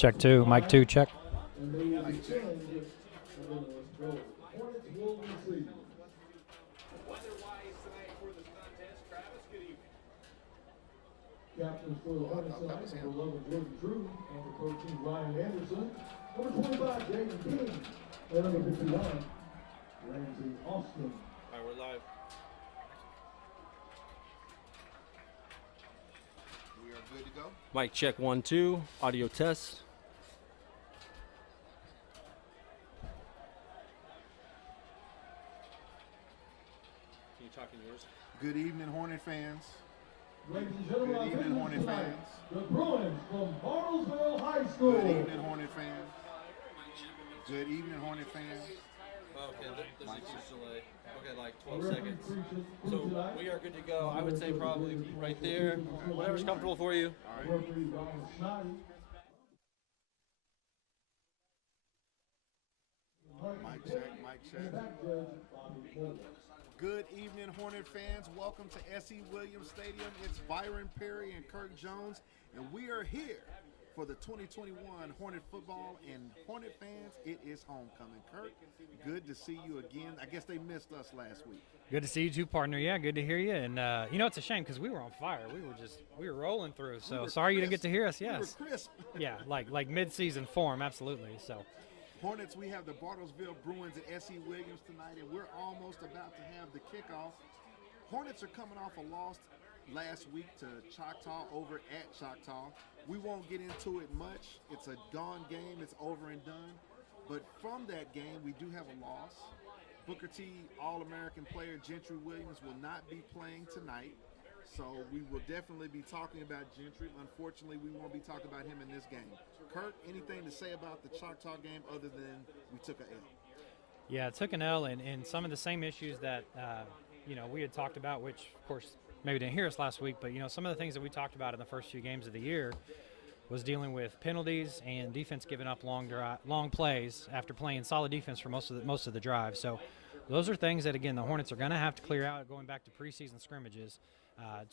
Check 2. Mic 2, check. Captains for the Hornets tonight, number 11, Jordan Drew, number 13, Ryan Anderson, number 25, Jaden King, and number 51, Ramsey Austin. All right, we're live. We are good to go. Mic check 1, 2. Audio test. Can you talk in yours? Good evening, Hornet fans. Ladies and gentlemen, Good evening, Hornet tonight, fans. the Bruins from Bartlesville High School. Good evening, Hornet fans. Good evening, Hornet fans. Okay, there's a huge delay. Okay, like 12 seconds. So we are good to go. I would say probably right there. Whatever's comfortable for you. All right. Referee Brian Snoddy. Mic check, mic check. Back judge Bobby Fuller. Good evening, Hornet fans. Welcome to S.E. Williams Stadium. It's Byron Perry and Kirk Jones, and we are here for the 2021 Hornet football. And Hornet fans, it is homecoming. Kirk, good to see you again. I guess they missed us last week. Good to see you too, partner. Yeah, good to hear you. And, it's a shame because we were on fire. We were rolling through. So sorry you didn't get to hear us. Yes. We were crisp. Yeah, like mid-season form, absolutely. So. Hornets, we have the Bartlesville Bruins at S.E. Williams tonight, and we're almost about to have the kickoff. Hornets are coming off a loss last week to Choctaw over at Choctaw. We won't get into it much. It's a gone game. It's over and done. But from that game, we do have a loss. Booker T All-American player Gentry Williams will not be playing tonight. So we will definitely be talking about Gentry. Unfortunately, we won't be talking about him in this game. Kirk, anything to say about the Choctaw game other than we took an L? Yeah, it took an L and some of the same issues that, we had talked about, which, of course, maybe didn't hear us last week, but, some of the things that we talked about in the first few games of the year was dealing with penalties and defense giving up long plays after playing solid defense for most of the drive. So those are things that, again, the Hornets are going to have to clear out going back to preseason scrimmages.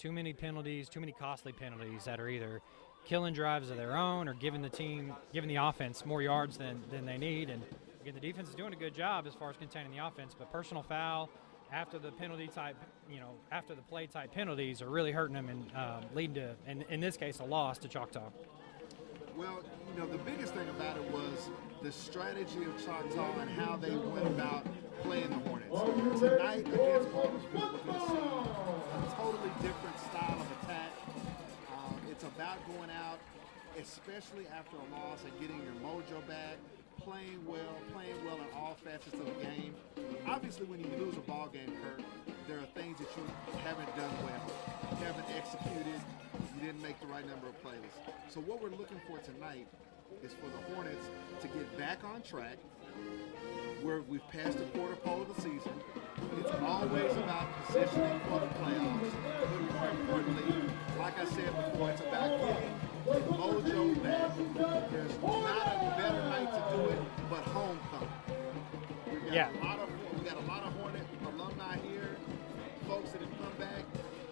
Too many penalties, too many costly penalties that are either killing drives of their own or giving the offense more yards than they need. And again, the defense is doing a good job as far as containing the offense, but personal foul after the penalty type, after the play type penalties are really hurting them and leading to, in this case, a loss to Choctaw. Well, the biggest thing about it was the strategy of Choctaw and how they went about playing the Hornets. Tonight against Bartlesville, we're going to see a totally different style of attack. It's about going out, especially after a loss, and getting your mojo back, playing well in all facets of the game. Obviously, when you lose a ball game, Kirk, there are things that you haven't done well. You haven't executed. You didn't make the right number of plays. So what we're looking for tonight is for the Hornets to get back on track. We've passed the quarter pole of the season. It's always about positioning for the playoffs. But more importantly, like I said before, it's about getting the mojo back. There's not a better night to do it but homecoming. We got a lot of Hornet alumni here, folks that have come back.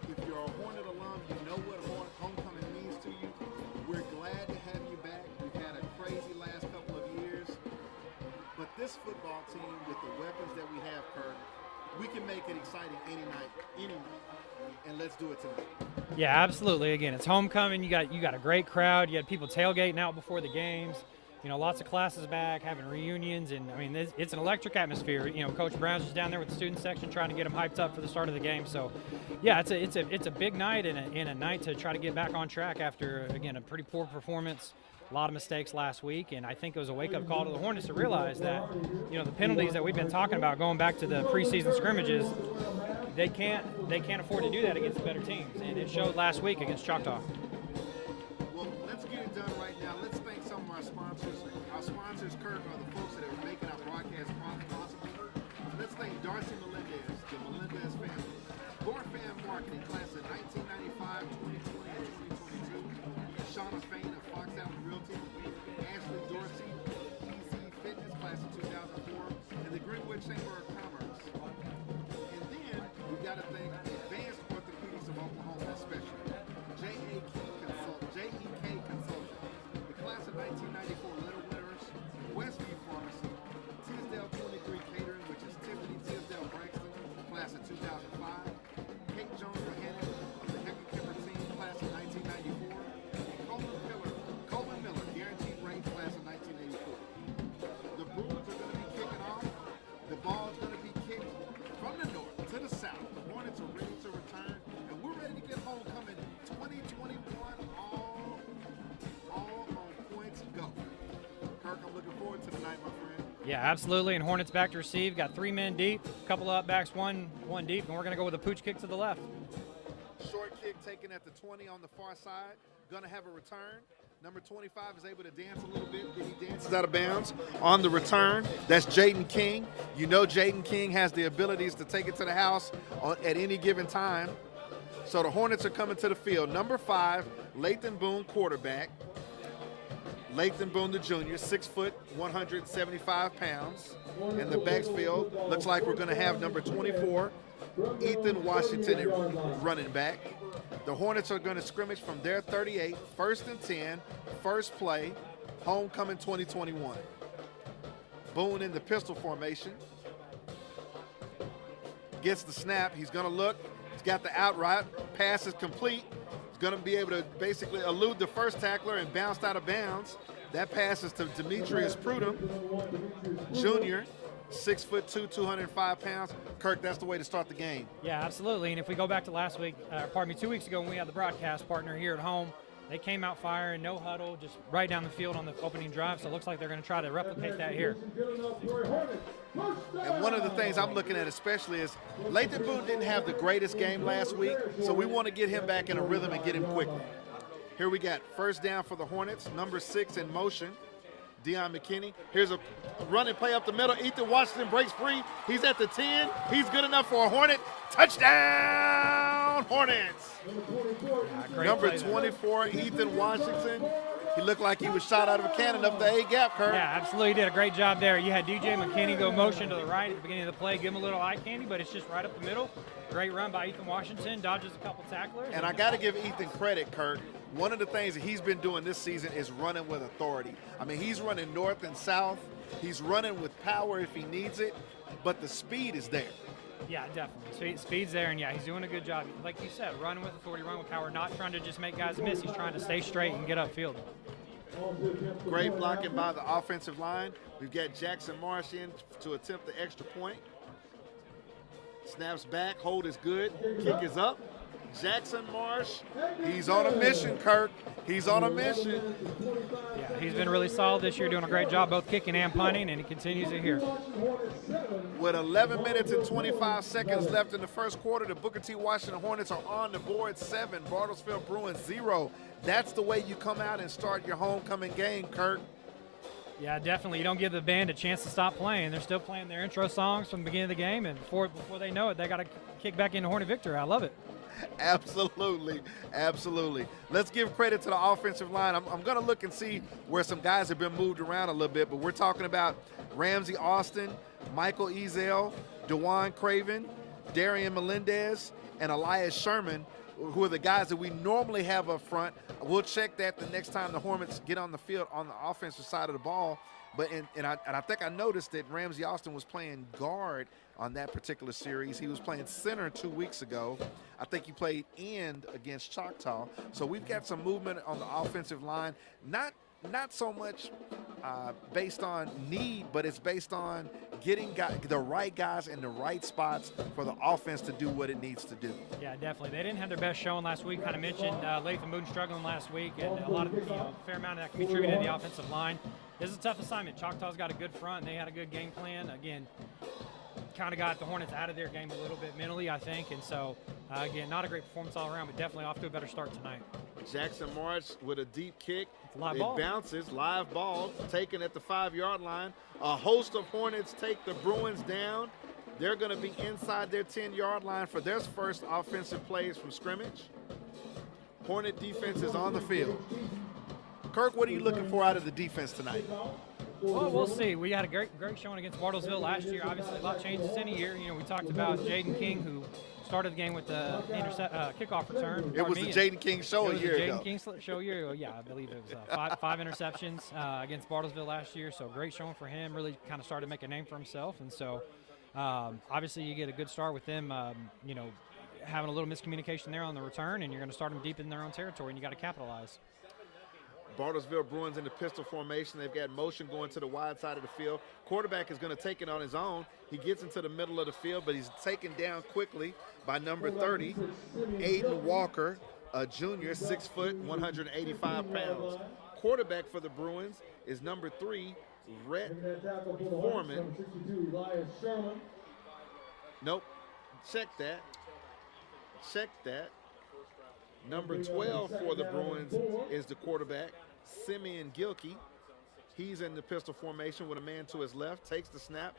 If you're a Hornet alum, you know what homecoming means to you. We're glad to have you back. We've had a crazy last couple of years. But this football team, with the weapons that we have, Kirk, we can make it exciting any night. And let's do it tonight. Yeah, absolutely. Again, it's homecoming. You got a great crowd. You had people tailgating out before the games. Lots of classes back, having reunions, and it's an electric atmosphere. Coach Brown's just down there with the student section trying to get them hyped up for the start of the game. So, yeah, it's a big night and a night to try to get back on track after, again, a pretty poor performance. A lot of mistakes last week, and I think it was a wake-up call to the Hornets to realize that, the penalties that we've been talking about going back to the preseason scrimmages, they can't afford to do that against better teams, and it showed last week against Choctaw. Well, let's get it done right now. Let's thank some of our sponsors. Our sponsors, Kirk, are the folks that are making our broadcast possible. Let's thank Darcy Melendez, the Melendez family, Gore Fan Marketing, class of 1995, 2020, and 2022, Shauna Fain of Fox Allen Realty, Ashley Dorsey, PC Fitness, class of 2004, and the Greenwood Chamber of Commerce. And then we've got to thank Advanced Orthopedics of Oklahoma, especially JEK Consulting, the class of 1995 absolutely. And Hornets back to receive. Got 3 men deep, a couple of up backs, one deep, and we're going to go with a pooch kick to the left. Short kick taken at the 20 on the far side. Going to have a return. Number 25 is able to dance a little bit. Then he dances out of bounds on the return. That's Jaden King. You know Jaden King has the abilities to take it to the house at any given time. So the Hornets are coming to the field. Number 5, Lathan Boone, quarterback. Lathan Boone, the junior, 6 foot, 175 pounds. In the backfield, looks like we're going to have number 24, Ethan Washington, at running back. The Hornets are going to scrimmage from their 38, 1st and 10, first play, homecoming 2021. Boone in the pistol formation. Gets the snap. He's going to look. He's got the out route. Pass is complete. He's going to be able to basically elude the first tackler and bounce out of bounds. That pass is to Demetrius Prudhomme, junior, 6'2", 205 pounds. Kirk, that's the way to start the game. Yeah, absolutely. And if we go back to last week, 2 weeks ago when we had the broadcast partner here at home, they came out firing, no huddle, just right down the field on the opening drive. So it looks like they're going to try to replicate that here. And one of the things I'm looking at especially is Lathan Boone didn't have the greatest game last week, so we want to get him back in a rhythm and get him quickly. Here we got first down for the Hornets, number 6 in motion, Deion McKinney. Here's a running play up the middle. Ethan Washington breaks free. He's at the 10. He's good enough for a Hornet. Touchdown, Hornets. Number 24, Ethan Washington. He looked like he was shot out of a cannon up the A-gap, Kurt. Yeah, absolutely. Did a great job there. You had DJ McKinney go motion to the right at the beginning of the play, give him a little eye candy, but it's just right up the middle. Great run by Ethan Washington, dodges a couple tacklers. And I got to give Ethan credit, Kurt. One of the things that he's been doing this season is running with authority. I mean, he's running north and south. He's running with power if he needs it, but the speed is there. Yeah, definitely. Speed's there, and yeah, he's doing a good job. Like you said, running with authority, running with power, not trying to just make guys miss. He's trying to stay straight and get upfield. Great blocking by the offensive line. We've got Jackson Marsh in to attempt the extra point. Snaps back, hold is good, kick is up. Jackson Marsh, he's on a mission, Kirk. He's on a mission. Yeah, he's been really solid this year, doing a great job both kicking and punting, and he continues it here. With 11 minutes and 25 seconds left in the first quarter, the Booker T. Washington Hornets are on the board 7, Bartlesville Bruins 0. That's the way you come out and start your homecoming game, Kirk. Yeah, definitely. You don't give the band a chance to stop playing. They're still playing their intro songs from the beginning of the game, and before they know it, they got to kick back into Hornet victory. I love it. Absolutely, absolutely. Let's give credit to the offensive line. I'm going to look and see where some guys have been moved around a little bit, but we're talking about Ramsey Austin, Michael Ezel, DeJuan Craven, Darian Melendez, and Elias Sherman, who are the guys that we normally have up front. We'll check that the next time the Hornets get on the field on the offensive side of the ball. But I think I noticed that Ramsey Austin was playing guard on that particular series. He was playing center 2 weeks ago. I think he played end against Choctaw. So we've got some movement on the offensive line. Not so much based on need, but it's based on getting the right guys in the right spots for the offense to do what it needs to do. Yeah, definitely. They didn't have their best showing last week. Kind of mentioned Lathan Boone struggling last week, and a lot of fair amount of that contributed to the offensive line. This is a tough assignment. Choctaw's got a good front, and they had a good game plan. Again, kind of got the Hornets out of their game a little bit mentally, I think. And so, again, not a great performance all around, but definitely off to a better start tonight. Jackson Marsh with a deep kick. Live ball. Bounces, live ball, taken at the 5-yard line. A host of Hornets take the Bruins down. They're going to be inside their 10-yard line for their first offensive plays from scrimmage. Hornet defense is on the field. Kirk, what are you looking for out of the defense tonight? Well, we'll see. We had a great showing against Bartlesville last year. Obviously, a lot changes in a year. You know, we talked about Jaden King, who started the game with the kickoff return. It was the Jaden King show a year ago. Jaden King show a year ago. Yeah, I believe it was five interceptions against Bartlesville last year. So great showing for him. Really kind of started to make a name for himself. And so obviously you get a good start with them, having a little miscommunication there on the return, and you're going to start them deep in their own territory, and you got to capitalize. Bartlesville Bruins in the pistol formation. They've got motion going to the wide side of the field. Quarterback is going to take it on his own. He gets into the middle of the field, but he's taken down quickly by number 30, Aiden Walker, a junior, 6 foot, 185 pounds. Quarterback for the Bruins is number 3, Rhett Making that tackle for the Foreman. Hornets, number 62, Elias Sherman. Nope. Check that. Check that. Number 12 for the Bruins is the quarterback, Simeon Gilkey. He's in the pistol formation with a man to his left, takes the snap,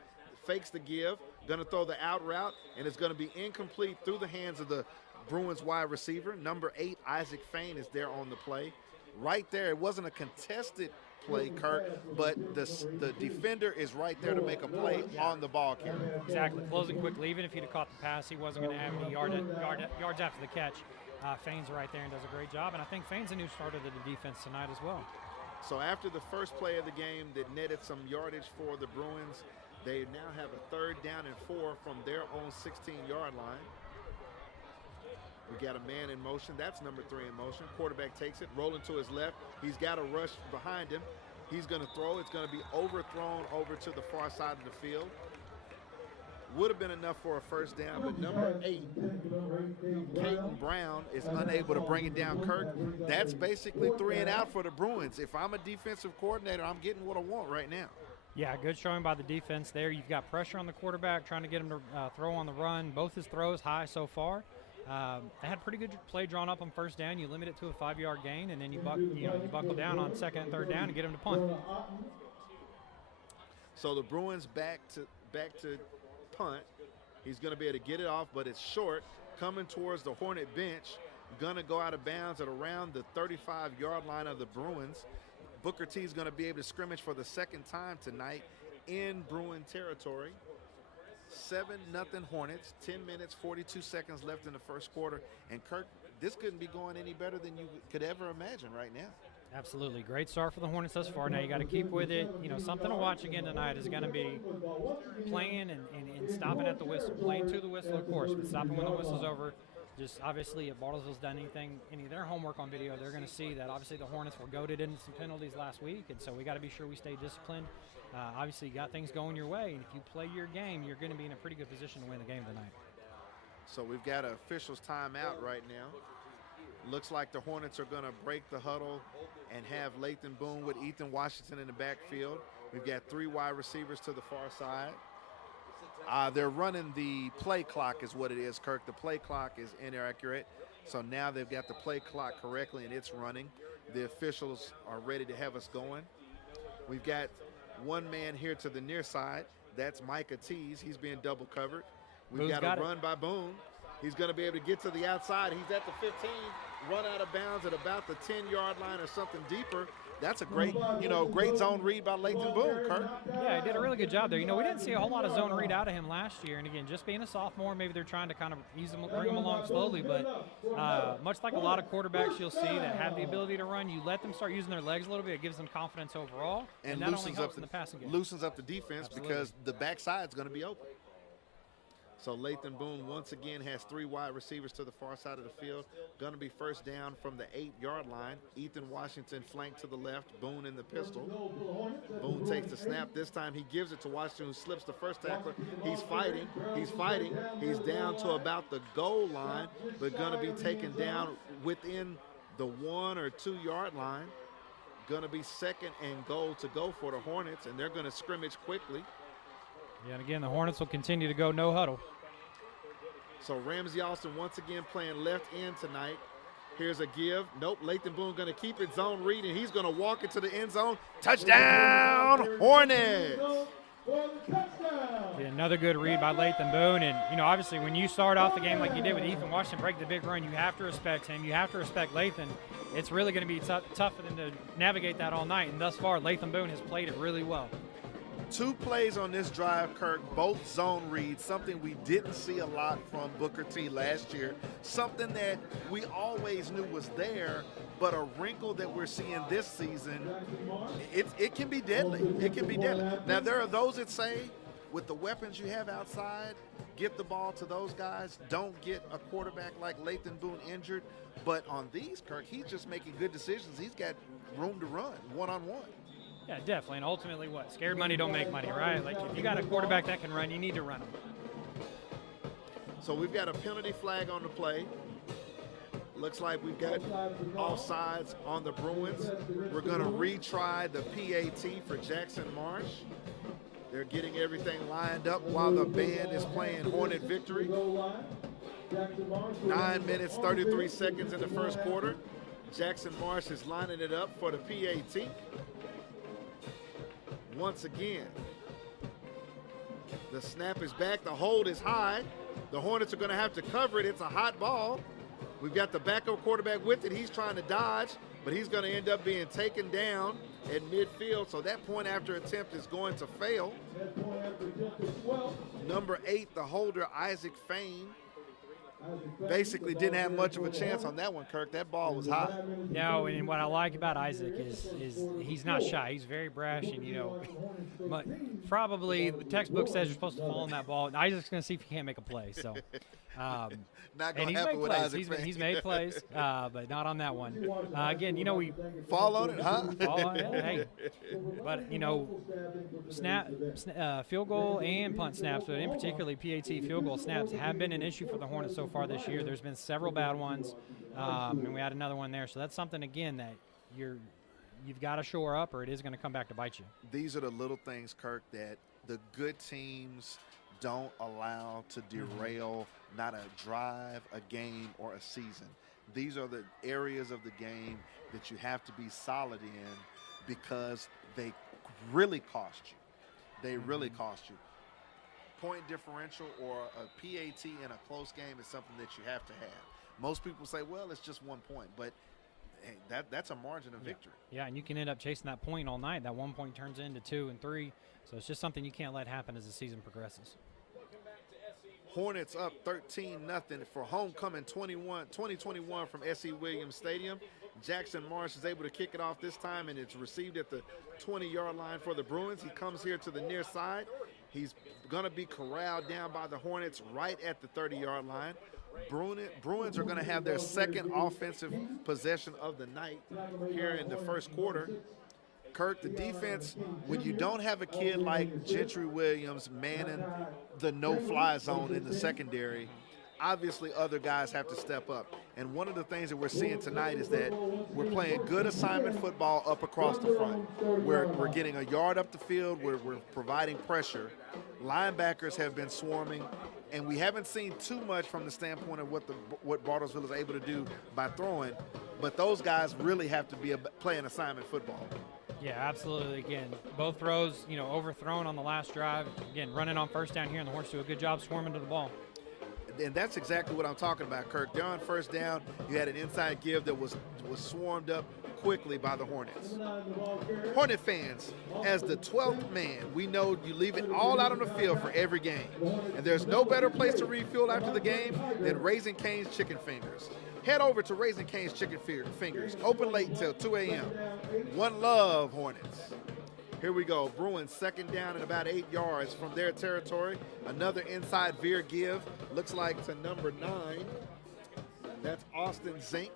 fakes the give, going to throw the out route, and it's going to be incomplete through the hands of the Bruins wide receiver. Number 8, Isaac Fain, is there on the play. Right there, it wasn't a contested play, Kirk, but the defender is right there to make a play on the ball carrier. Exactly, closing quickly. Even if he'd have caught the pass, he wasn't going to have any yards after the catch. Fain's right there and does a great job, and I think Fain's a new starter to the defense tonight as well. So after the first play of the game that netted some yardage for the Bruins, they now have a 3rd down and 4 from their own 16-yard line. We got a man in motion. That's number 3 in motion. Quarterback takes it, rolling to his left. He's got a rush behind him. He's going to throw. It's going to be overthrown over to the far side of the field. Would have been enough for a first down, but number 8, Caden Brown, is unable to bring it down. Kirk, that's basically 3 and out for the Bruins. If I'm a defensive coordinator, I'm getting what I want right now. Yeah, good showing by the defense there. You've got pressure on the quarterback, trying to get him to throw on the run. Both his throws high so far. They had a pretty good play drawn up on first down. You limit it to a 5-yard gain, and then you buckle down on 2nd and 3rd down and get him to punt. So the Bruins back to punt. He's going to be able to get it off, but it's short. Coming towards the Hornet bench. Going to go out of bounds at around the 35-yard line of the Bruins. Booker T is going to be able to scrimmage for the 2nd time tonight in Bruin territory. 7-0 Hornets, 10 minutes, 42 seconds left in the first quarter. And Kirk, this couldn't be going any better than you could ever imagine right now. Absolutely. Great start for the Hornets thus far. Now you got to keep with it. You know, something to watch again tonight is going to be playing and stopping at the whistle. Playing to the whistle, of course, but stopping when the whistle's over. Just obviously, if Bartlesville's done any of their homework on video, they're going to see that obviously the Hornets were goaded into some penalties last week, and so we got to be sure we stay disciplined. Obviously, you got things going your way, and if you play your game, you're going to be in a pretty good position to win the game tonight. So we've got an official's timeout right now. Looks like the Hornets are going to break the huddle and have Lathan Boone with Ethan Washington in the backfield. We've got 3 wide receivers to the far side. They're running the play clock is what it is, Kirk. The play clock is inaccurate. So now they've got the play clock correctly and it's running. The officials are ready to have us going. We've got one man here to the near side. That's Micah Tees. He's being double covered. We've got a run by Boone. He's going to be able to get to the outside. He's at the 15, run out of bounds at about the 10-yard line or something deeper. That's a great zone read by Lathan Boone, Kirk. Yeah, he did a really good job there. You know, we didn't see a whole lot of zone read out of him last year. And again, just being a sophomore, maybe they're trying to kind of bring him along slowly. But much like a lot of quarterbacks you'll see that have the ability to run, you let them start using their legs a little bit. It gives them confidence overall. And that only helps in the passing game. Loosens up the defense. Absolutely. Because the backside is going to be open. So Lathan Boone once again has 3 wide receivers to the far side of the field. Going to be first down from the 8-yard line. Ethan Washington flanked to the left. Boone in the pistol. Boone takes the snap. This time he gives it to Washington, who slips the first tackler. He's fighting. He's down to about the goal line, but going to be taken down within the 1 or 2-yard line. Going to be 2nd and goal to go for the Hornets, and they're going to scrimmage quickly. Yeah, and again, the Hornets will continue to go no huddle. So Ramsey Austin once again playing left end tonight. Here's a give. Nope, Lathan Boone going to keep it zone read, and he's going to walk into the end zone. Touchdown, Hornets! Yeah, another good read by Lathan Boone. And, you know, obviously when you start off the game like you did with Ethan Washington, break the big run, you have to respect him. You have to respect Lathan. It's really going to be tough for them to navigate that all night. And thus far, Lathan Boone has played it really well. 2 plays on this drive, Kirk, both zone reads, something we didn't see a lot from Booker T last year, something that we always knew was there, but a wrinkle that we're seeing this season, it can be deadly. It can be deadly. Now, there are those that say, with the weapons you have outside, get the ball to those guys. Don't get a quarterback like Lathan Boone injured. But on these, Kirk, he's just making good decisions. He's got room to run one-on-one. Yeah, definitely. And ultimately, what? Scared money don't make money, right? Like, if you got a quarterback that can run, you need to run him. So we've got a penalty flag on the play. Looks like we've got offsides on the Bruins. We're going to retry the PAT for Jackson Marsh. They're getting everything lined up while the band is playing Hornet Victory. 9 minutes, 33 seconds in the first quarter. Jackson Marsh is lining it up for the PAT. Once again, the snap is back. The hold is high. The Hornets are going to have to cover it. It's a hot ball. We've got the backup quarterback with it. He's trying to dodge, but he's going to end up being taken down at midfield. So that point after attempt is going to fail. Number 8, the holder, Isaac Fain, basically didn't have much of a chance on that one, Kirk. That ball was high. No, and what I like about Isaac is he's not shy. He's very brash, and, you know, probably the textbook says you're supposed to fall on that ball. Isaac's going to see if he can't make a play. So, not going to happen with Isaac. He's made plays, but not on that one. Again, you know, we fall on it, huh? Fall on it, hey. But, you know, field goal and punt snaps, but in particularly PAT field goal snaps have been an issue for the Hornets so far this year. There's been several bad ones, and we had another one there. So that's something, again, that you've got to shore up, or it is going to come back to bite you. These are the little things, Kirk, that the good teams don't allow to derail not a drive, a game, or a season. These are the areas of the game that you have to be solid in because they really cost you. They really cost you. Point differential or a PAT in a close game is something that you have to have. Most people say, well, it's just 1 point, but hey, that's a margin of victory. Yeah, and you can end up chasing that point all night. That 1 point turns into 2 and 3. So it's just something you can't let happen as the season progresses. Hornets up 13-0 for homecoming 2021 from S.E. Williams Stadium. Jackson Marsh is able to kick it off this time, and it's received at the 20-yard line for the Bruins. He comes here to the near side. He's going to be corralled down by the Hornets right at the 30-yard line. Bruins are going to have their second offensive possession of the night here in the first quarter. Kirk, the defense, when you don't have a kid like Gentry Williams manning the no-fly zone in the secondary, obviously other guys have to step up. And one of the things that we're seeing tonight is that we're playing good assignment football up across the front. We're getting a yard up the field. We're providing pressure. Linebackers have been swarming, and we haven't seen too much from the standpoint of what Bartlesville is able to do by throwing. But those guys really have to be playing assignment football. Yeah, absolutely. Again, both throws, you know, overthrown on the last drive. Again, running on first down here, and the Hornets do a good job swarming to the ball. And that's exactly what I'm talking about, Kirk. They're on first down. You had an inside give that was swarmed up quickly by the Hornets. Hornet fans, as the 12th man, we know you leave it all out on the field for every game. And there's no better place to refuel after the game than Raising Cane's Chicken Fingers. Head over to Raising Cane's Chicken Fingers. Open late until 2 a.m. One love, Hornets. Here we go. Bruins second down and about 8 yards from their territory. Another inside veer give. Looks like to number 9. That's Austin Zink.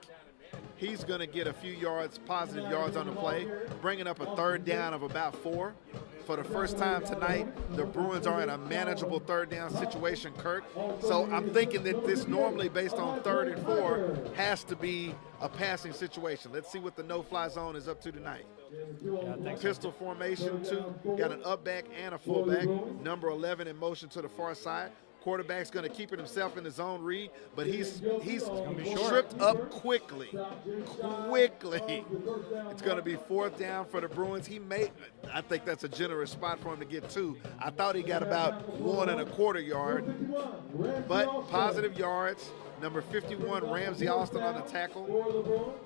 He's going to get a few yards, positive yards on the play, bringing up a third down of about 4. For the first time tonight, the Bruins are in a manageable third down situation, Kirk. So I'm thinking that this normally, based on 3rd and 4, has to be a passing situation. Let's see what the no-fly zone is up to tonight. Yeah, Pistol formation, 2. Got an up back and a fullback. Number 11 in motion to the far side. Quarterback's going to keep it himself in the zone read, but he's tripped up quickly. It's going to be 4th down for the Bruins. I think that's a generous spot for him to get 2. I thought he got about 1 1/4 yard, but positive yards. Number 51, Ramsey Austin on the tackle.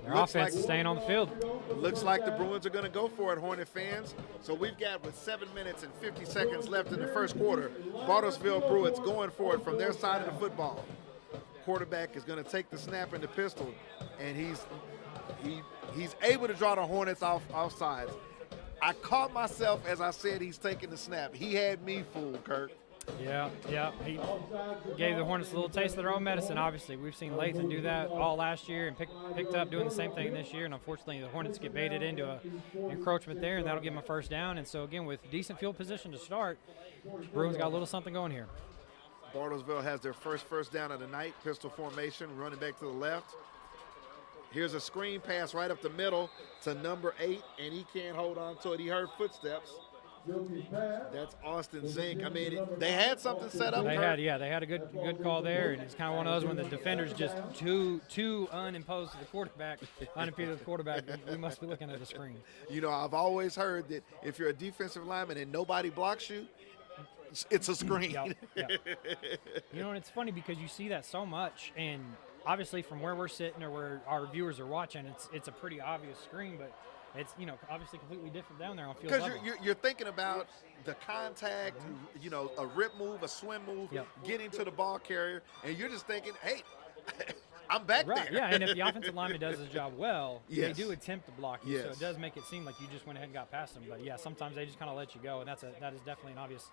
Their offense is staying on the field. Looks like the Bruins are going to go for it, Hornet fans. So we've got, with 7 minutes and 50 seconds left in the first quarter, Bartlesville Bruins going for it from their side of the football. Quarterback is going to take the snap in the pistol, and he's able to draw the Hornets off sides. I caught myself as I said he's taking the snap. He had me fooled, Kirk. Yeah. He gave the Hornets a little taste of their own medicine, obviously. We've seen Lathan do that all last year and picked up doing the same thing this year, and unfortunately the Hornets get baited into an encroachment there, and that'll give them a first down. And so, again, with decent field position to start, Bruins got a little something going here. Bartlesville has their first down of the night, pistol formation, running back to the left. Here's a screen pass right up the middle to number 8, and he can't hold on to it. He heard footsteps. That's Austin Zink. I mean, they had something set up. They had a good call there, and it's kind of one of those when the defender's just too unimposed to the quarterback, unimpeded to the quarterback. We must be looking at the screen. You know, I've always heard that if you're a defensive lineman and nobody blocks you, it's a screen. Yep. You know, and it's funny because you see that so much, and obviously from where we're sitting or where our viewers are watching, it's a pretty obvious screen, but it's, you know, obviously completely different down there on field level. Because you're thinking about the contact, you know, a rip move, a swim move, getting to the ball carrier, and you're just thinking, hey, I'm back there. Yeah, and if the offensive lineman does his job well, they Yes. do attempt to block you, Yes. so it does make it seem like you just went ahead and got past them. But, yeah, sometimes they just kind of let you go, and that is definitely an obvious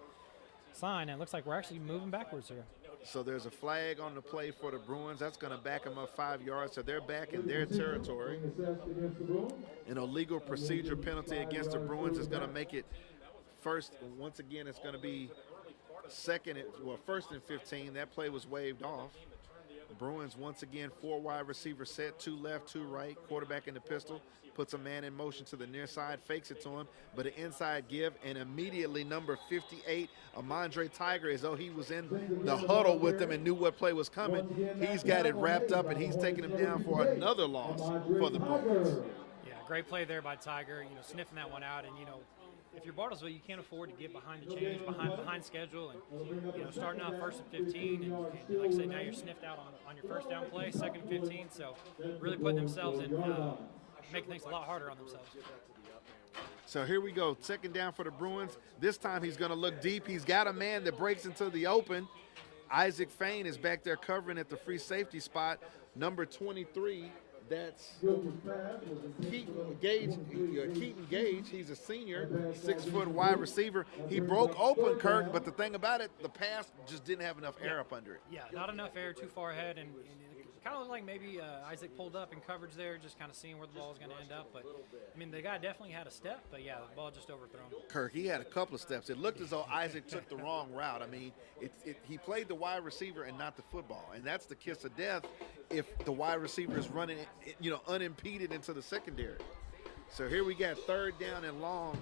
sign, and it looks like we're actually moving backwards here. So there's a flag on the play for the Bruins. That's going to back them up 5 yards, so they're back in their territory. An illegal procedure penalty against the Bruins is going to make it first. Once again, it's going to be first and 15. That play was waved off. The Bruins, once again, 4 wide receiver set, 2 left, 2 right, quarterback in the pistol, puts a man in motion to the near side, fakes it to him, but an inside give, and immediately number 58, Amandre Tiger, as though he was in the huddle with them and knew what play was coming. He's got it wrapped up, and he's taking him down for another loss for the Bruins. Yeah, great play there by Tiger, you know, sniffing that one out, and, you know, if you're Bartlesville, you can't afford to get behind the change, behind schedule, and, you know, starting out first and 15, and like I said, now you're sniffed out on your first down play, second and 15, so really putting themselves in, making things a lot harder on themselves. So here we go, second down for the Bruins. This time he's going to look deep. He's got a man that breaks into the open. Isaac Fain is back there covering at the free safety spot. Number 23, that's Keaton Gage. He's a senior, 6-foot wide receiver. He broke open, Kirk, but the thing about it, the pass just didn't have enough air up under it. Yeah, not enough air, too far ahead, and it kind of looked like maybe Isaac pulled up in coverage there, just kind of seeing where the ball was going to end up. But, I mean, the guy definitely had a step, but, yeah, the ball just overthrown. Kirk, he had a couple of steps. It looked as though Isaac took the wrong route. I mean, he played the wide receiver and not the football, and that's the kiss of death if the wide receiver is running, you know, unimpeded into the secondary. So here we got third down and long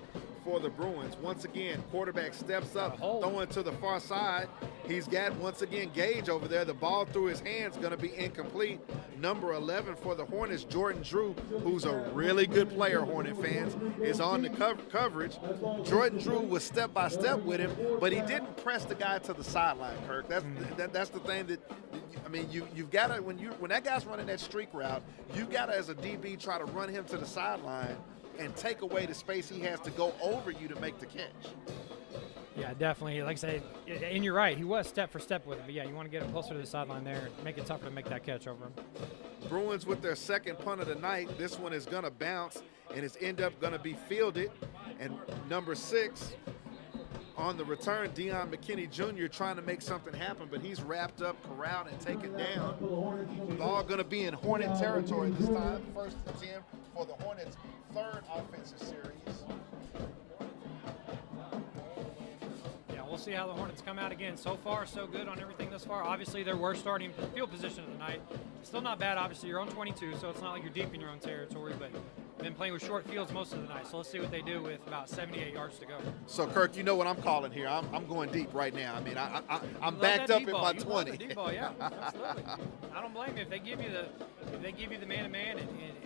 for the Bruins. Once again, quarterback steps up, throwing to the far side. He's got, once again, Gage over there. The ball through his hands going to be incomplete. Number 11 for the Hornets, Jordan Drew, who's a really good player, Hornet fans, is on the coverage. Jordan Drew was step by step with him, but he didn't press the guy to the sideline, Kirk. That's the thing that, I mean, you've got to, when that guy's running that streak route, you've got to, as a DB, try to run him to the sideline and take away the space he has to go over you to make the catch. Yeah, definitely. Like I say, and you're right, he was step for step with him. But, yeah, you want to get him closer to the sideline there and make it tougher to make that catch over him. Bruins with their second punt of the night. This one is going to bounce, and it's end up going to be fielded. And number 6 on the return, Deion McKinney Jr. trying to make something happen, but he's wrapped up, corralled, and taken down. Ball going to be in Hornet territory this time. First and 10 for the Hornets' third offensive series. Yeah, we'll see how the Hornets come out again. So far, so good on everything thus far. Obviously, their worst starting field position of the night. Still not bad, obviously. You're on 22, so it's not like you're deep in your own territory, but been playing with short fields most of the night. So let's see what they do with about 78 yards to go. So, Kirk, you know what I'm calling here. I'm going deep right now. I mean, I'm backed up at my 20. Love the deep ball, yeah, absolutely. I don't blame you. If they give you the man-to-man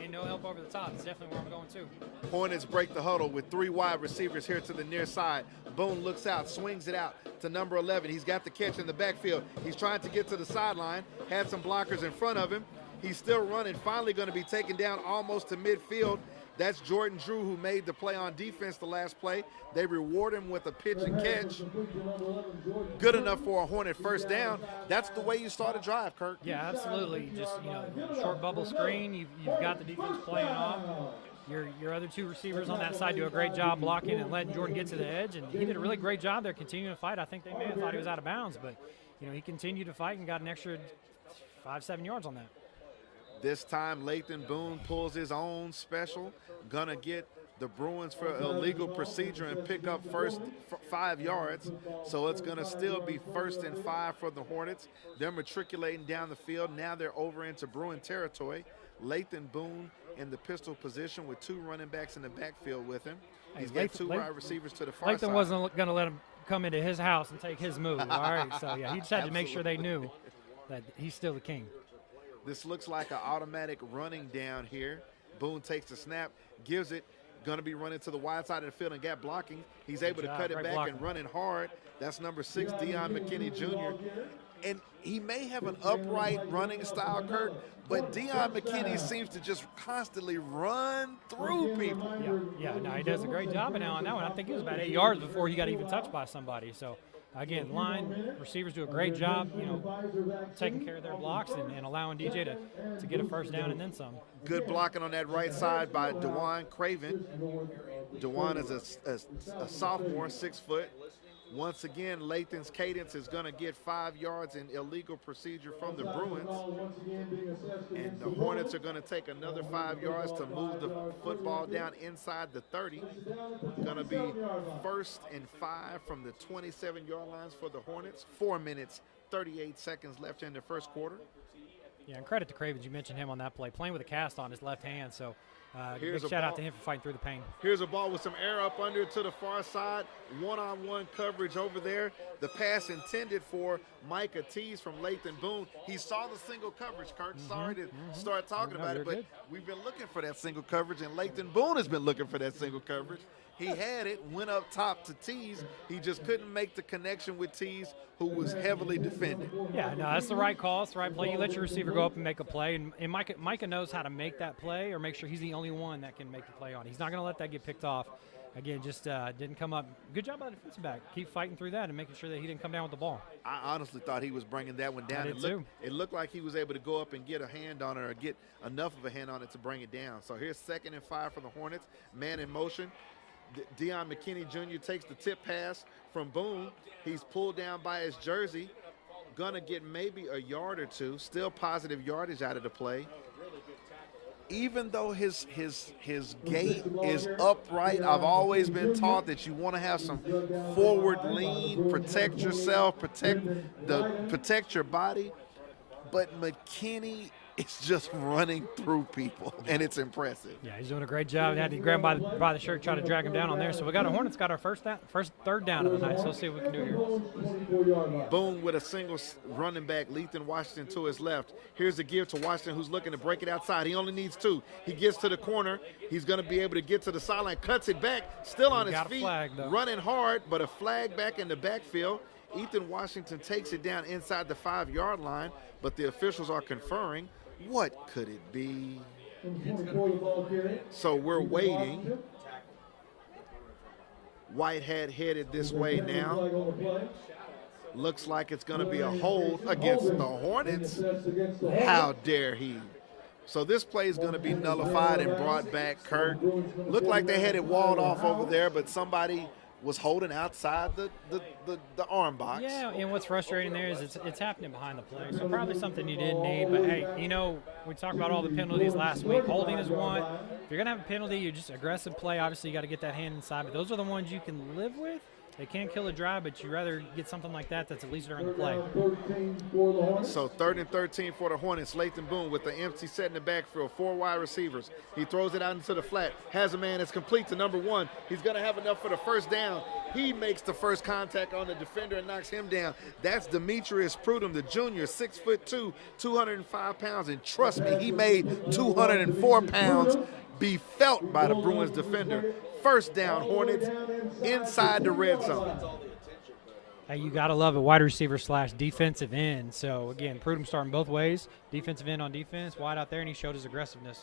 and no help over the top, it's definitely where I'm going too. Hornets break the huddle with 3 wide receivers here to the near side. Boone looks out, swings it out to number 11. He's got the catch in the backfield. He's trying to get to the sideline, had some blockers in front of him. He's still running, finally going to be taken down almost to midfield. That's Jordan Drew, who made the play on defense the last play. They reward him with a pitch and catch. Good enough for a Hornet first down. That's the way you start a drive, Kirk. Yeah, absolutely. Just, short bubble screen. You've got the defense playing off. Your other 2 receivers on that side do a great job blocking and letting Jordan get to the edge, and he did a really great job there continuing to fight. I think they may have thought he was out of bounds, but he continued to fight and got an extra 5-7 yards on that. This time, Lathan Boone pulls his own special, gonna get the Bruins for illegal procedure and pick up first 5 yards. So it's gonna still be 1st and 5 for the Hornets. They're matriculating down the field. Now they're over into Bruin territory. Lathan Boone in the pistol position with 2 running backs in the backfield with him. He's Hey, got 2 wide receivers to the far side. Lathan wasn't going to let him come into his house and take his move. All right, so yeah, he just had to make sure they knew that he's still the king. This looks like an automatic running down here. Boone takes the snap, gives it, going to be running to the wide side of the field and gap blocking. He's able to cut it Great back blocking. and running hard. That's number 6, Deion McKinney Jr. And he may have an upright running style, Kurt, but Deion McKinney seems to just constantly run through people. Yeah, no, he does a great job now on that one. I think it was about 8 yards before he got even touched by somebody. So, again, line receivers do a great job, taking care of their blocks and allowing DJ to get a first down and then some. Good blocking on that right side by DeJuan Craven. DeJuan is a sophomore, 6 foot. Once again, Lathan's cadence is going to get 5 yards in illegal procedure from the Bruins. And the Hornets are going to take another 5 yards to move the football down inside the 30. Going to be 1st and 5 from the 27-yard lines for the Hornets. 4 minutes, 38 seconds left in the first quarter. Yeah, and credit to Craven. You mentioned him on that play, playing with a cast on his left hand. So Here's big a shout out ball. to him for fighting through the pain. Here's a ball with some air up under to the far side. One-on-one coverage over there. The pass intended for Micah Tees from Lathan Boone. He saw the single coverage, Kurt. Sorry to start talking about it, but good. we've been looking for that single coverage, and Lathan Boone has been looking for that single coverage. He had it, went up top to Tees. He just couldn't make the connection with Tees, who was heavily defended. Yeah, no, that's the right call. It's the right play. You let your receiver go up and make a play, and Micah knows how to make that play or make sure he's the only one that can make the play on. He's not going to let that get picked off. Again, just didn't come up. Good job by the defensive back. Keep fighting through that and making sure that he didn't come down with the ball. I honestly thought he was bringing that one down. I did too. It looked like he was able to go up and get a hand on it or get enough of a hand on it to bring it down. So here's 2nd and 5 for the Hornets. Man in motion. Deion McKinney Jr. takes the tip pass from Boone. He's pulled down by his jersey. Gonna get maybe a yard or two. Still positive yardage out of the play. Even though his gait is upright, I've always been taught that you want to have some forward lean, protect yourself, protect your body. But McKinney is just running through people, and it's impressive. Yeah, he's doing a great job. Had to grab him by the shirt, try to drag him down on there. So we got a Hornets got our first third down of the night. So let's see what we can do here. Boone with a single running back, Lethan Washington to his left. Here's a give to Washington, who's looking to break it outside. He only needs 2. He gets to the corner. He's going to be able to get to the sideline, cuts it back, still on his feet, running hard, but a flag back in the backfield. Ethan Washington takes it down inside the 5-yard line, but the officials are conferring. What could it be? So we're waiting. Whitehead headed this way now. Looks like it's going to be a hold against the Hornets. How dare he? So this play is going to be nullified and brought back, Kurt. Looked like they had it walled off over there, but somebody was holding outside the arm box. Yeah, and what's frustrating there is it's happening behind the play. So probably something you didn't need. But, hey, we talked about all the penalties last week. Holding is one. If you're going to have a penalty, you're just aggressive play. Obviously, you got to get that hand inside. But those are the ones you can live with. They can kill a drive, but you rather get something like that's at least during the play. So 3rd and 13 for the Hornets. Lathan Boone with the empty set in the backfield. 4 wide receivers. He throws it out into the flat. Has a man that's complete to number 1. He's going to have enough for the first down. He makes the first contact on the defender and knocks him down. That's Demetrius Prudhomme, the junior, 6'2", 205 pounds. And trust me, he made 204 pounds be felt by the Bruins defender. First down, Hornets, inside the red zone. Hey, you got to love it, wide receiver / defensive end. So, again, Prudhomme starting both ways, defensive end on defense, wide out there, and he showed his aggressiveness.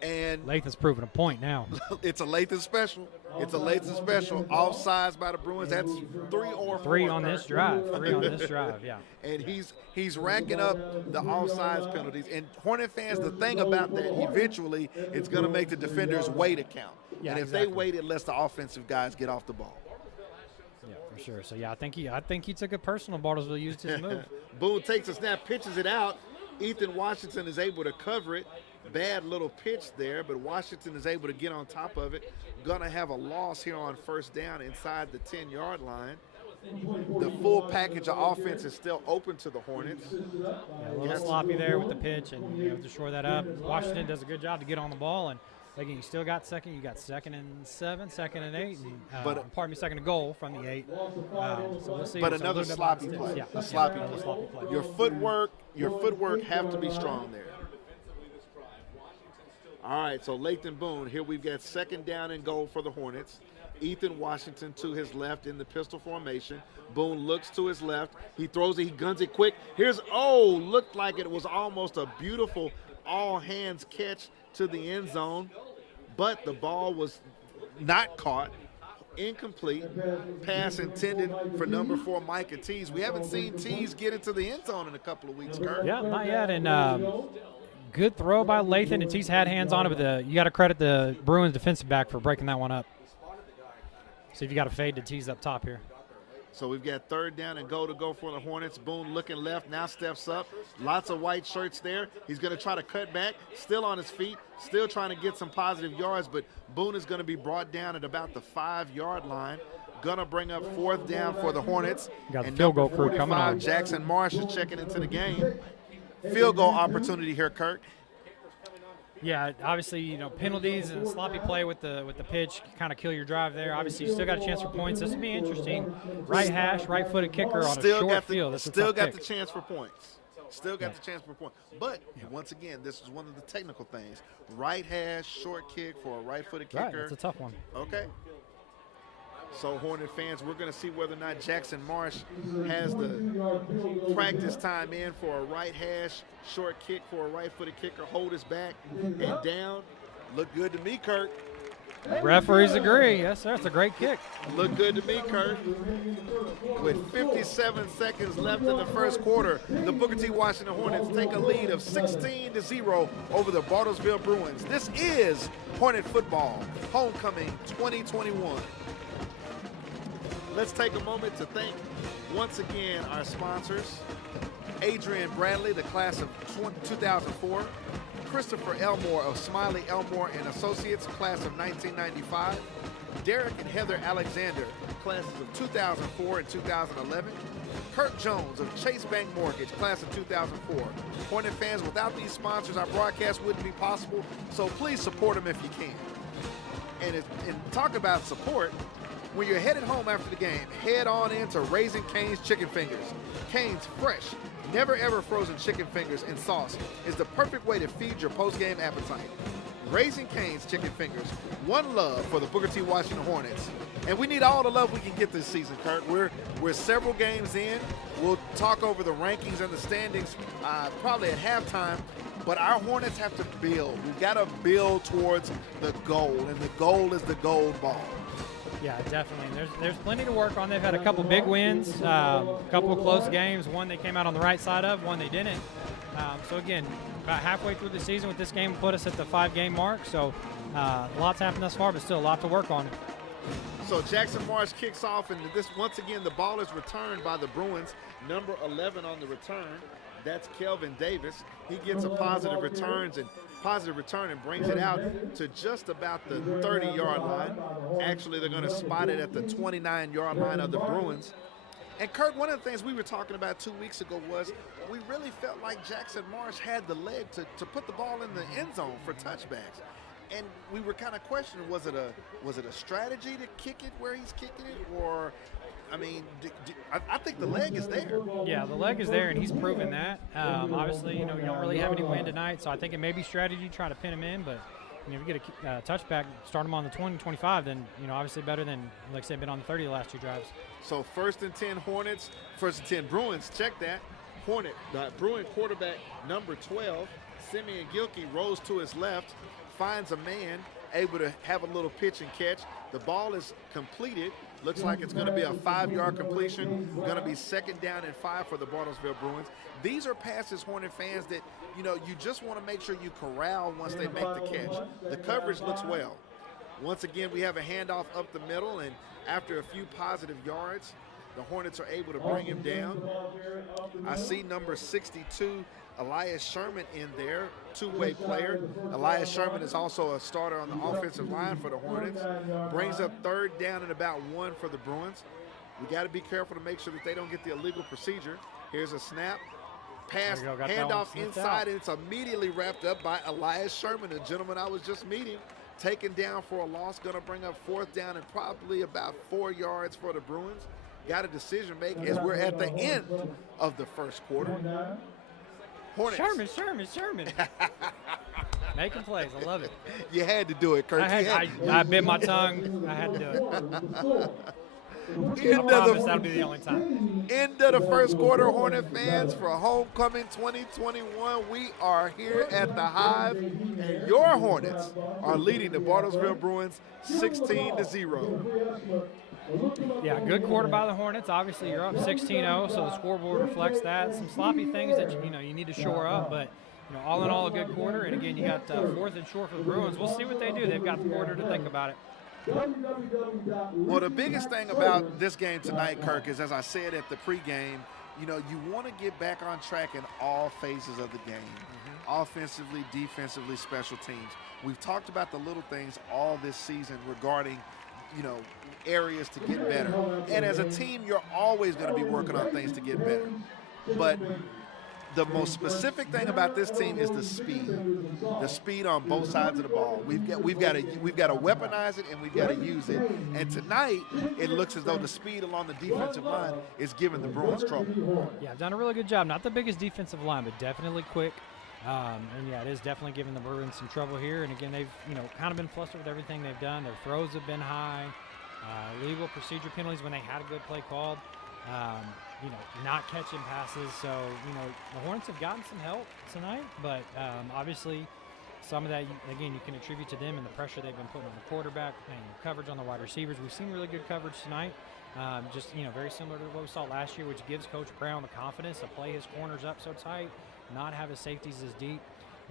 And Lathan's proving a point now. It's a Lathan special. It's a Lathan special. Offsides by the Bruins. That's 3 or 4. 3 on this drive. 3 on this drive, yeah. And he's racking up the offsides penalties. And Hornet fans, the thing about that, eventually it's going to make the defenders wait a count. Yeah, and if exactly. they wait, it lets the offensive guys get off the ball. Yeah, for sure. So, yeah, I think he took it personal. Bartlesville used his move. Boone takes a snap, pitches it out. Ethan Washington is able to cover it. Bad little pitch there, but Washington is able to get on top of it. Gonna have a loss here on first down inside the 10-yard line. the full package of offense is still open to the Hornets. Yeah, a little sloppy there with the pitch, and to shore that up. Washington does a good job to get on the ball, and again, you still got second. You got 2nd and 7, 2nd and 8, and pardon me, 2nd and goal from the 8. So we'll see. But another sloppy play. Yeah, a sloppy another play. sloppy play. Your footwork have to be strong there. All right, so Lathan Boone, here we've got 2nd down and goal for the Hornets. Ethan Washington to his left in the pistol formation. Boone looks to his left. He throws it. He guns it quick. Looked like it was almost a beautiful all-hands catch to the end zone, but the ball was not caught. Incomplete. Pass intended for number 4, Micah Tees. We haven't seen Tees get into the end zone in a couple of weeks, Kurt. Yeah, not yet. And good throw by Lathan, and Tees had hands on it, but you got to credit the Bruins defensive back for breaking that one up. See if you got a fade to Tees up top here. So we've got 3rd down and goal to go for the Hornets. Boone looking left, now steps up. Lots of white shirts there. He's going to try to cut back, still on his feet, still trying to get some positive yards, but Boone is going to be brought down at about the 5-yard line. Going to bring up 4th down for the Hornets. Got the field goal crew coming on. Jackson Marsh is checking into the game. Field goal opportunity here, Kurt. Yeah, obviously, penalties and sloppy play with the pitch kind of kill your drive there. Obviously, you still got a chance for points. This would be interesting. Right hash, right-footed kicker on a short field. Still got the chance for points. Still got the chance for points. But, once again, this is one of the technical things. Right hash, short kick for a right-footed kicker. Right, that's a tough one. Okay. So, Hornet fans, we're going to see whether or not Jackson Marsh has the practice time in for a right hash, short kick for a right-footed kicker, hold his back, and down. Look good to me, Kurt. Referees agree. Yes, sir. It's a great kick. Look good to me, Kurt. With 57 seconds left in the first quarter, the Booker T. Washington Hornets take a lead of 16-0 over the Bartlesville Bruins. This is Hornet Football Homecoming 2021. Let's take a moment to thank, once again, our sponsors. Adrian Bradley, the class of 2004. Christopher Elmore of Smiley Elmore and Associates, class of 1995. Derek and Heather Alexander, classes of 2004 and 2011. Kirk Jones of Chase Bank Mortgage, class of 2004. Hornet fans, without these sponsors, our broadcast wouldn't be possible, so please support them if you can. And talk about support, when you're headed home after the game, head on into Raising Cane's Chicken Fingers. Cane's fresh, never ever frozen chicken fingers and sauce is the perfect way to feed your post-game appetite. Raising Cane's Chicken Fingers, one love for the Booker T. Washington Hornets. And we need all the love we can get this season, Kurt. We're several games in. We'll talk over the rankings and the standings probably at halftime. But our Hornets have to build. We've got to build towards the goal, and the goal is the gold ball. Yeah, definitely. And there's plenty to work on. They've had a couple big wins, a couple of close games. One they came out on the right side of, one they didn't. So, again, about halfway through the season with this game put us at the 5-game mark. So, lots happened thus far, but still a lot to work on. So, Jackson Marsh kicks off, and this once again the ball is returned by the Bruins. Number 11 on the return. That's Kelvin Davis. He gets a positive return and brings it out to just about the 30-yard line. Actually, they're going to spot it at the 29-yard line of the Bruins. And, Kurt, one of the things we were talking about 2 weeks ago was we really felt like Jackson Marsh had the leg to put the ball in the end zone for touchbacks. And we were kind of questioning, was it a strategy to kick it where he's kicking it, or I mean, I think the leg is there. Yeah, the leg is there, and he's proven that. Obviously, you don't really have any wind tonight, so I think it may be strategy to try to pin him in. But if you get a touchback, start him on the 20, 25, then obviously better than, like I said, been on the 30 the last 2 drives. So 1st and 10 Hornets, 1st and 10 Bruins. Check that. The Bruin quarterback number 12, Simeon Gilkey, rolls to his left, finds a man, able to have a little pitch and catch. The ball is completed. Looks like it's going to be a 5-yard completion. Going to be 2nd down and 5 for the Bartlesville Bruins. These are passes, Hornet fans, that, you just want to make sure you corral once they make the catch. The coverage looks well. Once again, we have a handoff up the middle, and after a few positive yards, the Hornets are able to bring him down. I see number 62, Elias Sherman, in there, 2-way player. Elias Sherman is also a starter on the offensive line for the Hornets. Brings up 3rd down and about 1 for the Bruins. We got to be careful to make sure that they don't get the illegal procedure. Here's a snap. Pass, There you go, got that handoff one sniffed inside, out. and it's immediately wrapped up by Elias Sherman, the gentleman I was just meeting. Taken down for a loss, going to bring up 4th down and probably about 4 yards for the Bruins. Got a decision to make as we're at the end of the first quarter. Hornets. Sherman. Making plays. I love it. You had to do it, Kirk. I bit my tongue. I had to do it. I End promise of that'll be the only time. End of the first quarter, Hornet fans, for Homecoming 2021. We are here at the Hive, and your Hornets are leading the Bartlesville Bruins 16-0. Yeah, good quarter by the Hornets. Obviously, you're up 16-0, so the scoreboard reflects that. Some sloppy things that you need to shore up, but all in all, a good quarter. And again, you got 4th and short for the Bruins. We'll see what they do. They've got the quarter to think about it. Well, the biggest thing about this game tonight, Kirk, is as I said at the pregame, you want to get back on track in all phases of the game, offensively, defensively, special teams. We've talked about the little things all this season regarding, areas to get better. And as a team, you're always going to be working on things to get better. But the most specific thing about this team is the speed on both sides of the ball. We've got to weaponize it, and we've got to use it. And tonight, it looks as though the speed along the defensive line is giving the Bruins trouble. Yeah, done a really good job. Not the biggest defensive line, but definitely quick. And yeah, it is definitely giving the Bruins some trouble here. And again, they've kind of been flustered with everything they've done. Their throws have been high. Legal procedure penalties when they had a good play called. Not catching passes. So, the Hornets have gotten some help tonight, but obviously some of that, again, you can attribute to them and the pressure they've been putting on the quarterback and coverage on the wide receivers. We've seen really good coverage tonight. Very similar to what we saw last year, which gives Coach Brown the confidence to play his corners up so tight, not have his safeties as deep.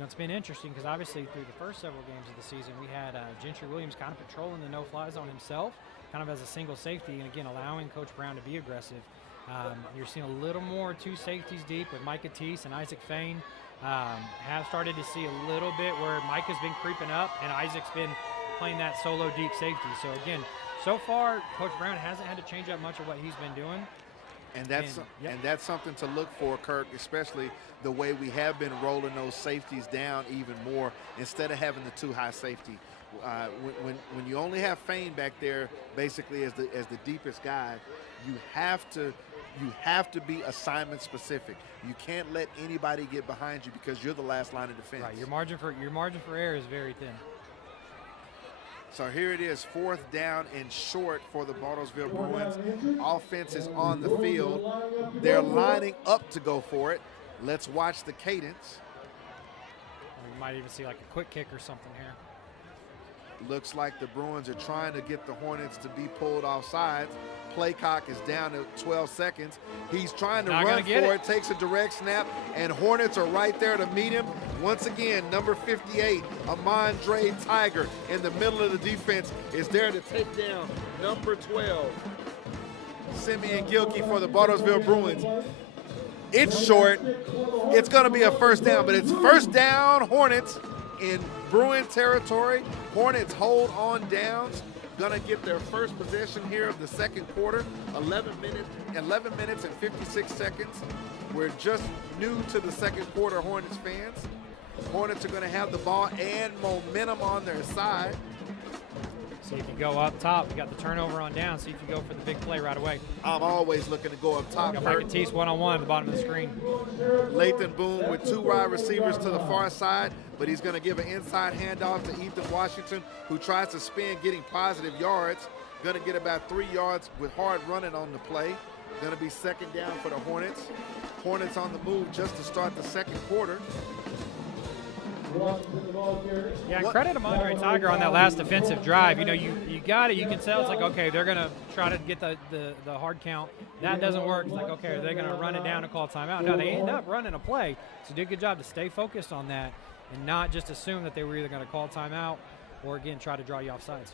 It's been interesting because obviously through the first several games of the season, we had Gentry Williams kind of patrolling the no-fly zone himself, kind of as a single safety, and again, allowing Coach Brown to be aggressive. You're seeing a little more 2 safeties deep with Micah Teese and Isaac Fain. Have started to see a little bit where Micah's been creeping up and Isaac's been playing that solo deep safety. So again, so far, Coach Brown hasn't had to change up much of what he's been doing. And that's something to look for, Kirk, especially the way we have been rolling those safeties down even more instead of having the 2 high safety. When you only have Fain back there, basically as the deepest guy, you have to be assignment specific. You can't let anybody get behind you because you're the last line of defense. Right. Your margin for error is very thin. So here it is, 4th down and short for the Bartlesville Bruins. Offense is on the field. They're lining up to go for it. Let's watch the cadence. We might even see like a quick kick or something here. Looks like the Bruins are trying to get the Hornets to be pulled off sides. Play clock is down to 12 seconds. He's trying to run for it, takes a direct snap, and Hornets are right there to meet him. Once again, number 58, Amandre Tiger, in the middle of the defense, is there to take down number 12, Simeon Gilkey for the Bartlesville Bruins. It's short. It's going to be a first down, but it's first down, Hornets in Bruin territory. Hornets hold on downs. Going to get their first possession here of the second quarter. 11 minutes and 56 seconds. We're just new to the second quarter, Hornets fans. Hornets are going to have the ball and momentum on their side. See if you go up top. You got the turnover on down. See if you go for the big play right away. I'm always looking to go up top. Got Micah Teese one-on-one at the bottom of the screen. Lathan Boone with 2 wide receivers to the far side, but he's going to give an inside handoff to Ethan Washington, who tries to spin, getting positive yards. Going to get about 3 yards with hard running on the play. Going to be second down for the Hornets. Hornets on the move just to start the second quarter. Yeah, credit Amandre Tiger on that last defensive drive. You got it. You can tell it's like, okay, they're going to try to get the hard count. That doesn't work. It's like, okay, they're going to run it down and call timeout. No, they end up running a play. So did a good job to stay focused on that and not just assume that they were either going to call timeout or, again, try to draw you off sides.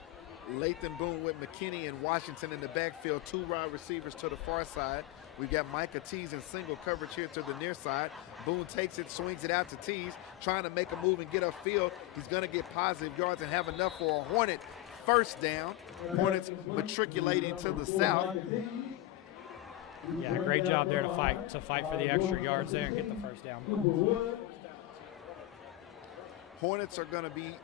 Lathan Boone with McKinney and Washington in the backfield, 2 wide receivers to the far side. We've got Micah Teese in single coverage here to the near side. Boone takes it, swings it out to Teese, trying to make a move and get upfield. He's going to get positive yards and have enough for a Hornet first down. Hornets matriculating to the south. Yeah, great job there to fight for the extra yards there and get the first down. Hornets are going to be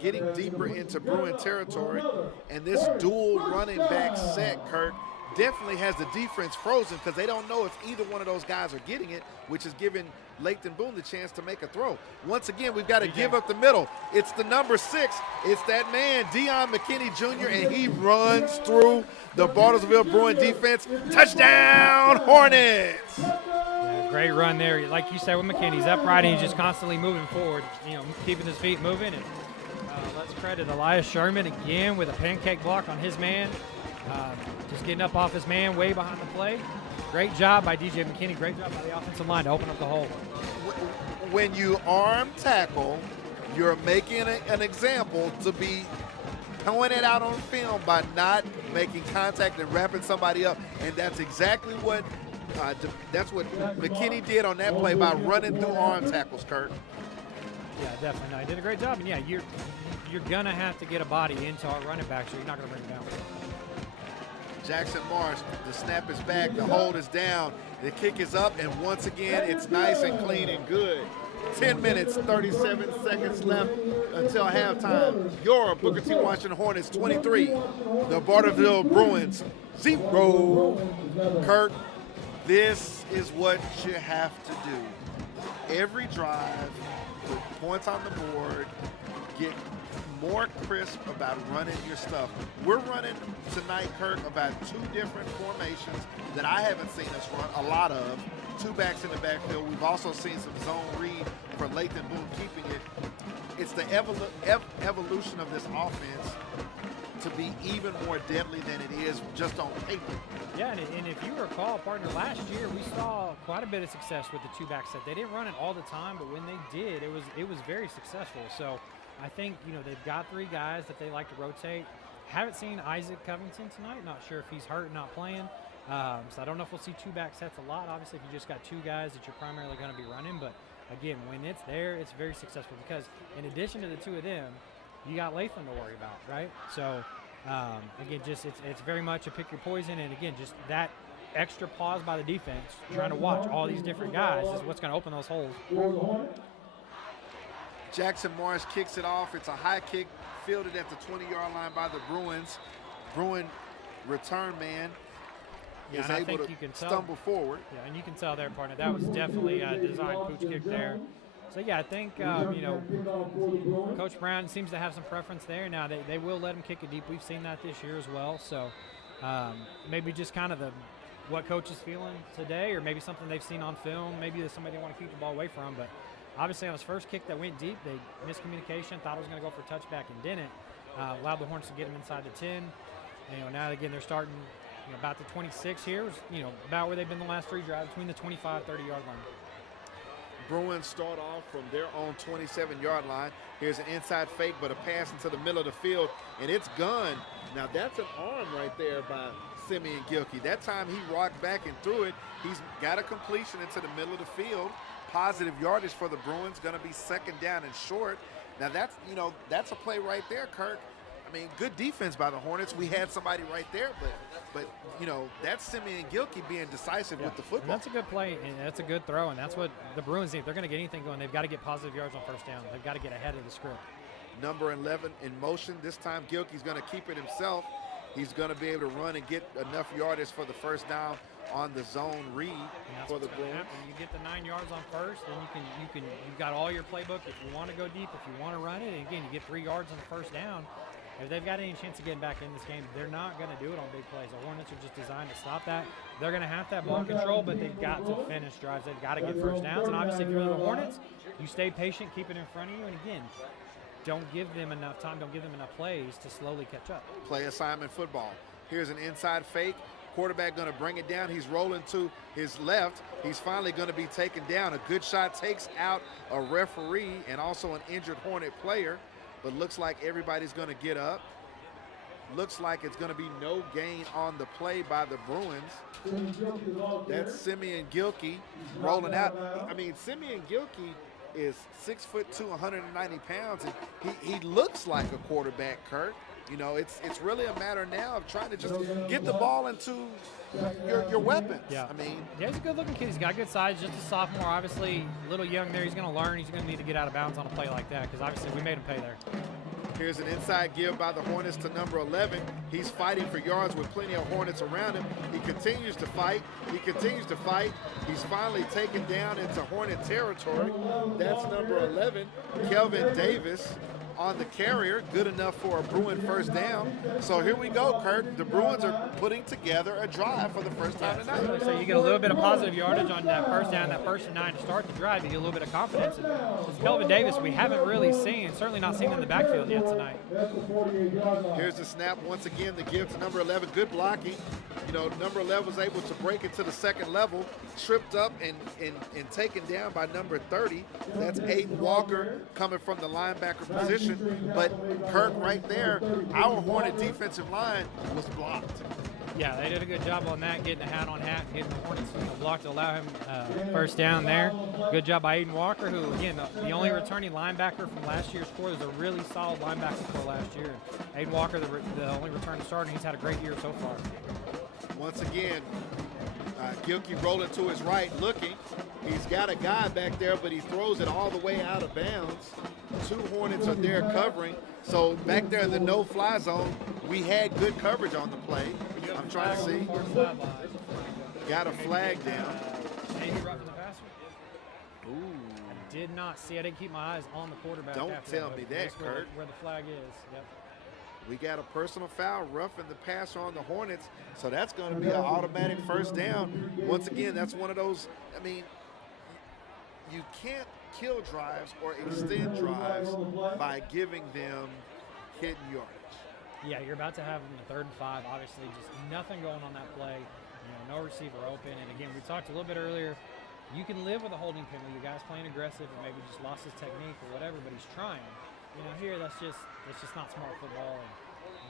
getting deeper into Bruin territory, and this dual running back set, Kirk, definitely has the defense frozen because they don't know if either one of those guys are getting it, which is giving Lathan Boone the chance to make a throw. Once again, we've got to give up the middle. It's the number 6. It's that man, Deion McKinney Jr., and he runs through the Bartlesville Bruin defense. Touchdown, Hornets! Yeah, great run there. Like you said with McKinney, he's upright and he's just constantly moving forward, keeping his feet moving. And let's credit Elias Sherman again with a pancake block on his man. Just getting up off his man way behind the play. Great job by DJ McKinney. Great job by the offensive line to open up the hole. When you arm tackle, you're making an example to be pointed out on film by not making contact and wrapping somebody up, and that's exactly what McKinney did on that play by running through arm tackles, Kurt. Yeah, definitely. No, he did a great job, and yeah, you're gonna have to get a body into our running back, so you're not gonna bring it down. Jackson Marsh, the snap is back, the hold is down, the kick is up, and once again, it's nice and clean and good. 10 minutes, 37 seconds left until halftime. Your Booker T. Washington Hornets 23, the Bartlesville Bruins 0. Kirk, this is what you have to do. Every drive, put points on the board, get more crisp about running your stuff. We're running tonight, Kirk, about 2 different formations that I haven't seen us run a lot of. 2 backs in the backfield. We've also seen some zone read for Lathan Boone keeping it. It's the evolution of this offense to be even more deadly than it is just on paper. Yeah, and if you recall, partner, last year we saw quite a bit of success with the 2-back set. They didn't run it all the time, but when they did, it was very successful. So I think, they've got 3 guys that they like to rotate. Haven't seen Isaac Covington tonight. Not sure if he's hurt and not playing. So I don't know if we'll see 2-back sets a lot. Obviously, if you just got 2 guys that you're primarily going to be running. But, again, when it's there, it's very successful because in addition to the 2 of them, you got Lathan to worry about, right? So, again, just it's very much a pick your poison. And, again, just that extra pause by the defense, trying to watch all these different guys is what's going to open those holes. Jackson Morris kicks it off. It's a high kick fielded at the 20-yard line by the Bruins. Bruin return man is able to stumble forward. Yeah, and you can tell there, partner, that was definitely a designed pooch kick there. So, yeah, I think, Coach Brown seems to have some preference there. Now, they will let him kick it deep. We've seen that this year as well. So, maybe just kind of what Coach is feeling today, or maybe something they've seen on film. Maybe there's somebody they want to keep the ball away from. But obviously on his first kick that went deep, they miscommunication, thought it was going to go for a touchback and didn't. Allowed the Hornets to get him inside the 10. Now, again, they're starting about the 26 here, about where they've been the last 3 drives, between the 25, 30-yard line. Bruins start off from their own 27-yard line. Here's an inside fake, but a pass into the middle of the field, and it's gone. Now, that's an arm right there by Simeon Gilkey. That time he rocked back and threw it. He's got a completion into the middle of the field. Positive yardage for the Bruins, going to be 2nd down and short. Now, that's a play right there, Kirk. I mean, good defense by the Hornets. We had somebody right there, but that's Simeon Gilkey being decisive with the football. And that's a good play, and that's a good throw, and that's what the Bruins need. If they're going to get anything going, they've got to get positive yards on first down. They've got to get ahead of the script. Number 11 in motion. This time Gilkey's going to keep it himself. He's going to be able to run and get enough yardage for the first down on the zone read for the Bruins. You get the 9 yards on first, then you've got all your playbook. If you want to go deep, if you want to run it, and again, you get 3 yards on the first down. If they've got any chance of getting back in this game, they're not going to do it on big plays. The Hornets are just designed to stop that. They're going to have that ball control, but they've got to finish drives. They've got to get first downs. And obviously, if you're the Hornets, you stay patient, keep it in front of you. And again, don't give them enough time, don't give them enough plays to slowly catch up. Play assignment football. Here's an inside fake. Quarterback going to bring it down. He's rolling to his left. He's finally going to be taken down. A good shot takes out a referee and also an injured Hornet player. But looks like everybody's going to get up. Looks like it's going to be no gain on the play by the Bruins. That's Simeon Gilkey rolling out. I mean, Simeon Gilkey is 6'2", 190 pounds, and he looks like a quarterback, Kurt. You know, it's really a matter now of trying to just get the ball into your weapons. Yeah. I mean, yeah, he's a good-looking kid. He's got good size. Just a sophomore, obviously a little young there. He's going to learn. He's going to need to get out of bounds on a play like that because obviously we made him pay there. here's an inside give by the Hornets to number 11. He's fighting for yards with plenty of Hornets around him. He continues to fight. He continues to fight. He's finally taken down into Hornet territory. That's number 11, Kelvin Davis, on the carrier, good enough for a Bruin first down. So here we go, Kirk. The Bruins are putting together a drive for the first time tonight. So you get a little bit of positive yardage on that first down, that 1st and 9 to start the drive. You get a little bit of confidence. And this Kelvin Davis, we haven't really seen, certainly not seen in the backfield yet tonight. Here's the snap once again, the give to number 11. Good blocking. You know, number 11 was able to break it to the second level, tripped up and taken down by number 30. That's Aiden Walker coming from the linebacker position. But Kirk, right there, our Hornet defensive line was blocked. Yeah, they did a good job on that, getting the hat on hat, getting the Hornets blocked to allow him first down there. Good job by Aiden Walker, who, again, the only returning linebacker from last year's core. There's a really solid linebacker core last year. Aiden Walker, the only returning starter, he's had a great year so far. Once again, Gilkey rolling to his right, looking. He's got a guy back there, but he throws it all the way out of bounds. 2 Hornets are there covering. So back there in the no-fly zone, we had good coverage on the play. I'm trying to see. Got a flag down. Maybe roughing the passer. Ooh. I did not see. I didn't keep my eyes on the quarterback. Don't after tell that, me but that, that's Kurt. Where the flag is. Yep. We got a personal foul, roughing the passer on the Hornets, so that's going to be an automatic first down. Once again, that's one of those, I mean, you can't kill drives or extend drives by giving them hidden yardage. Yeah, you're about to have them in 3rd and 5. Obviously, just nothing going on that play. You know, no receiver open. And again, we talked a little bit earlier. You can live with a holding penalty. The guy's playing aggressive and maybe just lost his technique or whatever, but he's trying. You know, here that's just not smart football. And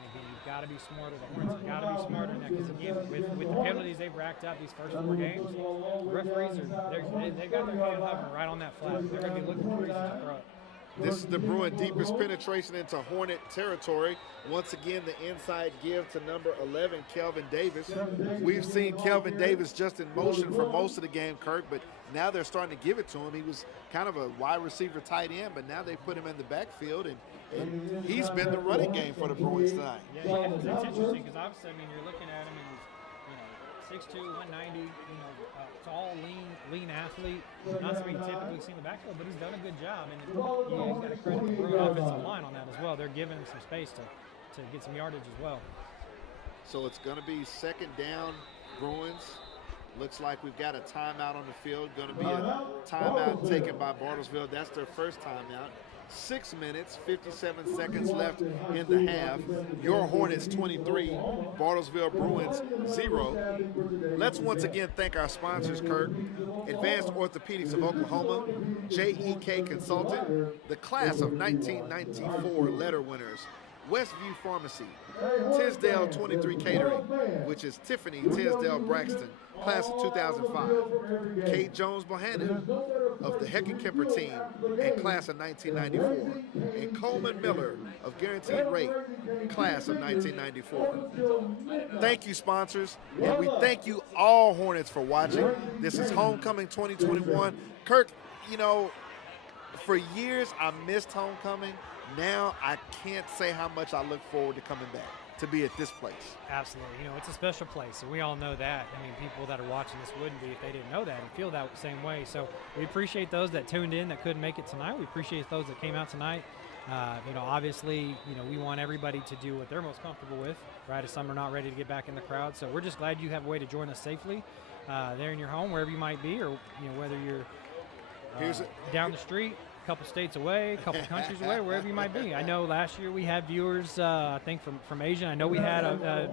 again, you've got to be smarter. The Hornets have got to be smarter than that because again, with the penalties they've racked up these first 4 games, the referees they've got their hand hovering right on that flag. They're going to be looking for reasons to throw it. This is the Bruin deepest penetration into Hornet territory. Once again, the inside give to number 11, Kelvin Davis. We've seen Kelvin Davis just in motion for most of the game, Kirk, but now they're starting to give it to him. He was kind of a wide receiver tight end, but now they put him in the backfield, and he's been the running game for the Bruins tonight. Yeah, it's interesting because obviously, I mean, you're looking at him and he's, 6'2", 190, tall, lean athlete. Not something you typically see in the backfield, but he's done a good job. And you got to credit the Bruin offensive line on that as well. They're giving him some space to get some yardage as well. So it's going to be 2nd down, Bruins. Looks like we've got a timeout on the field. Going to be a timeout taken by Bartlesville. That's their first timeout. 6 minutes, 57 seconds left in the half. Your Hornets 23, Bartlesville Bruins 0. Let's once again thank our sponsors, Kirk. Advanced Orthopedics of Oklahoma, JEK Consultant, the class of 1994 letter winners, Westview Pharmacy, Tisdale 23 Catering, which is Tiffany Tisdale Braxton, class of 2005, Kate Jones Bohannon of the Hecken-Kemper team and class of 1994, and Coleman Miller of Guaranteed Rate, class of 1994. Thank you, sponsors, and we thank you all Hornets for watching. This is Homecoming 2021. Kirk, you know, for years I missed Homecoming. Now I can't say how much I look forward to coming back to be at this place. Absolutely. You know, it's a special place, and we all know that. I mean, people that are watching this wouldn't be if they didn't know that and feel that same way. So we appreciate those that tuned in that couldn't make it tonight. We appreciate those that came out tonight. Obviously, we want everybody to do what they're most comfortable with, right? If some are not ready to get back in the crowd. So we're just glad you have a way to join us safely there in your home, wherever you might be, or, whether you're down the street, couple states away, a couple countries away, wherever you might be. I know last year we had viewers, I think from Asia. I know we had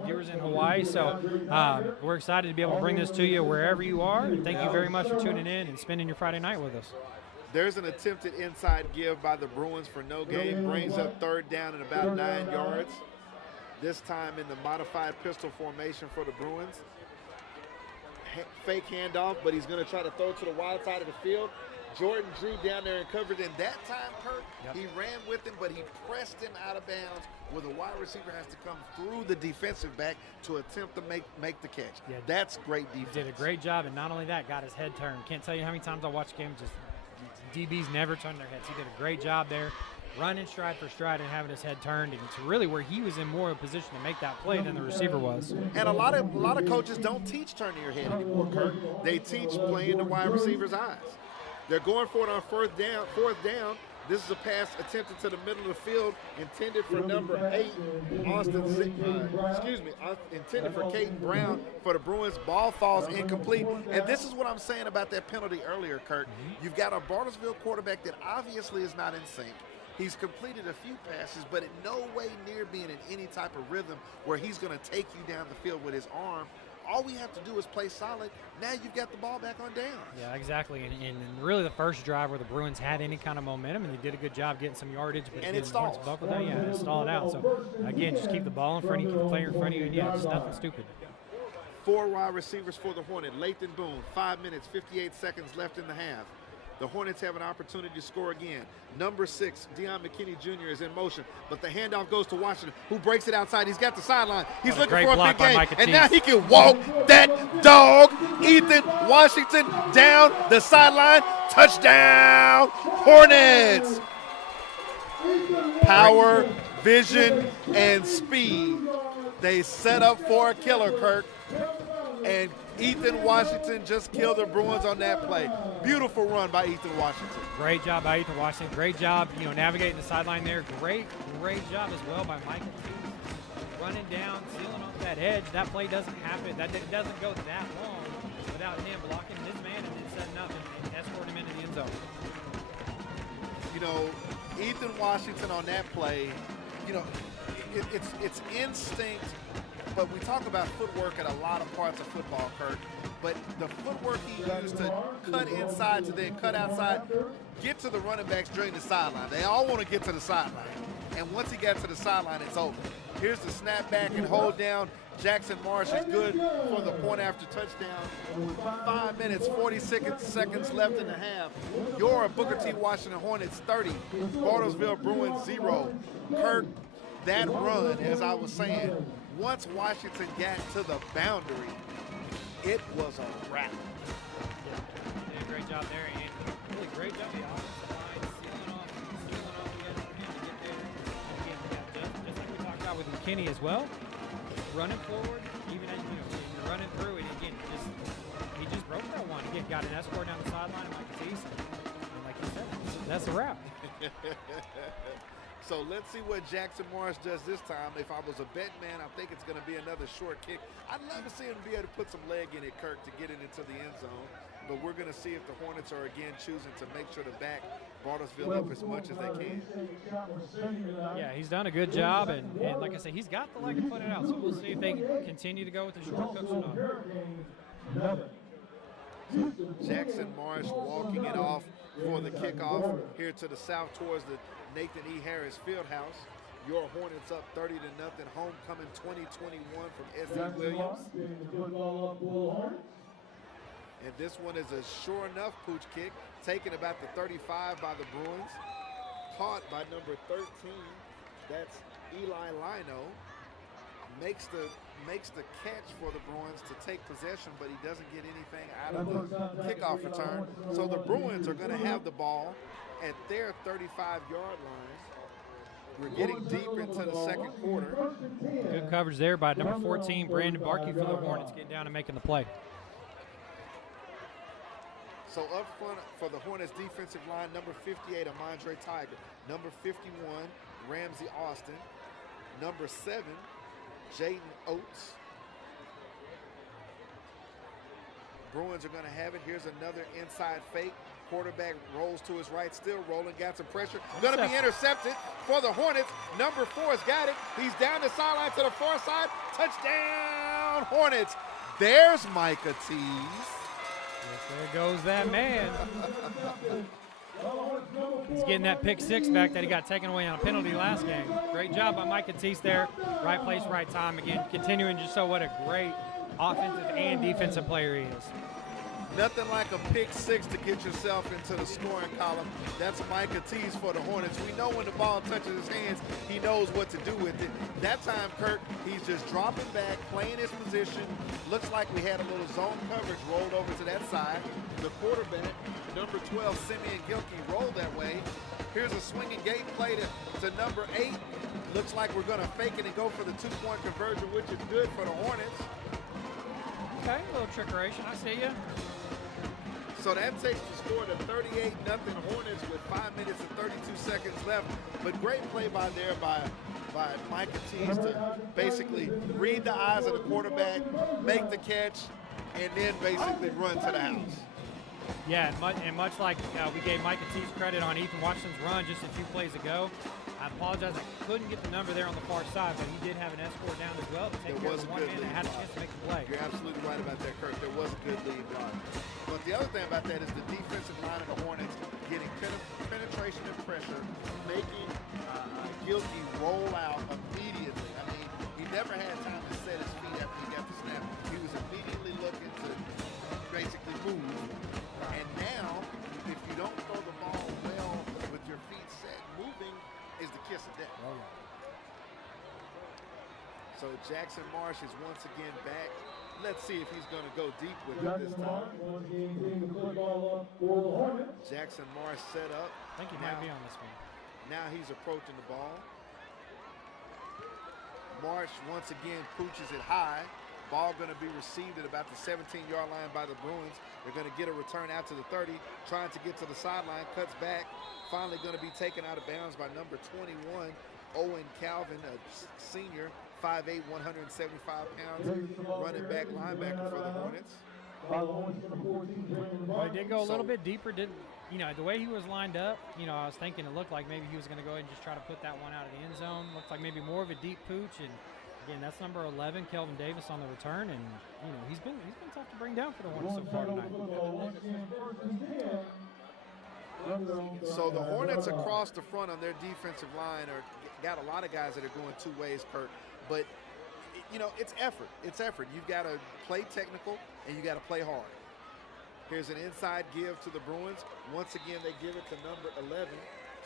viewers in Hawaii. So we're excited to be able to bring this to you wherever you are. And thank you very much for tuning in and spending your Friday night with us. There's an attempted inside give by the Bruins for no gain. Brings up 3rd down and about 9 yards. This time in the modified pistol formation for the Bruins. Fake handoff, but he's going to try to throw it to the wide side of the field. Jordan Drew down there and covered. And that time, Kurt, Yep. he ran with him, but he pressed him out of bounds where the wide receiver has to come through the defensive back to attempt to make the catch. Yeah. That's great defense. Did a great job, and not only that, got his head turned. Can't tell you how many times I watched games, just DBs never turn their heads. He did a great job there, running stride for stride and having his head turned, and it's really where he was in more of a position to make that play than the receiver was. And a lot of coaches don't teach turning your head anymore, Kurt. They teach playing the wide receiver's eyes. They're going for it on fourth down. This is a pass attempted to the middle of the field, intended for number 8, intended for Caden Brown for the Bruins. Ball falls incomplete. And this is what I'm saying about that penalty earlier, Kurt. You've got a Bartlesville quarterback that obviously is not in sync. He's completed a few passes, but in no way near being in any type of rhythm where he's going to take you down the field with his arm. All we have to do is play solid. Now you've got the ball back on down. Yeah, exactly. And really the first drive where the Bruins had any kind of momentum, and they did a good job getting some yardage. But and it stalls. It stalled out. So, again, just keep the ball in front of you, keep the player in front of you, and, yeah, just nothing stupid. 4 wide receivers for the Hornet. Lathan Boone, 5 minutes, 58 seconds left in the half. The Hornets have an opportunity to score again. Number 6, Deion McKinney Jr. is in motion, but the handoff goes to Washington, who breaks it outside. He's got the sideline. He's looking for a big game, and now he can walk that dog. Ethan Washington down the sideline. Touchdown, Hornets. Power, vision, and speed. They set up for a killer, Kirk. And Ethan Washington just killed the Bruins on that play. Beautiful run by Ethan Washington. Great job by Ethan Washington. Great job, navigating the sideline there. Great job as well by Michael running down, sealing off that edge. That play doesn't happen. That doesn't go that long without him blocking his man and then setting up and escorting him into the end zone. Ethan Washington on that play, it's instinct. But we talk about footwork in a lot of parts of football, Kurt. But the footwork he used to cut inside to then cut outside, get to the running backs during the sideline. They all want to get to the sideline. And once he got to the sideline, it's over. Here's the snap back and hold down. Jackson Marsh is good for the point after touchdown. 5 minutes, 46 seconds left in the half. Your Booker T. Washington Hornets 30, Bartlesville Bruins 0. Kurt, that run, as I was saying, once Washington got to the boundary, it was a wrap. Yeah, did a great job there, and really great job the offensive line sealing off the other end to get there. Again, just like we talked about with McKinney as well, running forward, even as you're running through it. Again, he just broke that one. Again, got an escort down the sideline of Mike Matisse, and like you said, that's a wrap. So let's see what Jackson Morris does this time. If I was a bet man, I think it's going to be another short kick. I'd love to see him be able to put some leg in it, Kirk, to get it into the end zone. But we're going to see if the Hornets are again choosing to make sure to back Bartlesville up as much as they can. Yeah, he's done a good job, and like I said, he's got the leg to put it out. So we'll see if they can continue to go with the short cooks or not. Jackson Morris walking it off for the kickoff here to the south towards the Nathan E. Harris Fieldhouse. Your Hornets up 30-0. Homecoming 2021 from S.E. Williams. And this one is a sure enough pooch kick, taken about the 35 by the Bruins. Caught by number 13. That's Eli Lino. Makes the catch for the Bruins to take possession, but he doesn't get anything out of the kickoff return. So the Bruins are going to have the ball at their 35-yard line. We're getting deep into the second quarter. Good coverage there by number 14, Brandon Barkey for the Hornets, getting down and making the play. So up front for the Hornets defensive line, number 58, Amandre Tiger. Number 51, Ramsey Austin. Number 7, Jaden Oates. Bruins are going to have it. Here's another inside fake. Quarterback rolls to his right, still rolling, got some pressure. Going to be intercepted for the Hornets. Number 4 has got it. He's down the sideline to the far side. Touchdown, Hornets. There's Micah Tees. Yes, there goes that man. He's getting that pick 6 back that he got taken away on a penalty last game. Great job by Micah Tees there. Right place, right time. Again, continuing to show what a great offensive and defensive player he is. Nothing like a pick six to get yourself into the scoring column. That's Micah Tees for the Hornets. We know when the ball touches his hands, he knows what to do with it. That time, Kirk, he's just dropping back, playing his position. Looks like we had a little zone coverage rolled over to that side. The quarterback, number 12, Simeon Gilkey, rolled that way. Here's a swinging gate play to number 8. Looks like we're going to fake it and go for the two-point conversion, which is good for the Hornets. Okay, a little trickeration. I see you. So that takes the score to 38-0 Hornets with 5 minutes and 32 seconds left. But great play by Micah Tees to basically read the eyes of the quarterback, make the catch, and then basically run to the house. Yeah, and much like we gave Micah Tees credit on Ethan Washington's run just a few plays ago, I apologize, I couldn't get the number there on the far side, but he did have an escort down as well to take care of the one man that had a chance to make the play. You're absolutely right about that, Kirk. There was a good lead block. But the other thing about that is the defensive line of the Hornets getting penetration and pressure, making Gilkey roll out immediately. I mean, he never had time to set his feet after he got the snap. He was immediately looking to basically move. And now, if you don't throw the ball well with your feet set, moving is the kiss of death. Oh, yeah. So Jackson Marsh is once again back. Let's see if he's going to go deep with it this time. Jackson Marsh set up. I think he might be on this one. Now he's approaching the ball. Marsh once again pooches it high. Ball going to be received at about the 17-yard line by the Bruins. They're going to get a return out to the 30, trying to get to the sideline, cuts back. Finally going to be taken out of bounds by number 21, Owen Calvin, a senior, 5'8", 175 pounds, running back linebacker for the Hornets. Well, he did go a little bit deeper. The way he was lined up, I was thinking it looked like maybe he was going to go ahead and just try to put that one out of the end zone. Looks like maybe more of a deep pooch. And again, that's number 11, Kelvin Davis, on the return. And he's been tough to bring down for the Hornets so far tonight. So the Hornets across the front on their defensive line got a lot of guys that are going two ways, Kurt. But, it's effort. It's effort. You've got to play technical, and you got to play hard. Here's an inside give to the Bruins. Once again, they give it to number 11,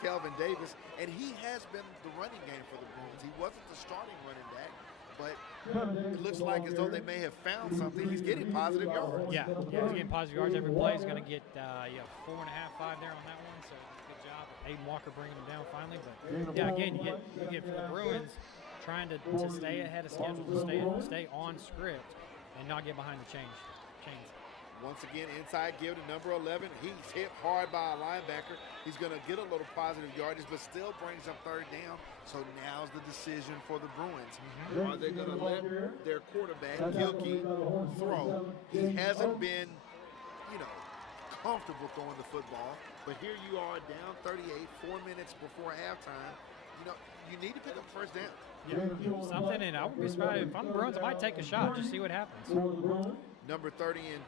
Kelvin Davis. And he has been the running game for the Bruins. He wasn't the starting running back, but it looks like as though they may have found something. He's getting positive yards. Yeah, he's getting positive yards every play. He's going to get 4.5, 5 there on that one. So good job. Aiden Walker bringing him down finally. But yeah, again, you get for the Bruins trying to stay ahead of schedule, to stay on script, and not get behind the chains. Once again, inside give to number 11. He's hit hard by a linebacker. He's going to get a little positive yardage, but still brings up third down. So now's the decision for the Bruins. Are they going to let their quarterback, Gilkey, throw? He hasn't been, comfortable throwing the football. But here you are down 38, 4 minutes before halftime. You need to pick up first down. Yeah, something, and I wouldn't be surprised if I'm the Bruins, I might take a shot, just see what happens. Number 30 in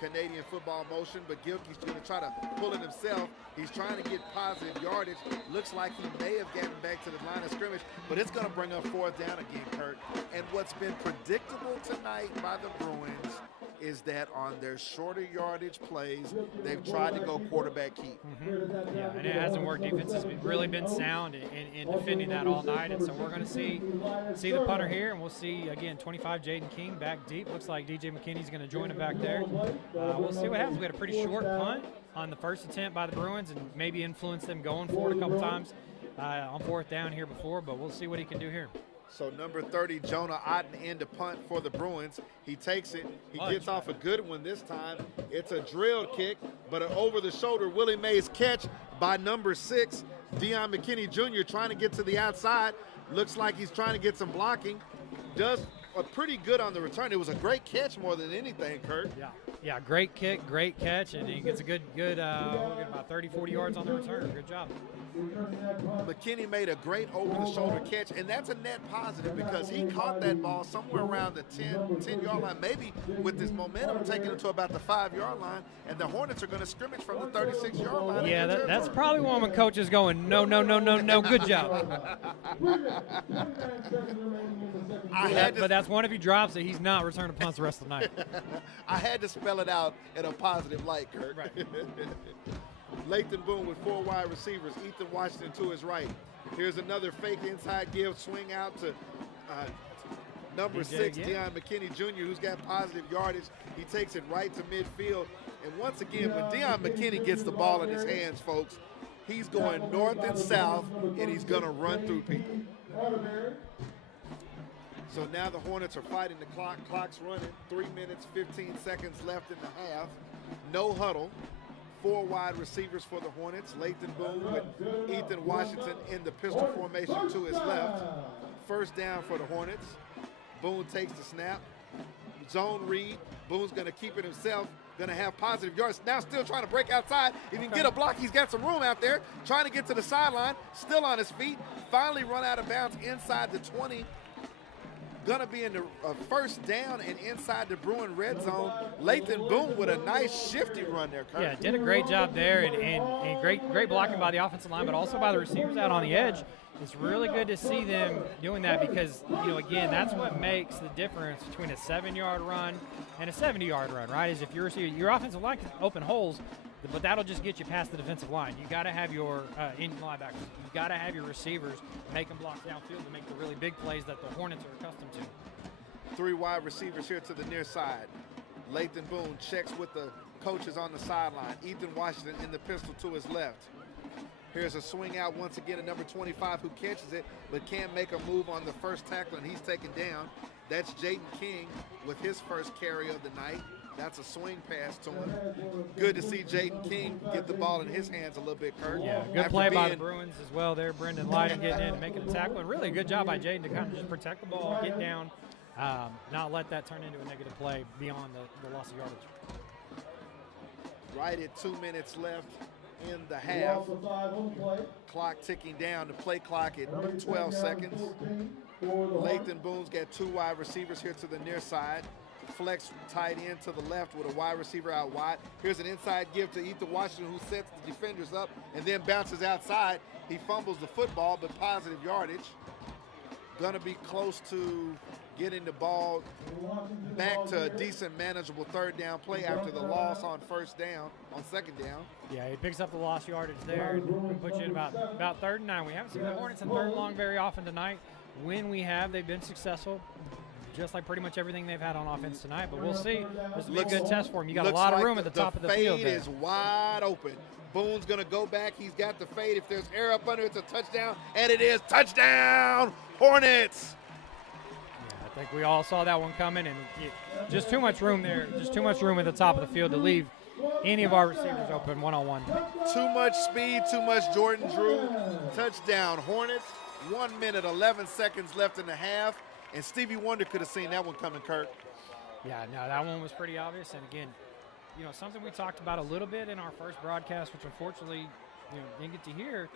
Canadian football motion, but Gilkey's going to try to pull it himself. He's trying to get positive yardage. Looks like he may have gotten back to the line of scrimmage, but it's going to bring up fourth down again, Kurt. And what's been predictable tonight by the Bruins is that on their shorter yardage plays, they've tried to go quarterback keep. Yeah, and it hasn't worked. Defense has really been sound in defending that all night, and so we're going to see the punter here, and we'll see, again, 25, Jaden King back deep. Looks like DJ McKinney's going to join him back there. We'll see what happens. We had a pretty short punt on the first attempt by the Bruins and maybe influence them going for it a couple times on fourth down here before, but we'll see what he can do here. So number 30, Jonah Otten, in to punt for the Bruins. He takes it. He gets off a good one this time. It's a drilled kick, but an over-the-shoulder Willie Mays catch by number 6, Deion McKinney Jr., trying to get to the outside. Looks like he's trying to get some blocking. Does a pretty good on the return. It was a great catch more than anything, Kurt. Yeah, great kick, great catch, and he gets a good about 30, 40 yards on the return. Good job. McKinney made a great over-the-shoulder catch, and that's a net positive because he caught that ball somewhere around the 10-yard line, maybe with his momentum taking it to about the 5-yard line, and the Hornets are going to scrimmage from the 36-yard line. Yeah, that's probably one when coach is going, no, good job. But that's one if he drops it, he's not returning punts the rest of the night. I had to spell it out in a positive light, Kirk. Right. Lathan Boone with 4 wide receivers. Ethan Washington to his right. Here's another fake inside give, swing out to number 6, Deion McKinney Jr., who's got positive yardage. He takes it right to midfield. And once again, when Deion McKinney gets the ball in his hands, folks, he's going north and south, and he's going to run through people. So now the Hornets are fighting the clock. Clock's running. 3 minutes, 15 seconds left in the half. No huddle. 4 wide receivers for the Hornets. Lathan Boone with Ethan Washington in the pistol formation to his left. First down for the Hornets. Boone takes the snap. Zone read. Boone's going to keep it himself. Going to have positive yards. Now still trying to break outside. If he can get a block, he's got some room out there. Trying to get to the sideline. Still on his feet. Finally run out of bounds inside the 20. Going to be in the first down and inside the Bruin red zone. Lathan Boone with a nice shifty run there, Kurt. Yeah, did a great job there, and great blocking by the offensive line, but also by the receivers out on the edge. It's really good to see them doing that because, again, that's what makes the difference between a 7-yard run and a 70-yard run, right? Is if your offensive line can open holes, but that'll just get you past the defensive line. You got to have your in linebackers. You got to have your receivers make them block downfield to make the really big plays that the Hornets are accustomed to. 3 wide receivers here to the near side. Lathan Boone checks with the coaches on the sideline. Ethan Washington in the pistol to his left. Here's a swing out once again at number 25 who catches it but can't make a move on the first tackle, and he's taken down. That's Jaden King with his first carry of the night. That's a swing pass to him. Good to see Jaden King get the ball in his hands a little bit, Kurt. Yeah, good play by the Bruins as well there. Brendan Lyden getting in and making a tackle. And really a good job by Jaden to kind of just protect the ball, get down, not let that turn into a negative play beyond the loss of yardage. Right at 2 minutes left in the half. Clock ticking down. The play clock at 12 seconds. Lathan Boone's got 2 wide receivers here to the near side. Flex tight end to the left with a wide receiver out wide. Here's an inside give to Ethan Washington, who sets the defenders up and then bounces outside. He fumbles the football, but positive yardage. Gonna be close to getting the ball back to a decent, manageable 3rd down play after the loss on 2nd down. Yeah, he picks up the lost yardage there and puts you in about 3rd and 9. We haven't seen the Hornets in 3rd and long very often tonight. When we have, they've been successful, just like pretty much everything they've had on offense tonight. But we'll see. This will be a good test for him. You got a lot of room at the top of the field. The fade is wide open. Boone's going to go back. He's got the fade. If there's air up under, it's a touchdown. And it is touchdown, Hornets. Yeah, I think we all saw that one coming. And just too much room there. Just too much room at the top of the field to leave any of our receivers open one-on-one. Too much speed, too much Jordan Drew. Touchdown, Hornets. 1 minute, 11 seconds left in the half. And Stevie Wonder could have seen that one coming, Kirk. Yeah, no, that one was pretty obvious. And again, something we talked about a little bit in our first broadcast, which unfortunately, didn't get to hear.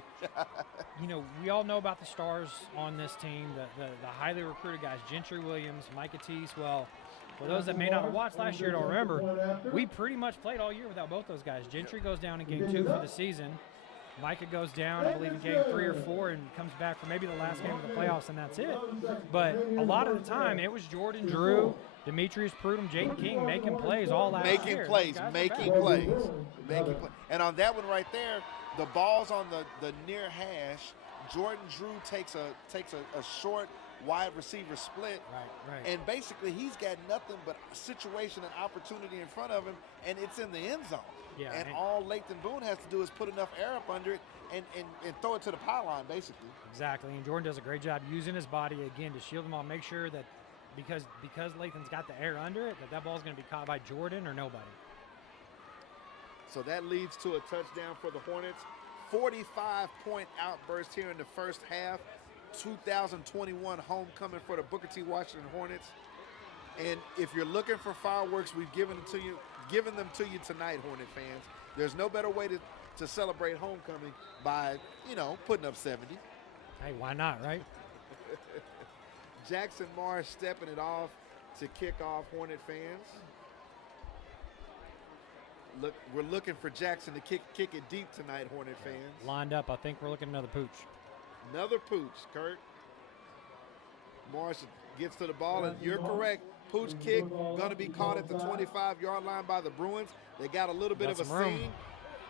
We all know about the stars on this team, the highly recruited guys, Gentry Williams, Micah Teese. Well, for those that may not have watched last year, don't remember, we pretty much played all year without both those guys. Gentry goes down in game 2 for the season. Micah goes down, I believe, in game 3 or 4 and comes back for maybe the last game of the playoffs, and that's it. But a lot of the time, it was Jordan Drew, Demetrius Prudhomme, Jaden King making plays all last year. Making plays. And on that one right there, the ball's on the near hash. Jordan Drew takes a short wide receiver split. Right. And basically, he's got nothing but situation and opportunity in front of him, and it's in the end zone. Yeah, and all Lathan Boone has to do is put enough air up under it and throw it to the pylon, basically. Exactly, and Jordan does a great job using his body, again, to shield him all, make sure that because Lathan's got the air under it, that ball's going to be caught by Jordan or nobody. So that leads to a touchdown for the Hornets. 45-point outburst here in the first half. 2021 homecoming for the Booker T. Washington Hornets. And if you're looking for fireworks, we've given them to you tonight, Hornet fans. There's no better way to to celebrate homecoming by, putting up 70. Hey, why not, right? Jackson Marsh stepping it off to kick off, Hornet fans. Look, we're looking for Jackson to kick it deep tonight, Hornet fans. Lined up. I think we're looking at another pooch. Another pooch, Kurt. Marsh gets to the ball, and you're correct. Pooch kick going to be caught at the 25-yard line by the Bruins. They got a little bit of a seam,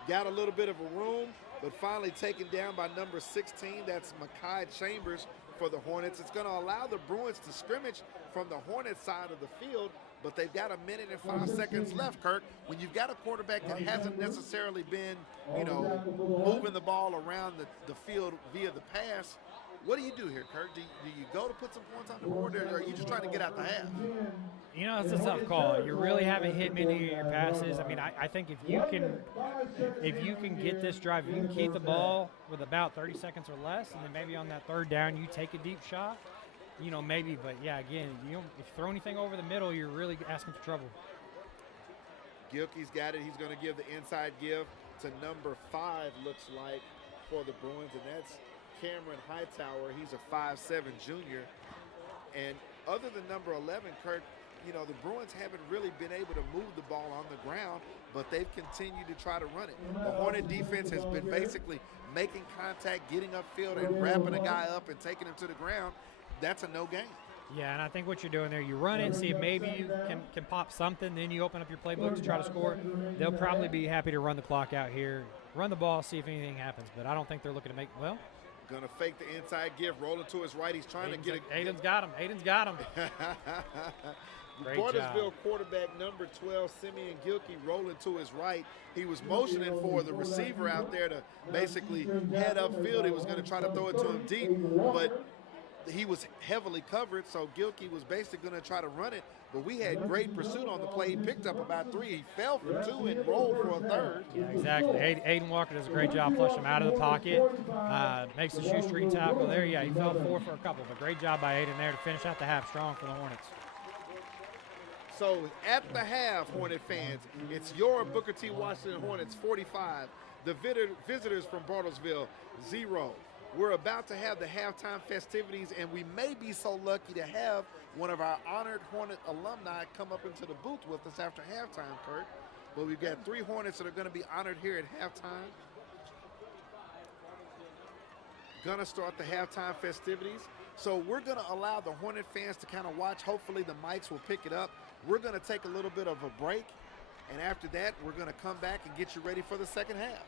got a little bit of a room, but finally taken down by number 16. That's Mekhi Chambers for the Hornets. It's going to allow the Bruins to scrimmage from the Hornets side of the field, but they've got a minute and 5 seconds left, Kirk. When you've got a quarterback that hasn't necessarily been, moving the ball around the field via the pass, what do you do here, Kirk? Do you go to put some points on the board, or are you just trying to get out the half? It's a tough call. You really haven't hit many of your passes. I mean, I think if you can get this drive, you can keep the ball with about 30 seconds or less, and then maybe on that third down you take a deep shot, maybe. But yeah, again, if you throw anything over the middle, you're really asking for trouble. Gilkey's got it. He's going to give the inside give to number 5, looks like, for the Bruins, and that's Cameron Hightower. He's a 5'7" junior. And other than number 11, Kurt, the Bruins haven't really been able to move the ball on the ground, but they've continued to try to run it. The Hornet defense has been basically making contact, getting upfield, and wrapping a guy up and taking him to the ground. That's a no gain. Yeah, and I think what you're doing there, you run it, see if maybe you can pop something, then you open up your playbook to try to score. They'll probably be happy to run the clock out here, run the ball, see if anything happens, but I don't think they're looking to make, Gonna fake the inside give, rolling to his right. He's trying to get it. Aiden's got him. Bartlesville quarterback number 12, Simeon Gilkey, rolling to his right. He was motioning for the receiver out there to basically head upfield. He was going to try to throw it to him deep, but he was heavily covered, so Gilkey was basically going to try to run it. But we had great pursuit on the play. He picked up about 3. He fell for 2 and rolled for a third. Yeah, exactly. Aiden Walker does a great job flushing him out of the pocket. Makes the shoestring tackle there. Yeah, he fell 4 for a couple, but great job by Aiden there to finish out the half strong for the Hornets. So at the half, Hornet fans, it's your Booker T. Washington Hornets 45, the visitors from Bartlesville 0. We're about to have the halftime festivities, and we may be so lucky to have one of our honored Hornet alumni come up into the booth with us after halftime, Kurt. But we've got 3 Hornets that are going to be honored here at halftime. Gonna start the halftime festivities. So we're going to allow the Hornet fans to kind of watch. Hopefully the mics will pick it up. We're going to take a little bit of a break, and after that, we're going to come back and get you ready for the second half.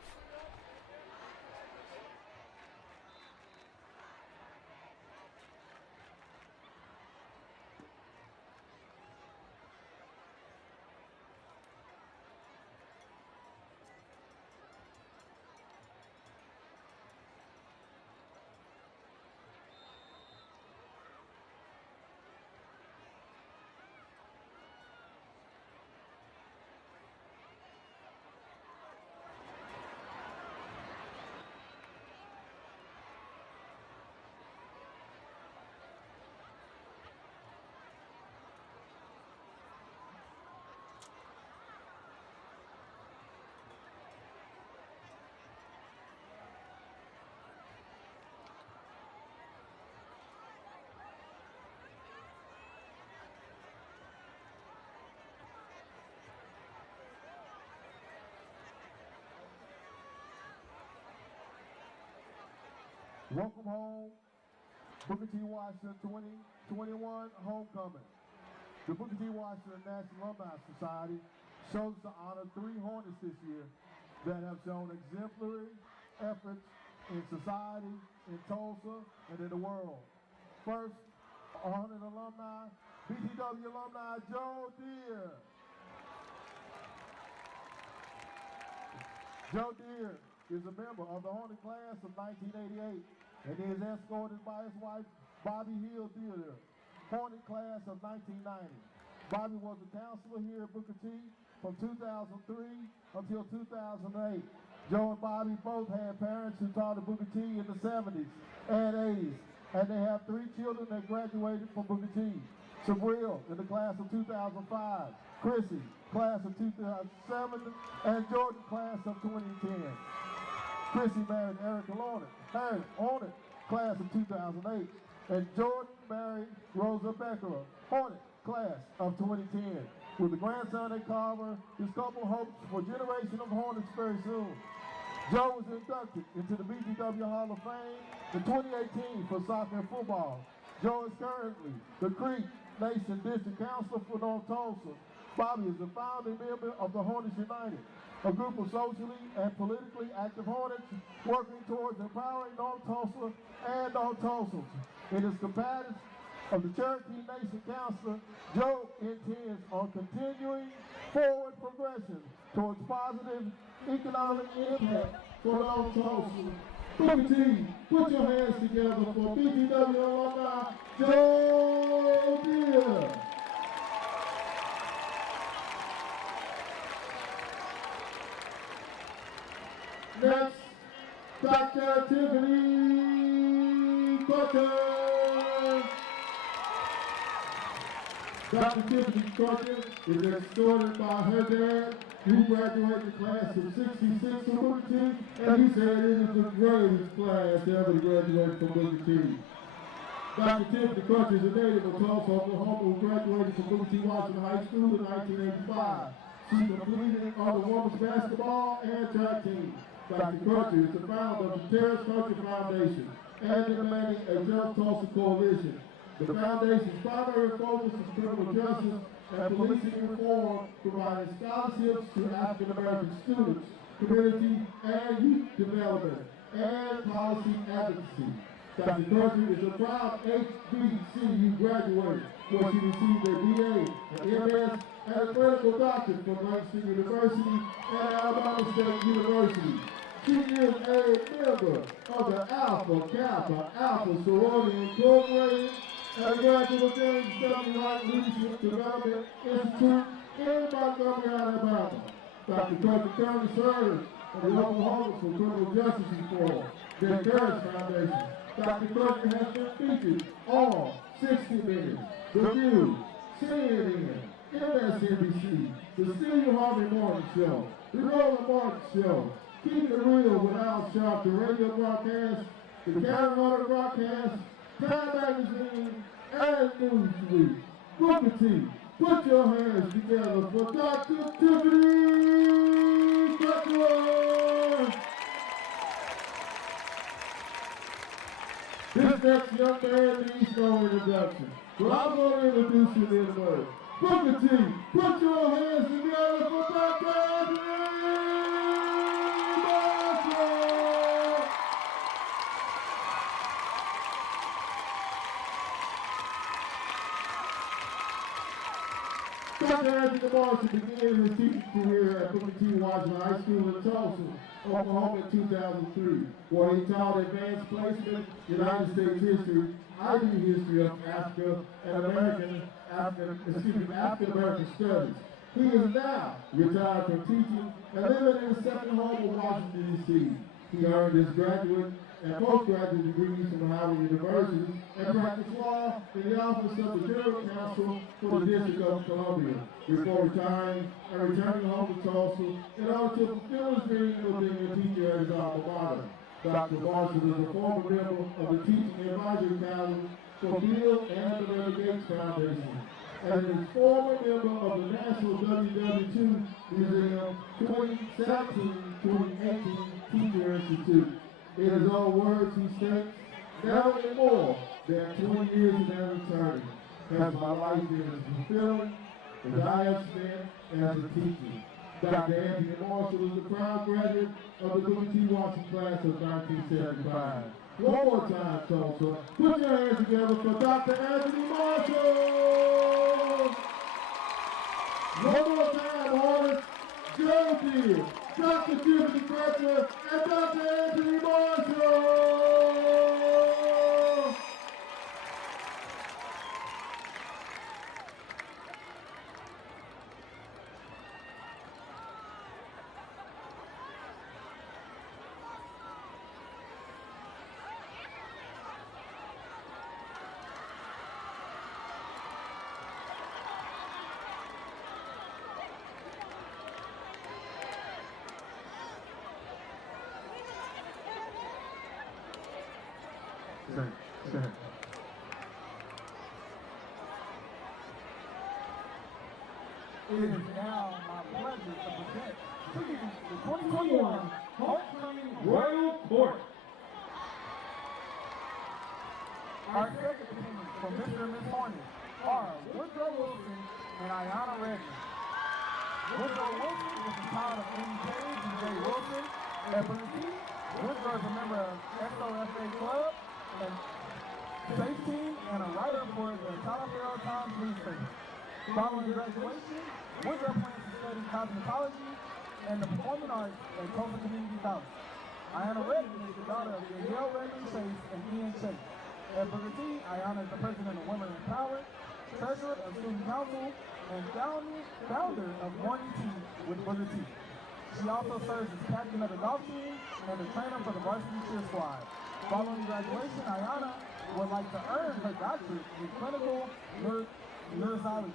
Welcome home, Booker T. Washington 2021 Homecoming. The Booker T. Washington National Alumni Society chose to honor 3 Hornets this year that have shown exemplary efforts in society, in Tulsa, and in the world. First, Hornet alumni, BTW alumni Joe Deere. Joe Deere is a member of the Hornet class of 1988 and is escorted by his wife, Bobby Hill Deere, Hornet class of 1990. Bobby was a counselor here at Booker T from 2003 until 2008. Joe and Bobby both had parents who taught at Booker T in the 70s and 80s, and they have 3 children that graduated from Booker T. Sabril in the class of 2005, Chrissy, class of 2007, and Jordan, class of 2010. Chrissy married Erica Hornet, class of 2008. And Jordan married Rosa Becker, Hornet, class of 2010. With a grandson at Carver, this couple hopes for a generation of Hornets very soon. Joe was inducted into the BGW Hall of Fame in 2018 for soccer and football. Joe is currently the Creek Nation District Councilor for North Tulsa. Bobby is the founding member of the Hornets United, a group of socially and politically active Hornets working towards empowering North Tulsa and North Tulsans. In his capacity of the Cherokee Nation Councilor, Joe intends on continuing forward progression towards positive economic impact for North Tulsa. Booker T, put your hands together for BGW alumni, Joe Deere. Next, Dr. Tiffany Carter. Dr. Tiffany Carter is escorted by her dad, who graduated the class of 66 from Booker T, and he said it is the greatest class ever to graduate from Booker T. Dr. Tiffany Carter is a native of Tulsa, Oklahoma, who graduated from Booker T. Washington High School in 1985. She completed on the women's basketball and track team. Dr. Carter is the founder of the Terrace Culture Foundation and the Atlantic a Just Tulsa Coalition. The foundation's primary focus is criminal justice and policing reform, providing scholarships to African American students, community and youth development, and policy advocacy. Dr. Carter is a proud HBCU graduate, where she received a BA, an MS, and a clinical doctorate from Langston University and Alabama State University. She is a member of the Alpha Kappa Alpha Sorority Incorporated and a graduate of James W. White Leadership Development Institute in Montgomery, Alabama. Dr. Carter currently serves on the Oklahoma for Criminal Justice Reform, the Terrace Foundation. Dr. Carter has been featured on 60 Minutes, The View, CNN, MSNBC, The Steve Harvey Morning Show, The Roland Martin Show, Keep It Real with Al Sharp, the radio broadcast, the Carolina broadcast, Time Magazine, and Newsweek. Booker T, put your hands together for Dr. Tiffany Carter. This next young man needs no introduction, so I'm going to introduce you in a word. Booker T, put your hands together for Dr. Dr. Anthony Marshall began his teaching career at Booker T. Washington High School in Tulsa, Oklahoma in 2003, where he taught advanced placement, United States history, IB history of Africa and African American studies. He is now retired from teaching and living in his second home in Washington, D.C. He earned his graduate and postgraduate degrees from Howard University and practiced law in the office of the General Counsel for the District of Columbia before retiring and returning home to Tulsa in order to fulfill his dream of being a teacher at his alma mater. Dr. Marshall is a former member of the Teaching Advisory Council for Bill and the Melinda Gates Foundation and is former member of the National WW2 Museum 2017-2018 Teacher Institute. In his own words, he states, "Now and more than 20 years in their attorney has my life been as fulfilling as I have spent as a teacher." Dr. Anthony Marshall is a proud graduate of the Booker T. Washington class of 1975. One more time, Tulsa. Put your hands together for Dr. Anthony Marshall. One more time, Hornets. Joe Deere, Dr. Tiffany Carter, and Dr. Anthony Marshall. It is now my pleasure to present the 2021 Homecoming Royal Court. Our second team from Mr. and Miss Hornet are Woodrow Wilson and Ayanna Redmond. Woodrow Wilson is the child of Amy Page and Jay Wilson. At Booty, Woodrow is a member of SOFA Club and Safe Team and a writer for the Tallahassee Times newspaper. Following graduation, Woodrow plans to study cosmetology and the performing arts at Tulsa Community College. Ayanna Redmond is the daughter of Danielle Redmond Chase and Ian Chase. At Booker T, Ayanna is the president of Women Empowered, treasurer of Student Council, and founder of Morning Tea with Booker T. She also serves as captain of the golf team and a trainer for the varsity cheer squad. Following graduation, Ayanna would like to earn her doctorate in clinical neurology.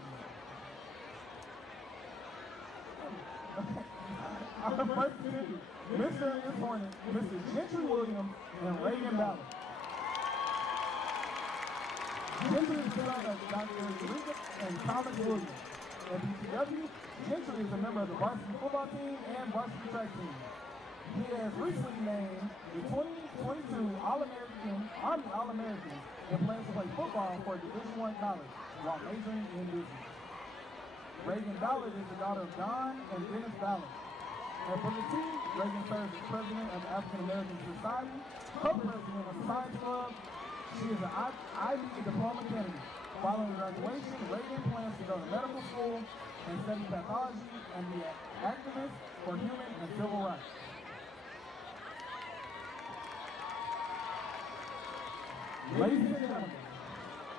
Our first committee, Mr. and Miss Hornet, Mr. Gentry Williams, and Reagan Ballard. Gentry is the son of Dr. Eureka and Thomas Williams. At BTW, Gentry is a member of the varsity football team and varsity track team. He has recently named the 2022 Army All-American and plans to play football for Division I college while majoring in business. Reagan Ballard is the daughter of Don and Dennis Ballard. At Booker T, Reagan serves as president of the African American Society, co-president of the Science Club. She is an Ivy diploma candidate. Following graduation, Reagan plans to go to medical school and study pathology and be an activist for human and civil rights. Ladies and gentlemen,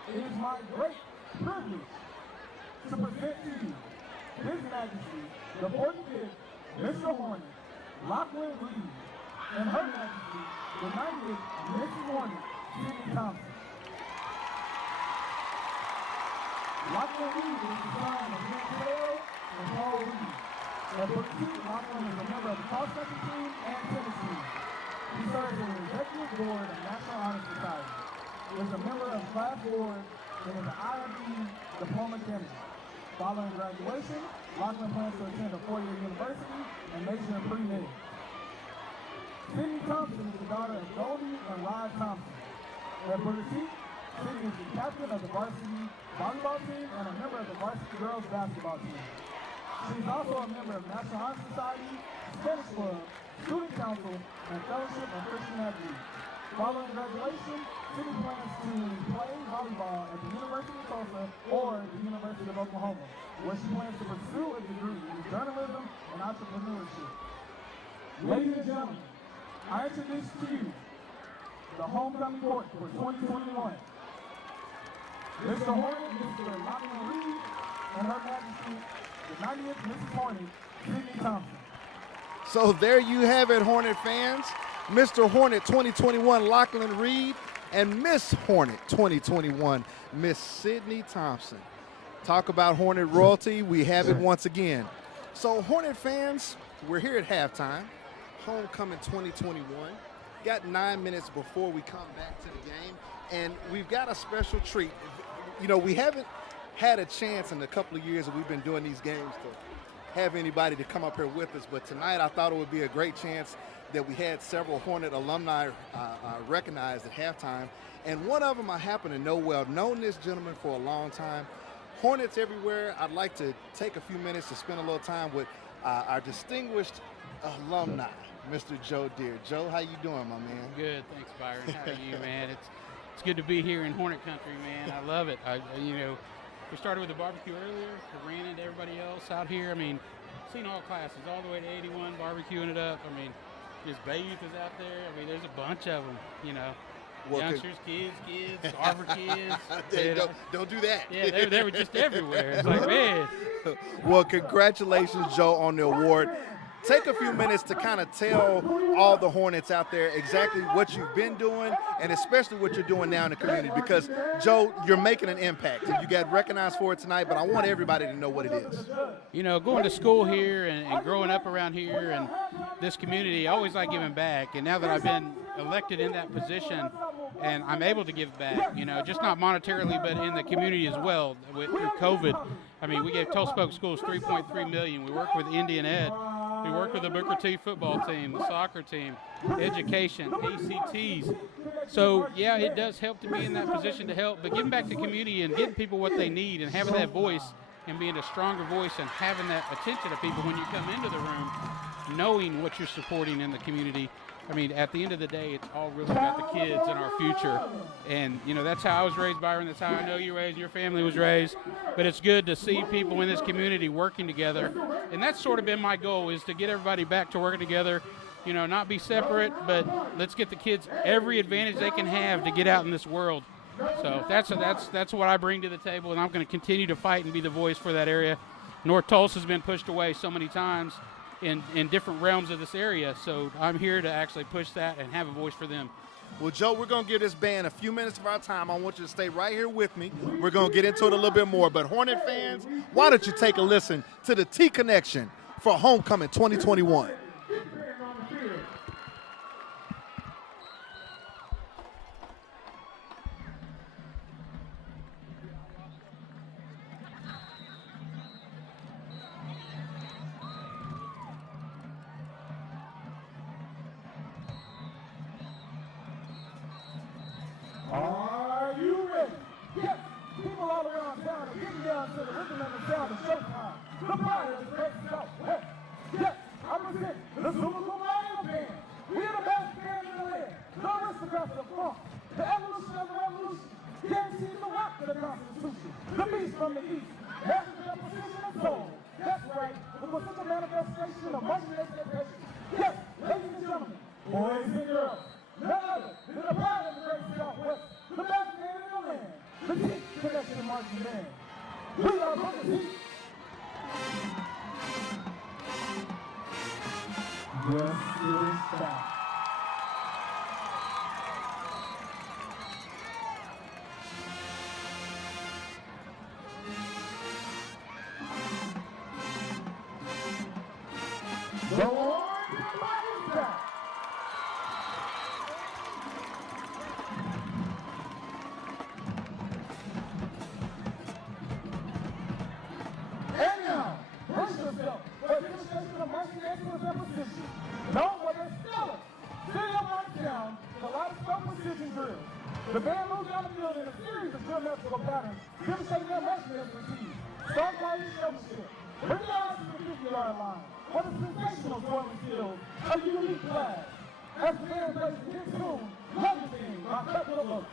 it is my great privilege to present to you His Majesty, the 45th Mr. Hornet, Lachlan Reed, and Her Majesty, the 90th Mrs. Hornet, Sydney Thompson. Lachlan Reed is the son of Nick Taylor and Paul Reed. At Booker T, Lachlan is a member of the cross-country team and tennis team. He serves on the executive board of National Honor Society. He is a member of Class Board and is an IME diploma candidate. Following graduation, Lachlan plans to attend a four-year university and major in pre-med. Sydney Thompson is the daughter of Goldie and Rod Thompson. At Booker T, Sydney is the captain of the varsity volleyball team and a member of the varsity girls basketball team. She is also a member of National Honor Society, Spanish Club, Student Council, and Fellowship of Christian Athletes. Following graduation, Sydney plans to play volleyball at the University of Tulsa or the University of Oklahoma, where she plans to pursue a degree in journalism and entrepreneurship. Ladies and gentlemen, I introduce to you the homecoming court for 2021. Mr. Hornet, Mr. Lachlan Reed, and Her Majesty, the 90th Mrs. Hornet, Sydney Thompson. So there you have it, Hornet fans. Mr. Hornet 2021, Lachlan Reed, and Miss Hornet 2021, Miss Sydney Thompson. Talk about Hornet royalty, we have it once again. So Hornet fans, we're here at halftime, homecoming 2021. Got 9 minutes before we come back to the game, and we've got a special treat. You know, we haven't had a chance in a couple of years that we've been doing these games to have anybody to come up here with us, but tonight I thought it would be a great chance that we had several Hornet alumni recognized at halftime, and one of them I happen to know well, known this gentleman for a long time. Hornets everywhere. I'd like to take a few minutes to spend a little time with our distinguished alumni, Mr. Joe Deere. Joe, how you doing, my man? Good, thanks, Byron. How are you, man? It's good to be here in Hornet Country, man. I love it. You know, we started with the barbecue earlier. We ran into everybody else out here. I mean, seen all classes, all the way to 81, barbecuing it up. I mean, just Bay Youth is out there. I mean, there's a bunch of them, you know. Well, youngsters, kids, Harvard kids. Don't do that. Yeah, they were just everywhere. It's like, man. Well, congratulations, Joe, on the award. Take a few minutes to kind of tell all the Hornets out there exactly what you've been doing and especially what you're doing now in the community, because, Joe, you're making an impact, and you got recognized for it tonight, but I want everybody to know what it is. You know, going to school here and growing up around here and this community, I always like giving back, and now that I've been elected in that position, and I'm able to give back, you know, just not monetarily, but in the community as well. Through COVID, I mean, we gave Tulsa Public Schools $3.3 million. We work with Indian Ed. We work with the Booker T football team, the soccer team, education, ACTs. So, yeah, it does help to be in that position to help, but giving back to the community and getting people what they need and having that voice and being a stronger voice and having that attention to people when you come into the room, knowing what you're supporting in the community. I mean, at the end of the day, it's all really about the kids and our future. And, you know, that's how I was raised, Byron. That's how I know you were raised, your family was raised. But it's good to see people in this community working together. And that's sort of been my goal, is to get everybody back to working together, you know, not be separate, but let's get the kids every advantage they can have to get out in this world. So that's what I bring to the table, and I'm going to continue to fight and be the voice for that area. North Tulsa's been pushed away so many times in different realms of this area, so I'm here to actually push that and have a voice for them. Well, Joe, we're going to give this band a few minutes of our time. I want you to stay right here with me. We're going to get into it a little bit more. But Hornet fans, why don't you take a listen to the T Connection for Homecoming 2021. Are you ready? Yes, people all around town are getting down to the rhythm and the sound of showtime. The fire is great Southwest. Yes, I present the Super Colonial Band. We are the best band in the land. The aristocrats of funk. The evolution of the revolution. Guaranteed the rock to the Constitution. The beast from the east. That's the position of soul. That's right. It was such a manifestation of marching expectation. Yes, ladies and gentlemen, boys and girls. None other than the pride of the great Southwest, the best band in the land, the T Connection Marching Band. We are Booker T. Yes, it is back. The Lord is back. And now, brace yourself for a demonstration of mercy, excellence, and precision. Known for their stellar city of Marchtown, kaleidoscope precision drills. The band moves down the field in a series of geometrical patterns, demonstrating their marching expertise. Start flying showmanship. Bring your eyes to the 50-yard line for the sensational twirling skills of unique flag. As the band plays the hit tune, Love the Thing by Cut to the Boat.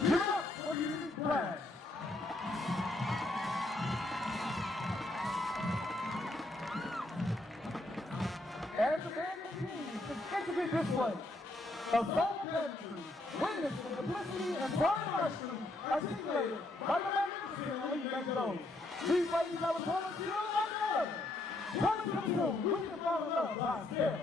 Give it up for your unique flag. As the band continues to intricate display of soul pageantry, witness the simplicity and pride of archery articulated by the magnificent Lee Magnolia. These ladies are reported to you like no other. Coming to the room, we can fall in love by scale.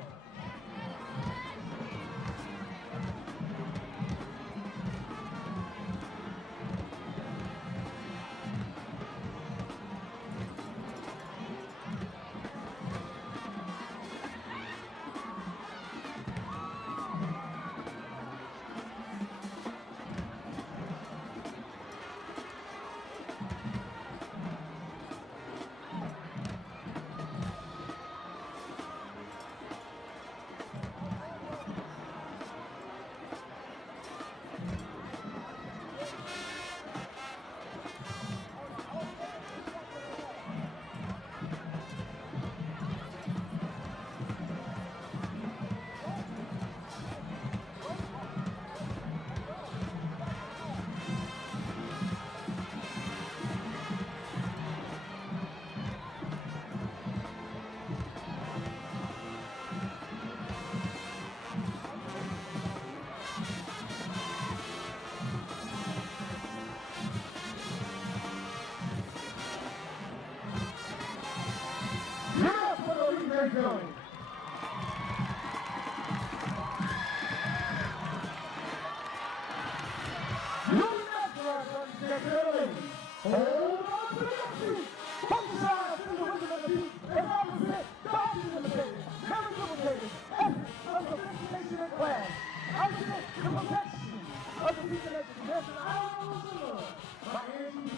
going. Moving after our ladies. Hold on to your feet. Pump the side to the rhythm of the beat. And opposite, dogs imitated, never duplicated. Essence of sophistication and class. Ultimate the perfection of the teacher legend. There's an hour of love by Angie.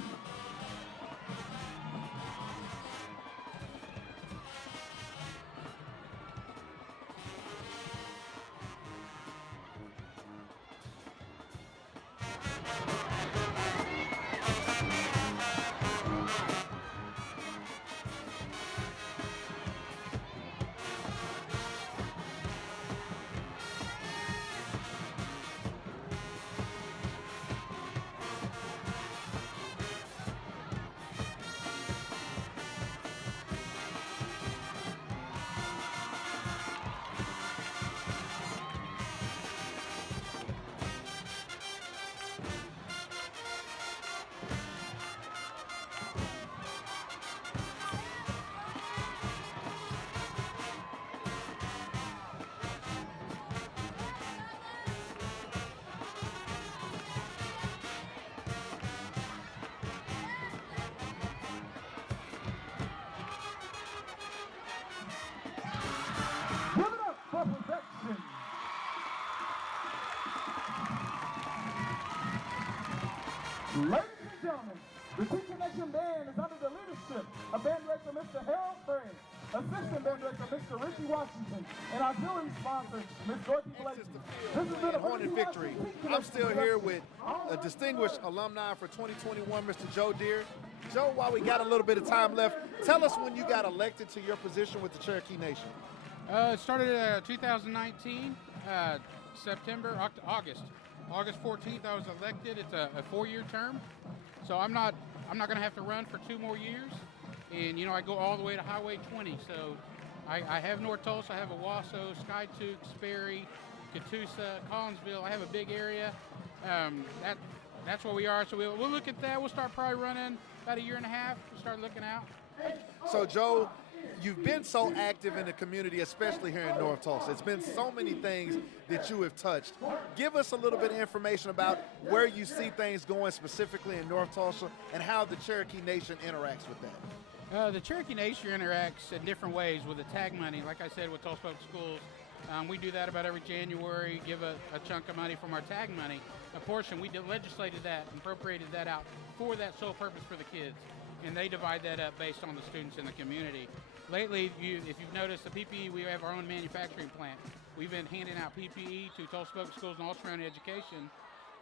Give it up for perfection. Ladies and gentlemen, the Teacher Nation Band is under the leadership of Band Director Mr. Harold Craig, Assistant Band Director Mr. Richie Washington, and auxiliary sponsor Ms. Dorothy Blakely. This has been a Hornet victory. I'm still here with a distinguished alumni for 2021, Mr. Joe Deere. Joe, while we got a little bit of time left, tell us when you got elected to your position with the Cherokee Nation. It started 2019, August 14th. I was elected. It's a 4-year term, so I'm not going to have to run for 2 more years. And I go all the way to Highway 20. So I have North Tulsa, I have Owasso, Skytook, Sperry, Catoosa, Collinsville. I have a big area. That's where we are. So we'll look at that. We'll start probably running about 1.5 years. We'll start looking out. So Joe, you've been so active in the community, especially here in North Tulsa. It's been so many things that you have touched. Give us a little bit of information about where you see things going specifically in North Tulsa and how the Cherokee Nation interacts with that. The Cherokee Nation interacts in different ways with the tag money. Like I said, with Tulsa Public Schools, we do that about every January, give a chunk of money from our tag money. A portion, we legislated that and appropriated that out for that sole purpose for the kids. And they divide that up based on the students in the community. Lately, if you've noticed, the PPE, we have our own manufacturing plant. We've been handing out PPE to Tulsa Public Schools and all surrounding education.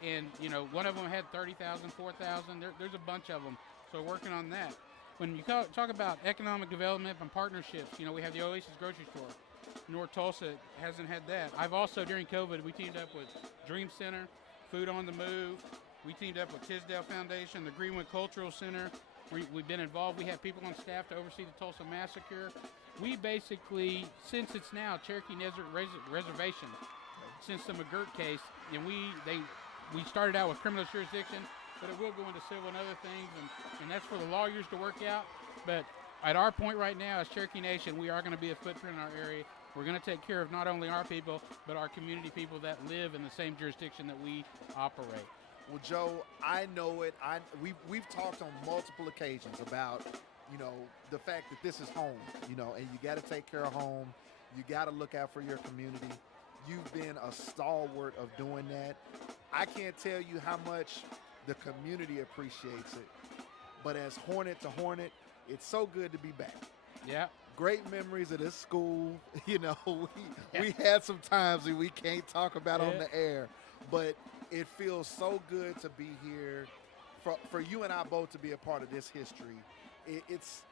And, one of them had 30,000, 4,000. There's a bunch of them. So we're working on that. When you talk about economic development and partnerships, we have the Oasis grocery store. North Tulsa hasn't had that. I've also, during COVID, we teamed up with Dream Center, Food on the Move. We teamed up with Tisdale Foundation, the Greenwood Cultural Center. We've been involved. We have people on staff to oversee the Tulsa Massacre. We basically, since it's now Cherokee Desert Reservation, since the McGirt case, and we started out with criminal jurisdiction, but it will go into civil and other things, and that's for the lawyers to work out. But at our point right now as Cherokee Nation, we are going to be a footprint in our area. We're going to take care of not only our people, but our community people that live in the same jurisdiction that we operate. Well, Joe, I know it. We've talked on multiple occasions about, the fact that this is home, and you got to take care of home. You got to look out for your community. You've been a stalwart of doing that. I can't tell you how much the community appreciates it. But as Hornet to Hornet, it's so good to be back. Yeah. Great memories of this school. We had some times that we can't talk about on the air, but it feels so good to be here, for you and I both to be a part of this history. It's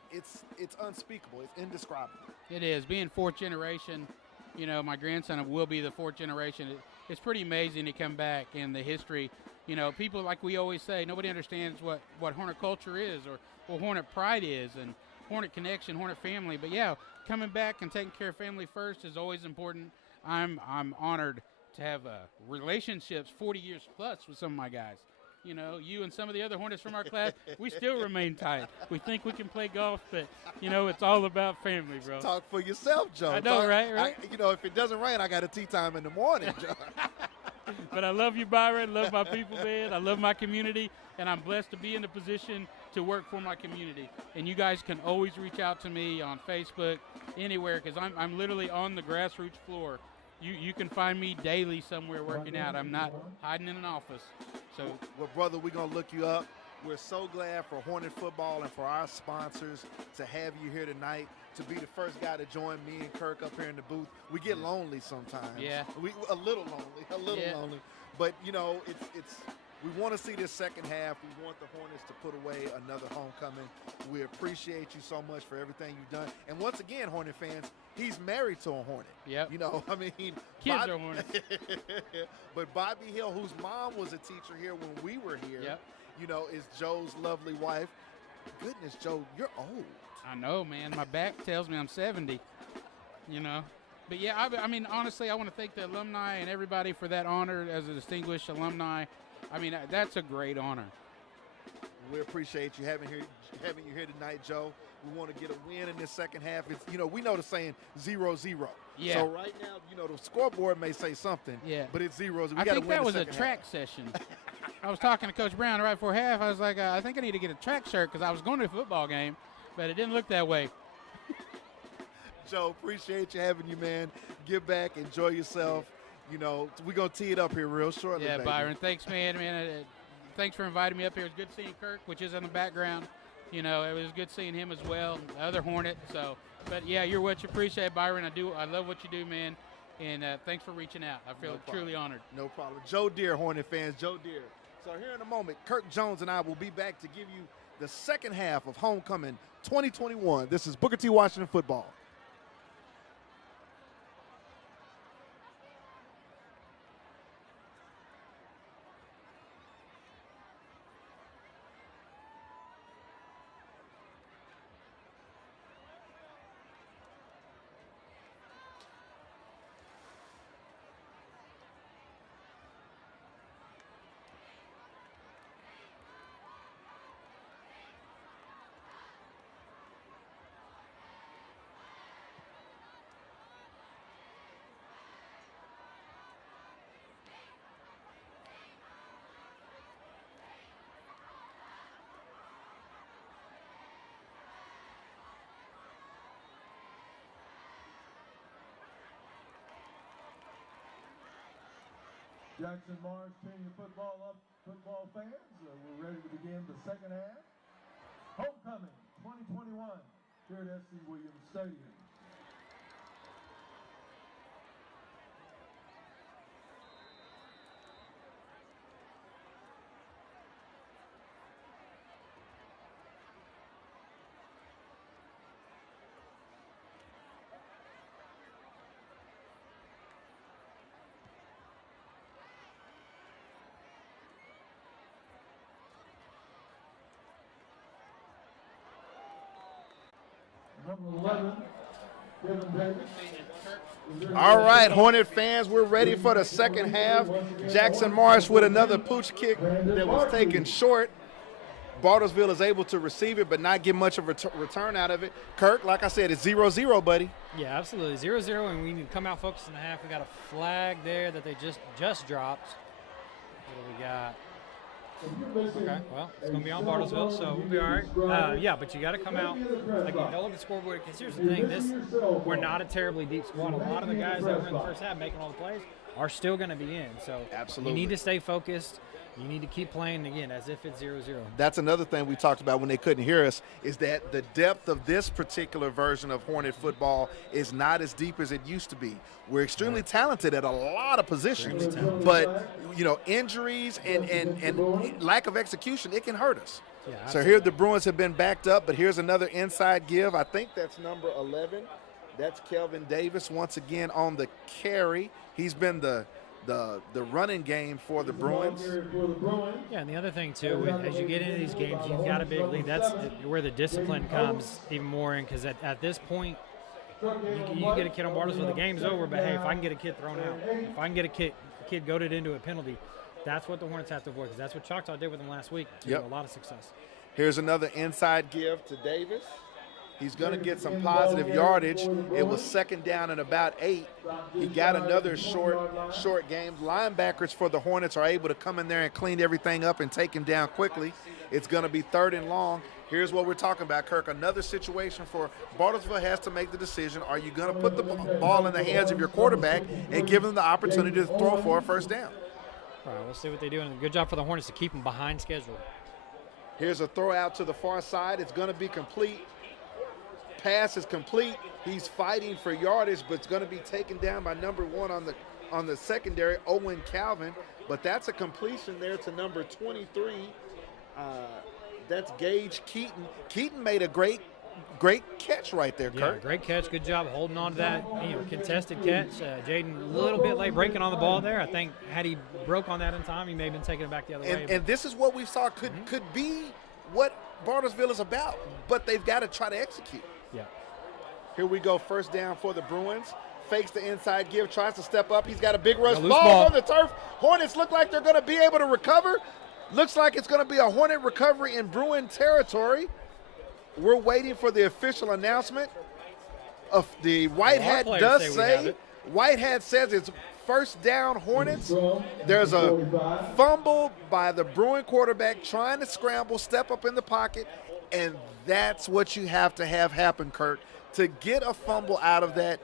unspeakable. It's indescribable. It is. Being 4th generation, my grandson will be the 4th generation. It's pretty amazing to come back in the history. People, like we always say, nobody understands what Hornet culture is or what Hornet pride is and Hornet connection, Hornet family. But yeah, coming back and taking care of family first is always important. I'm honored to have relationships 40 years plus with some of my guys. You know, you and some of the other Hornets from our class, we still remain tight. We think we can play golf, but, you know, it's all about family, bro. Talk for yourself, Joe. I know, right? You know, if it doesn't rain, I got a tea time in the morning, Joe. But I love you, Byron. Love my people, man. I love my community, and I'm blessed to be in the position to work for my community. And you guys can always reach out to me on Facebook, anywhere, because I'm literally on the grassroots floor. You can find me daily somewhere working out. I'm not hiding in an office. So, well, brother, we're going to look you up. We're so glad for Hornet football and for our sponsors to have you here tonight, to be the first guy to join me and Kirk up here in the booth. We get lonely sometimes. Yeah. A little lonely. But, you know, it's we want to see this second half. We want the Hornets to put away another homecoming. We appreciate you so much for everything you've done. And once again, Hornet fans, he's married to a Hornet. Yep. You know, I mean. Kids are Hornets. But Bobby Hill, whose mom was a teacher here when we were here, Yep. you know, is Joe's lovely wife. Goodness, Joe, you're old. I know, man. My back tells me I'm 70, you know. But, yeah, I mean, honestly, I want to thank the alumni and everybody for that honor as a distinguished alumni. I mean, that's a great honor. We appreciate you having you here tonight, Joe. We want to get a win in this second half. It's, you know, we know the saying 0-0. Yeah. So right now, you know, the scoreboard may say something, Yeah. but it's 0-0. I think that was a track session. I was talking to Coach Brown right before half. I was like, I think I need to get a track shirt because I was going to a football game, but it didn't look that way. Joe, appreciate you having you, man. Get back, enjoy yourself. You know, we're going to tee it up here real shortly, Yeah, baby. Byron, thanks, man. Thanks for inviting me up here. It was good seeing Kirk, which is in the background. You know, it was good seeing him as well, the other Hornet. So, but, yeah, you're what you appreciate, Byron. I love what you do, man. And thanks for reaching out. I feel truly honored. No problem. Joe Deere, Hornet fans, Joe Deere. So here in a moment, Kirk Jones and I will be back to give you the second half of Homecoming 2021. This is Booker T. Washington football. Jackson Morris Senior football fans, we're ready to begin the second half. Homecoming 2021 here at SC Williams Stadium. Number 11, Kevin Davis. All right, Hornet fans, we're ready for the second half. Jackson Morris with another pooch kick that was taken short. Bartlesville is able to receive it but not get much of a return out of it. Kirk, like I said, it's 0-0, buddy. Yeah, absolutely. 0-0, and we need to come out focused in the half. We got a flag there that they just dropped. What do we got? Okay, well, it's going to be on Bartlesville, so we'll be all right. Yeah, but you got to come out. Again, don't look at the scoreboard, because here's the thing. We're not a terribly deep squad. A lot of the guys that were in the first half making all the plays are still going to be in. So Absolutely. You need to stay focused. You need to keep playing, again, as if it's 0-0. That's another thing we talked about when they couldn't hear us, is that the depth of this particular version of Hornet football is not as deep as it used to be. We're extremely talented at a lot of positions, but, you know, injuries and lack of execution, it can hurt us. Yeah, so here the Bruins have been backed up, but here's another inside give. I think that's number 11. That's Kelvin Davis once again on the carry. He's been the running game for the Bruins. Yeah, and the other thing, too, as you get into these games, you've got a big lead. That's where the discipline comes even more in, because at this point, you get a kid on Bartlesville, the game's over, but, hey, if I can get a kid thrown out, if I can get a kid goaded into a penalty, that's what the Hornets have to avoid, because that's what Choctaw did with them last week. Yep. A lot of success. Here's another inside give to Davis. He's going to get some positive yardage. It was second down and about 8. He got another short game. Linebackers for the Hornets are able to come in there and clean everything up and take him down quickly. It's going to be 3rd and long. Here's what we're talking about, Kirk. Another situation for Bartlesville has to make the decision. Are you going to put the ball in the hands of your quarterback and give him the opportunity to throw for a first down? All right, we'll see what they do. And good job for the Hornets to keep them behind schedule. Here's a throw out to the far side. It's going to be complete. Pass is complete. He's fighting for yardage, but it's going to be taken down by number 1 on the secondary, Owen Calvin. But that's a completion there to number 23. That's Gage Keaton. Keaton made a great catch right there, Kurt. Yeah, great catch. Good job holding on to that contested catch. Jaden a little bit late breaking on the ball there. I think had he broke on that in time, he may have been taking it back the other way. And this is what we saw could be what Bartlesville is about, but they've got to try to execute. Yeah. Here we go, first down for the Bruins. Fakes the inside give, tries to step up. He's got a big rush. Ball on the turf. Hornets look like they're going to be able to recover. Looks like it's going to be a Hornet recovery in Bruin territory. We're waiting for the official announcement. Of the White Hat does say, White Hat says it's first down Hornets. There's a fumble by the Bruin quarterback trying to scramble, step up in the pocket, and that's what you have to have happen, Kurt, to get a fumble out of that,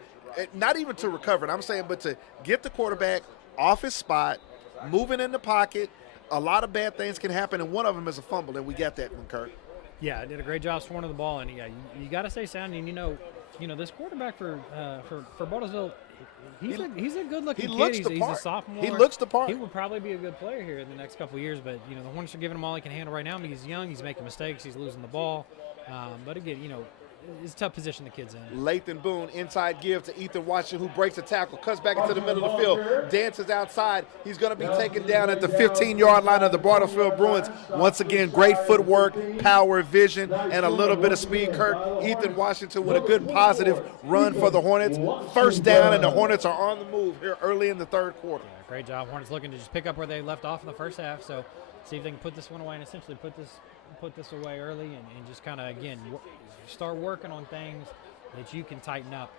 not even to recover it, I'm saying, but to get the quarterback off his spot, moving in the pocket. A lot of bad things can happen, and one of them is a fumble, and we got that one, Kurt. Yeah, did a great job swarming the ball, and you got to stay sound. And this quarterback for Bartlesville, he's a good-looking kid. He's a sophomore. He looks the part. He will probably be a good player here in the next couple of years. But the Hornets are giving him all he can handle right now. But he's young. He's making mistakes. He's losing the ball. But again, it's a tough position the kid's in. Lathan Boone, inside give to Ethan Washington, who breaks a tackle, cuts back into the middle of the field, dances outside. He's going to be taken down at the 15-yard line of the Bartlesville Bruins. Once again, great footwork, power, vision, and a little bit of speed, Kirk. Ethan Washington with a good positive run for the Hornets. First down, and the Hornets are on the move here early in the 3rd quarter. Yeah, great job. Hornets looking to just pick up where they left off in the first half, so see if they can put this one away and essentially put this away early and just kind of, again, start working on things that you can tighten up.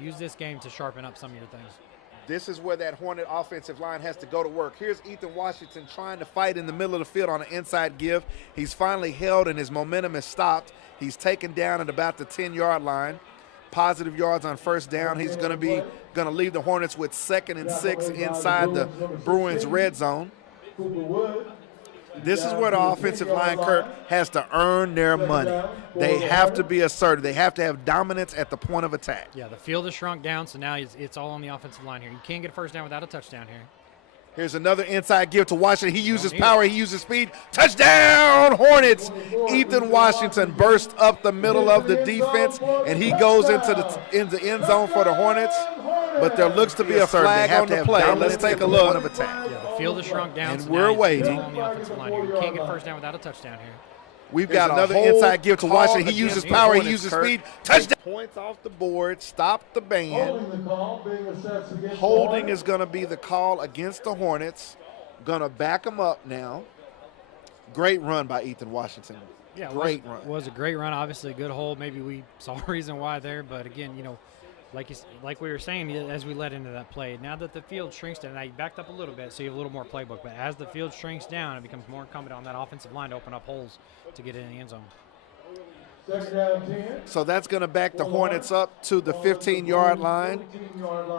Use this game to sharpen up some of your things. This is where that Hornet offensive line has to go to work. Here's Ethan Washington trying to fight in the middle of the field on an inside give. He's finally held and his momentum is stopped. He's taken down at about the 10-yard line. Positive yards on first down. He's going to leave the Hornets with 2nd and 6 inside the Bruins red zone. This is where the offensive line, Kirk, has to earn their money. They have to be assertive. They have to have dominance at the point of attack. Yeah, the field has shrunk down, so now it's all on the offensive line here. You can't get a first down without a touchdown here. Here's another inside give to Washington. He uses power. He uses speed. Touchdown, Hornets. Ethan Washington burst up the middle of the defense, and he goes into the end zone for the Hornets. But there looks to be a flag on the play. Let's take a look. Yeah, the field has shrunk down, and so we're waiting. It's all on the offensive line here. You can't get a first down without a touchdown here. We've got another inside give to Washington. He uses power. He uses speed. Touchdown. Points off the board. Stop the band. Holding is going to be the call against the Hornets. Going to back them up now. Great run by Ethan Washington. Yeah, great run. Was a great run. Obviously, a good hold. Maybe we saw a reason why there, but again, like we were saying as we led into that play, now that the field shrinks down, now you backed up a little bit, so you have a little more playbook. But as the field shrinks down, it becomes more incumbent on that offensive line to open up holes to get in the end zone. So that's going to back the Hornets up to the 15-yard line.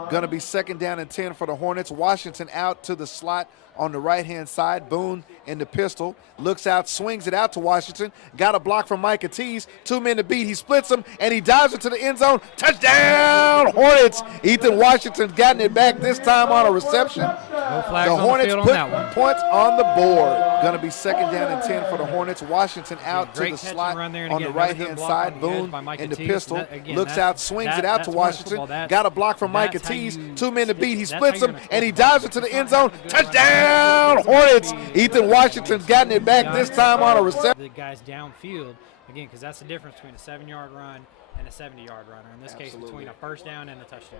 Going to be 2nd down and 10 for the Hornets. Washington out to the slot on the right-hand side. Boone in the pistol. Looks out, swings it out to Washington. Got a block from Micah Tees. 2 men to beat. He splits them, and he dives into the end zone. Touchdown, Hornets. Ethan Washington's gotten it back this time on a reception. No flags the Hornets on the put field on that one. points on the board. Going to be 2nd down and 10 for the Hornets. Washington out to the slot on the right-hand side. Boone in the pistol. Looks out, swings it out to Washington. Got a block from Micah Tees. 2 men to beat. He splits them, and he dives into the end zone. Touchdown, Hornets. Ethan Washington's gotten it back this time on a reception. The guys downfield, again, because that's the difference between a 7-yard run and a 70-yard runner. In this case, between a first down and a touchdown.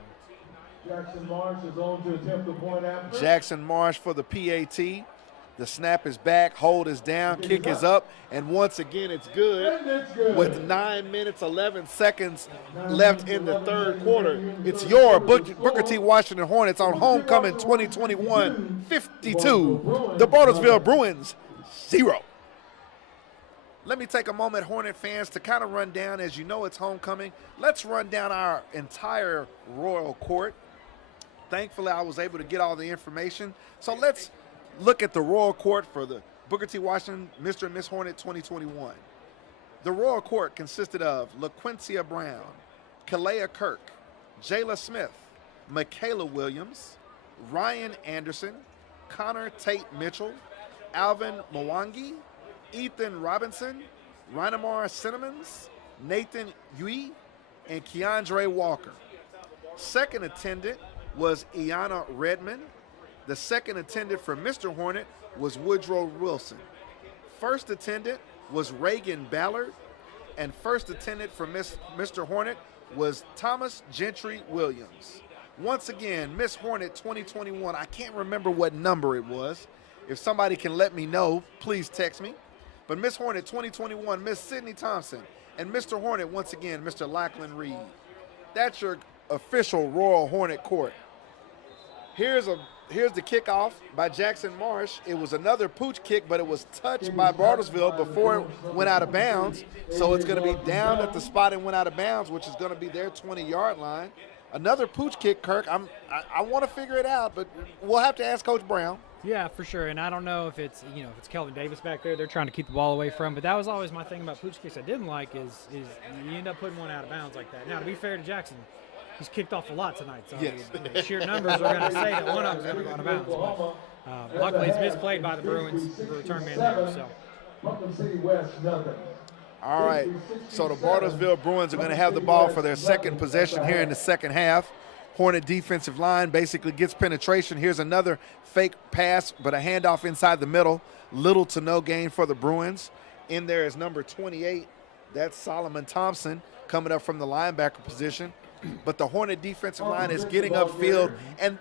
Jackson Marsh is on to attempt the point after. Jackson Marsh for the PAT. The snap is back, hold is down, kick is up, and once again it's good with 9 minutes, 11 seconds left in the third quarter. It's your Booker T. Washington Hornets on homecoming 2021, 52. The Bartlesville Bruins, 0. Let me take a moment, Hornet fans, to kind of run down, as you know it's homecoming. Let's run down our entire Royal Court. Thankfully, I was able to get all the information. So let's look at the Royal Court for the Booker T. Washington Mr. and Miss Hornet 2021. The Royal Court consisted of LaQuincia Brown, Kalea Kirk, Jayla Smith, Michaela Williams, Ryan Anderson, Connor Tate Mitchell, Alvin Mwangi, Ethan Robinson, Rhinamar Cinnamons, Nathan Yui, and Keandre Walker. Second attendant was Iana Redmond. The second attendant for Mr. Hornet was Woodrow Wilson. First attendant was Reagan Ballard. And first attendant for Mr. Hornet was Thomas Gentry Williams. Once again, Miss Hornet 2021, I can't remember what number it was. If somebody can let me know, please text me. But Miss Hornet 2021, Miss Sydney Thompson, and Mr. Hornet, once again, Mr. Lachlan Reed. That's your official Royal Hornet Court. Here's the kickoff by Jackson Marsh. It was another pooch kick, but it was touched by Bartlesville before it went out of bounds. So it's going to be down at the spot it went out of bounds, which is going to be their 20-yard line. Another pooch kick, Kirk. I want to figure it out, but we'll have to ask Coach Brown. Yeah, for sure. And I don't know if it's if it's Kelvin Davis back there. They're trying to keep the ball away from. But that was always my thing about pooch kicks I didn't like is you end up putting one out of bounds like that. Now, to be fair to Jackson, he's kicked off a lot tonight. So yes. The sheer numbers are going to say that one of them is going to go out of bounds. But luckily, it's misplayed by the Bruins, the return man there. So. All right, so the Bartlesville Bruins are going to have the ball for their second possession here in the second half. Hornet defensive line basically gets penetration. Here's another fake pass, but a handoff inside the middle. Little to no gain for the Bruins. In there is number 28. That's Solomon Thompson coming up from the linebacker position. But the Hornet defensive line is getting upfield. And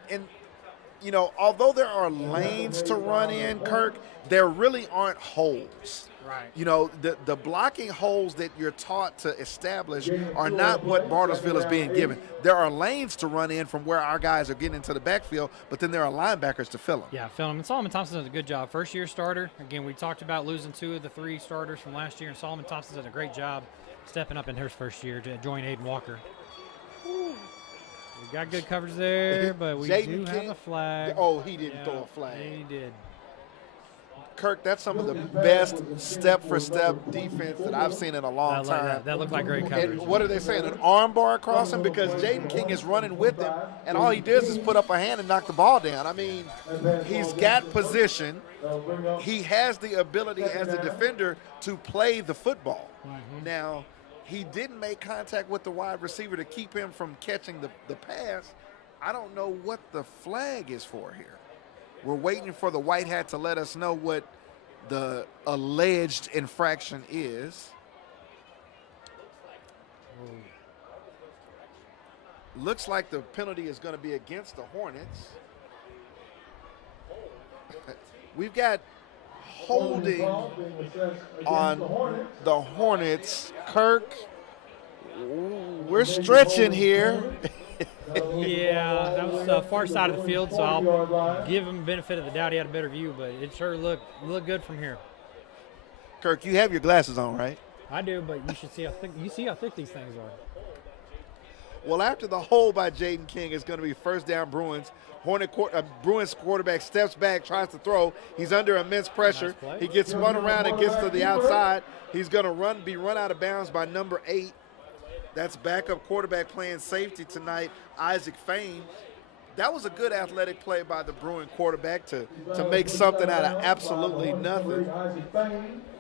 although there are lanes to run in, Kirk, there really aren't holes. Right. The blocking holes that you're taught to establish are not what Bartlesville is being given. There are lanes to run in from where our guys are getting into the backfield, but then there are linebackers to fill them. Yeah, fill them. And Solomon Thompson does a good job. First-year starter. Again, we talked about losing 2 of the 3 starters from last year, and Solomon Thompson did a great job stepping up in his first year to join Aiden Walker. We got good coverage there, but we do have a flag. Oh, he didn't throw a flag. He did. Kirk, that's some of the best step-for-step defense that I've seen in a long time. That looked like great coverage. And what are they saying, an arm bar across him? Because Jaden King is running with him, and all he does is put up a hand and knock the ball down. I mean, he's got position. He has the ability as a defender to play the football. Mm-hmm. Now, he didn't make contact with the wide receiver to keep him from catching the pass. I don't know what the flag is for here. We're waiting for the white hat to let us know what the alleged infraction is. Looks like the penalty is going to be against the Hornets. We've got holding on the Hornets. Kirk, we're stretching here. Yeah, that was far side of the field, so I'll give him the benefit of the doubt. He had a better view, but it sure looked good from here. Kirk, you have your glasses on, right? I do, but you should see how thick these things are. Well, after the hold by Jaden King, it's going to be first down Bruins. Bruins quarterback steps back, tries to throw. He's under immense pressure. Nice He gets spun around and gets to the outside. He's going to be run out of bounds by number 8. That's backup quarterback playing safety tonight, Isaac Fain. That was a good athletic play by the Bruin quarterback to make something out of absolutely nothing.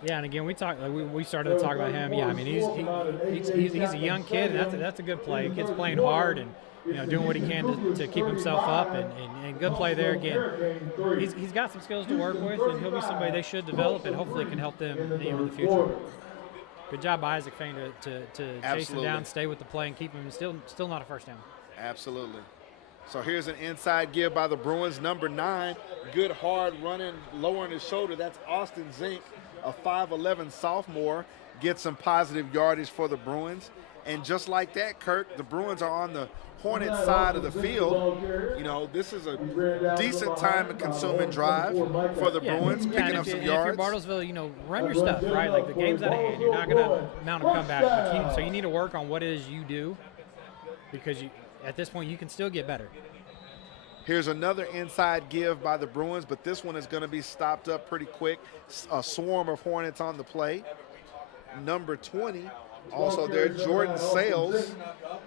Yeah, and again, we started to talk about him. Yeah, I mean, he's a young kid, and that's a good play. Kid's playing hard and doing what he can to keep himself up, and good play there again. He's got some skills to work with, and he'll be somebody they should develop, and hopefully can help them in the future. Good job by Isaac Fain to chase him down, stay with the play, and keep him still not a first down. Absolutely. So here's an inside give by the Bruins. Number 9, good hard running, lowering his shoulder. That's Austin Zink, a 5'11 sophomore, gets some positive yardage for the Bruins. And just like that, Kirk, the Bruins are on the Hornets side of the field. You know, this is a decent time and consuming drive for the Bruins, picking up some yards. If you're Bartlesville, you know, run your stuff, right? Like the game's at hand. You're not going to mount a comeback. So you need to work on what it is you do, because at this point you can still get better. Here's another inside give by the Bruins, but this one is going to be stopped up pretty quick. A swarm of Hornets on the play. Number 20, also there, Jordan Sales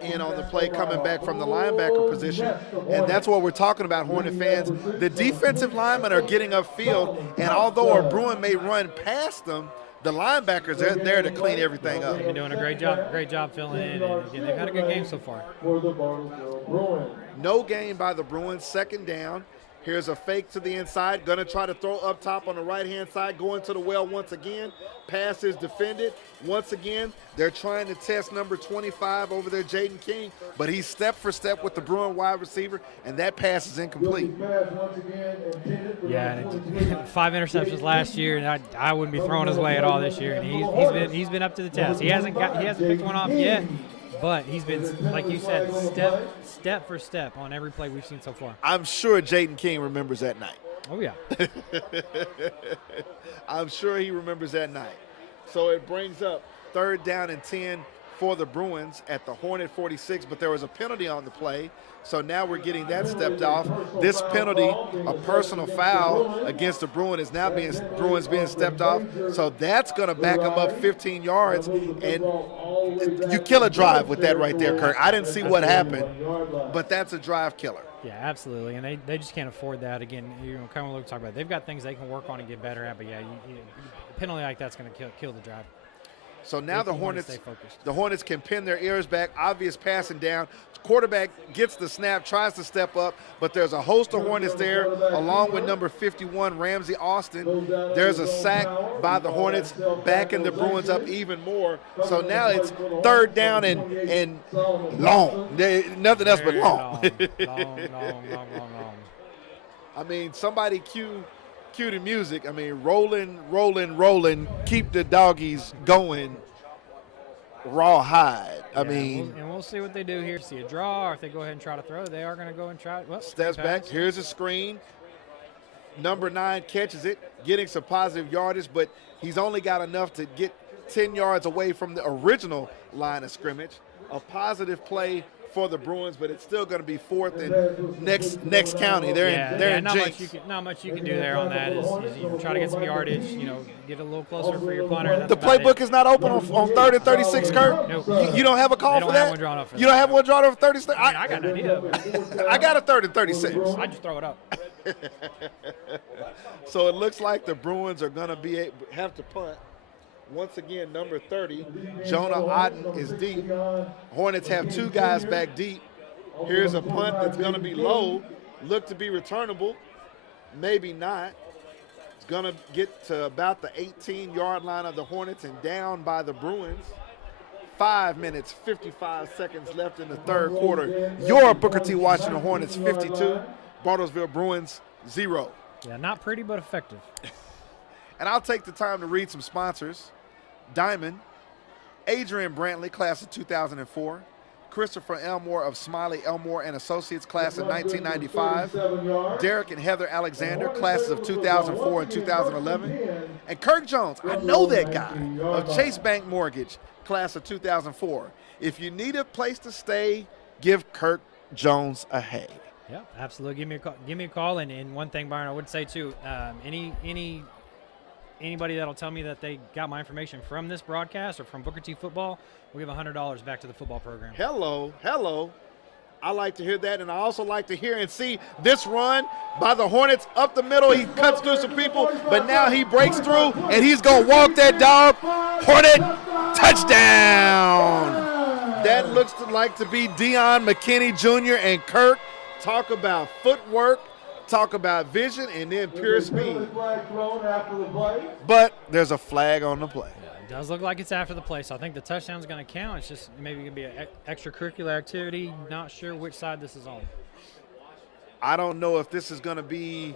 in on the play, coming back from the linebacker position. And that's what we're talking about, Hornet fans. The defensive linemen are getting upfield, and although a Bruin may run past them, the linebackers are there to clean everything up. They've been doing a great job filling in. And again, they've had a good game so far. No gain by the Bruins, second down. Here's a fake to the inside. Going to try to throw up top on the right-hand side, going to the well once again. Pass is defended. Once again, they're trying to test number 25 over there, Jaden King, but he's step for step with the Bruin wide receiver, and that pass is incomplete. Yeah, and 5 interceptions last year, and I wouldn't be throwing his way at all this year. And he's been up to the test. He hasn't picked one off yet. But he's been, like you said, step for step on every play we've seen so far. I'm sure Jaden King remembers that night. Oh, yeah. I'm sure he remembers that night. So it brings up 3rd down and 10 for the Bruins at the Hornet 46, but there was a penalty on the play. So now we're getting that stepped off. This penalty, a personal foul against the Bruins, is now Bruins being stepped off. So that's going to back them up 15 yards. And you kill a drive with that right there, Kirk. I didn't see what happened, but that's a drive killer. Yeah, absolutely. And they just can't afford that. Again, you know, kind of what we talk about. They've got things they can work on and get better at, but yeah, a penalty like that's going to kill the drive. So now the Hornets can pin their ears back. Obvious passing down. Quarterback gets the snap, tries to step up, but there's a host of Hornets there, along with number 51, Ramsey Austin. There's a sack by the Hornets, backing the Bruins up even more. So now it's 3rd down and long. Nothing else but long. long. I mean, somebody cue the music. I mean, rolling, keep the doggies going. Rawhide. I mean, and we'll see what they do here. See a draw, or if they go ahead and try to throw, they are going to go and try. Well, steps back. Here's a screen. Number 9 catches it, getting some positive yardage, but he's only got enough to get 10 yards away from the original line of scrimmage. A positive play for the Bruins, but it's still going to be 4th and next county. They're in jinx. Not much you can do there on that. Is try to get some yardage. You know, get a little closer for your punter. The playbook is not open on 3rd and 36, Kurt. Nope. You don't have a call for that. Have one drawn up for you don't have one drawn up for 36. I got an idea. I got a 3rd and 36. I just throw it up. So it looks like the Bruins are going to have to punt. Once again, number 30, Jonah Otten is deep. Hornets have 2 guys back deep. Here's a punt that's going to be low, look to be returnable, maybe not. It's going to get to about the 18-yard line of the Hornets and down by the Bruins. 5 minutes, 55 seconds left in the 3rd quarter. Your Booker T. Washington Hornets 52, Bartlesville Bruins 0. Yeah, not pretty, but effective. And I'll take the time to read some sponsors. Diamond, Adrian Brantley, class of 2004. Christopher Elmore of Smiley Elmore and Associates, class of 1995. Derek and Heather Alexander, classes of 2004 and 2011. And Kirk Jones, I know that guy, of Chase Bank Mortgage, class of 2004. If you need a place to stay, give Kirk Jones a hey. Yeah, absolutely. Give me a call. And one thing, Byron, I would say too, anybody that'll tell me that they got my information from this broadcast or from Booker T Football, we'll give $100 back to the football program. Hello. I like to hear that, and I also like to hear and see this run by the Hornets up the middle. He cuts through some people, but now he breaks through, and he's going to walk that dog. Hornet touchdown. That looks like to be Deion McKinney Jr. and Kirk. Talk about footwork. Talk about vision and then pure speed. But there's a flag on the play. Yeah, it does look like it's after the play, so I think the touchdown's going to count. It's just maybe going to be an extracurricular activity. Not sure which side this is on. I don't know if this is going to be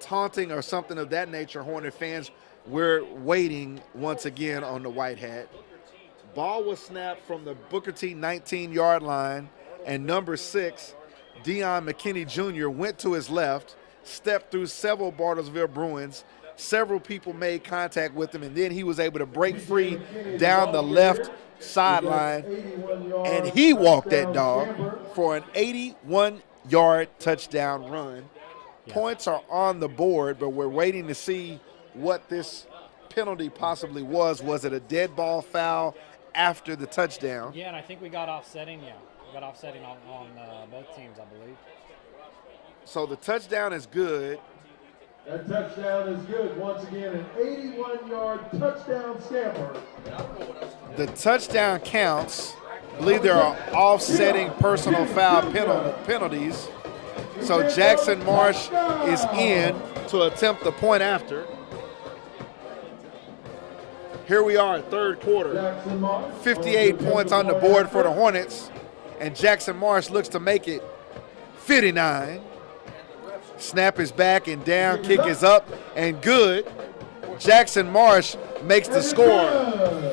taunting or something of that nature, Hornet fans. We're waiting once again on the white hat. Ball was snapped from the Booker T 19-yard line, and number 6, Deion McKinney Jr. went to his left, stepped through several Bartlesville Bruins. Several people made contact with him, and then he was able to break free down the left sideline, and he walked that dog for an 81-yard touchdown run. Yeah. Points are on the board, but we're waiting to see what this penalty possibly was. Was it a dead ball foul after the touchdown? Yeah, and I think we got offsetting. Yeah, we got offsetting on both teams, I believe. So the touchdown is good. That touchdown is good. Once again, an 81-yard touchdown scamper. The touchdown counts. I believe there are offsetting personal foul penalties. So Jackson Marsh is in to attempt the point after. Here we are, third quarter. 58 points on the board for the Hornets, and Jackson Marsh looks to make it 59. Snap is back and down, kick is up and good. Jackson Marsh makes the score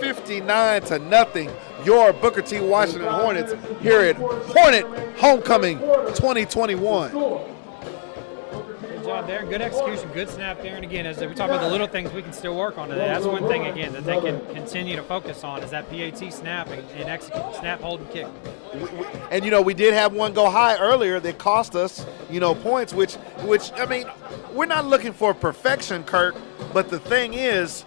59-0. Your Booker T. Washington Hornets here at Hornet Homecoming 2021. Good job there, good execution, good snap there. And again, as we talk about the little things we can still work on today, that's one thing again that they can continue to focus on is that PAT snap and execute, snap, hold, and kick. And, you know, we did have one go high earlier that cost us, you know, points, which I mean, we're not looking for perfection, Kirk, but the thing is,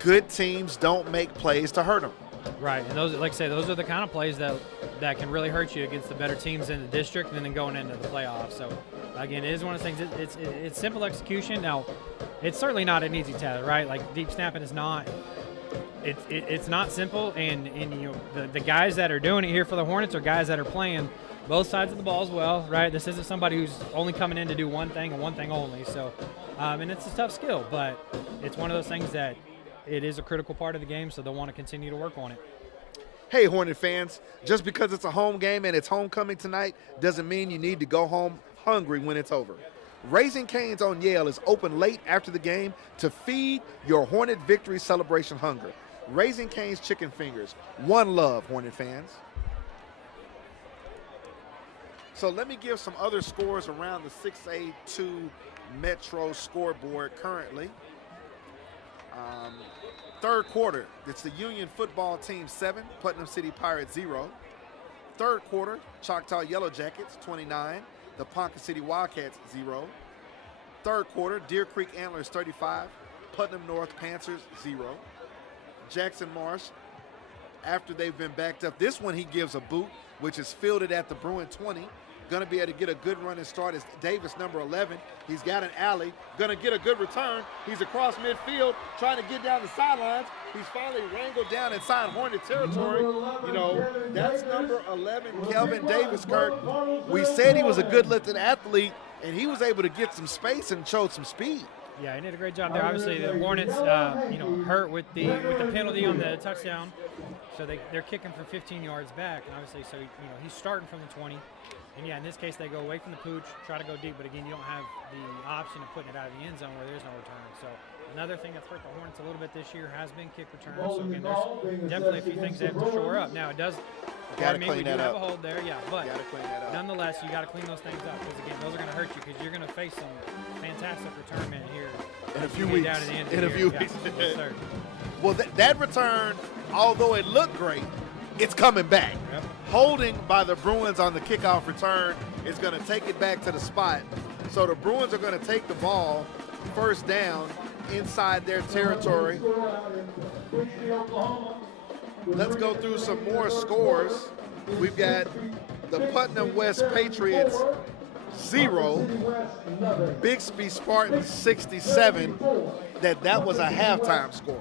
good teams don't make plays to hurt them. Right, and those, like I say, those are the kind of plays that can really hurt you against the better teams in the district and then going into the playoffs. So, again, it is one of the things, it's simple execution. Now, it's certainly not an easy task, right? Like, deep snapping is not – it's not simple, and you know the guys that are doing it here for the Hornets are guys that are playing both sides of the ball as well, right? This isn't somebody who's only coming in to do one thing and one thing only. So, and it's a tough skill, but it's one of those things that it is a critical part of the game, so they'll want to continue to work on it. Hey, Hornet fans, just because it's a home game and it's homecoming tonight doesn't mean you need to go home hungry when it's over. Raising Cane's on Yale is open late after the game to feed your Hornet victory celebration hunger. Raising Cane's chicken fingers. One love, Hornet fans. So let me give some other scores around the 6A2 Metro scoreboard currently. Third quarter, it's the Union football team 7, Putnam City Pirates 0. Third quarter, Choctaw Yellow Jackets 29, the Ponca City Wildcats 0. Third quarter, Deer Creek Antlers 35, Putnam North Panthers 0. Jackson Marsh, after they've been backed up, this one he gives a boot, which is fielded at the Bruin 20. Going to be able to get a good running start is Davis, number 11. He's got an alley. Going to get a good return. He's across midfield, trying to get down the sidelines. He's finally wrangled down inside Hornet territory. You know, that's number 11, Kelvin Davis, Kirk. We said he was a good-looking athlete, and he was able to get some space and showed some speed. Yeah, he did a great job there. Obviously, the Hornets, hurt with the penalty on the touchdown, so they're kicking for 15 yards back, and obviously, so he's starting from the 20. And yeah, in this case, they go away from the pooch, try to go deep, but again, you don't have the option of putting it out of the end zone where there's no return. So another thing that's hurt the Hornets a little bit this year has been kick returns. So again, there's definitely a few things they have to shore up. Now, it does, we do have a hold there, yeah, but nonetheless, you got to clean those things up because again, those are going to hurt you because you're going to face some fantastic return men here in a few weeks. In a few weeks. Well, that return, although it looked great, it's coming back. Yep. Holding by the Bruins on the kickoff return is going to take it back to the spot. So the Bruins are going to take the ball first down inside their territory. Let's go through some more scores. We've got the Putnam West Patriots 0, Bixby Spartans 67. That was a halftime score.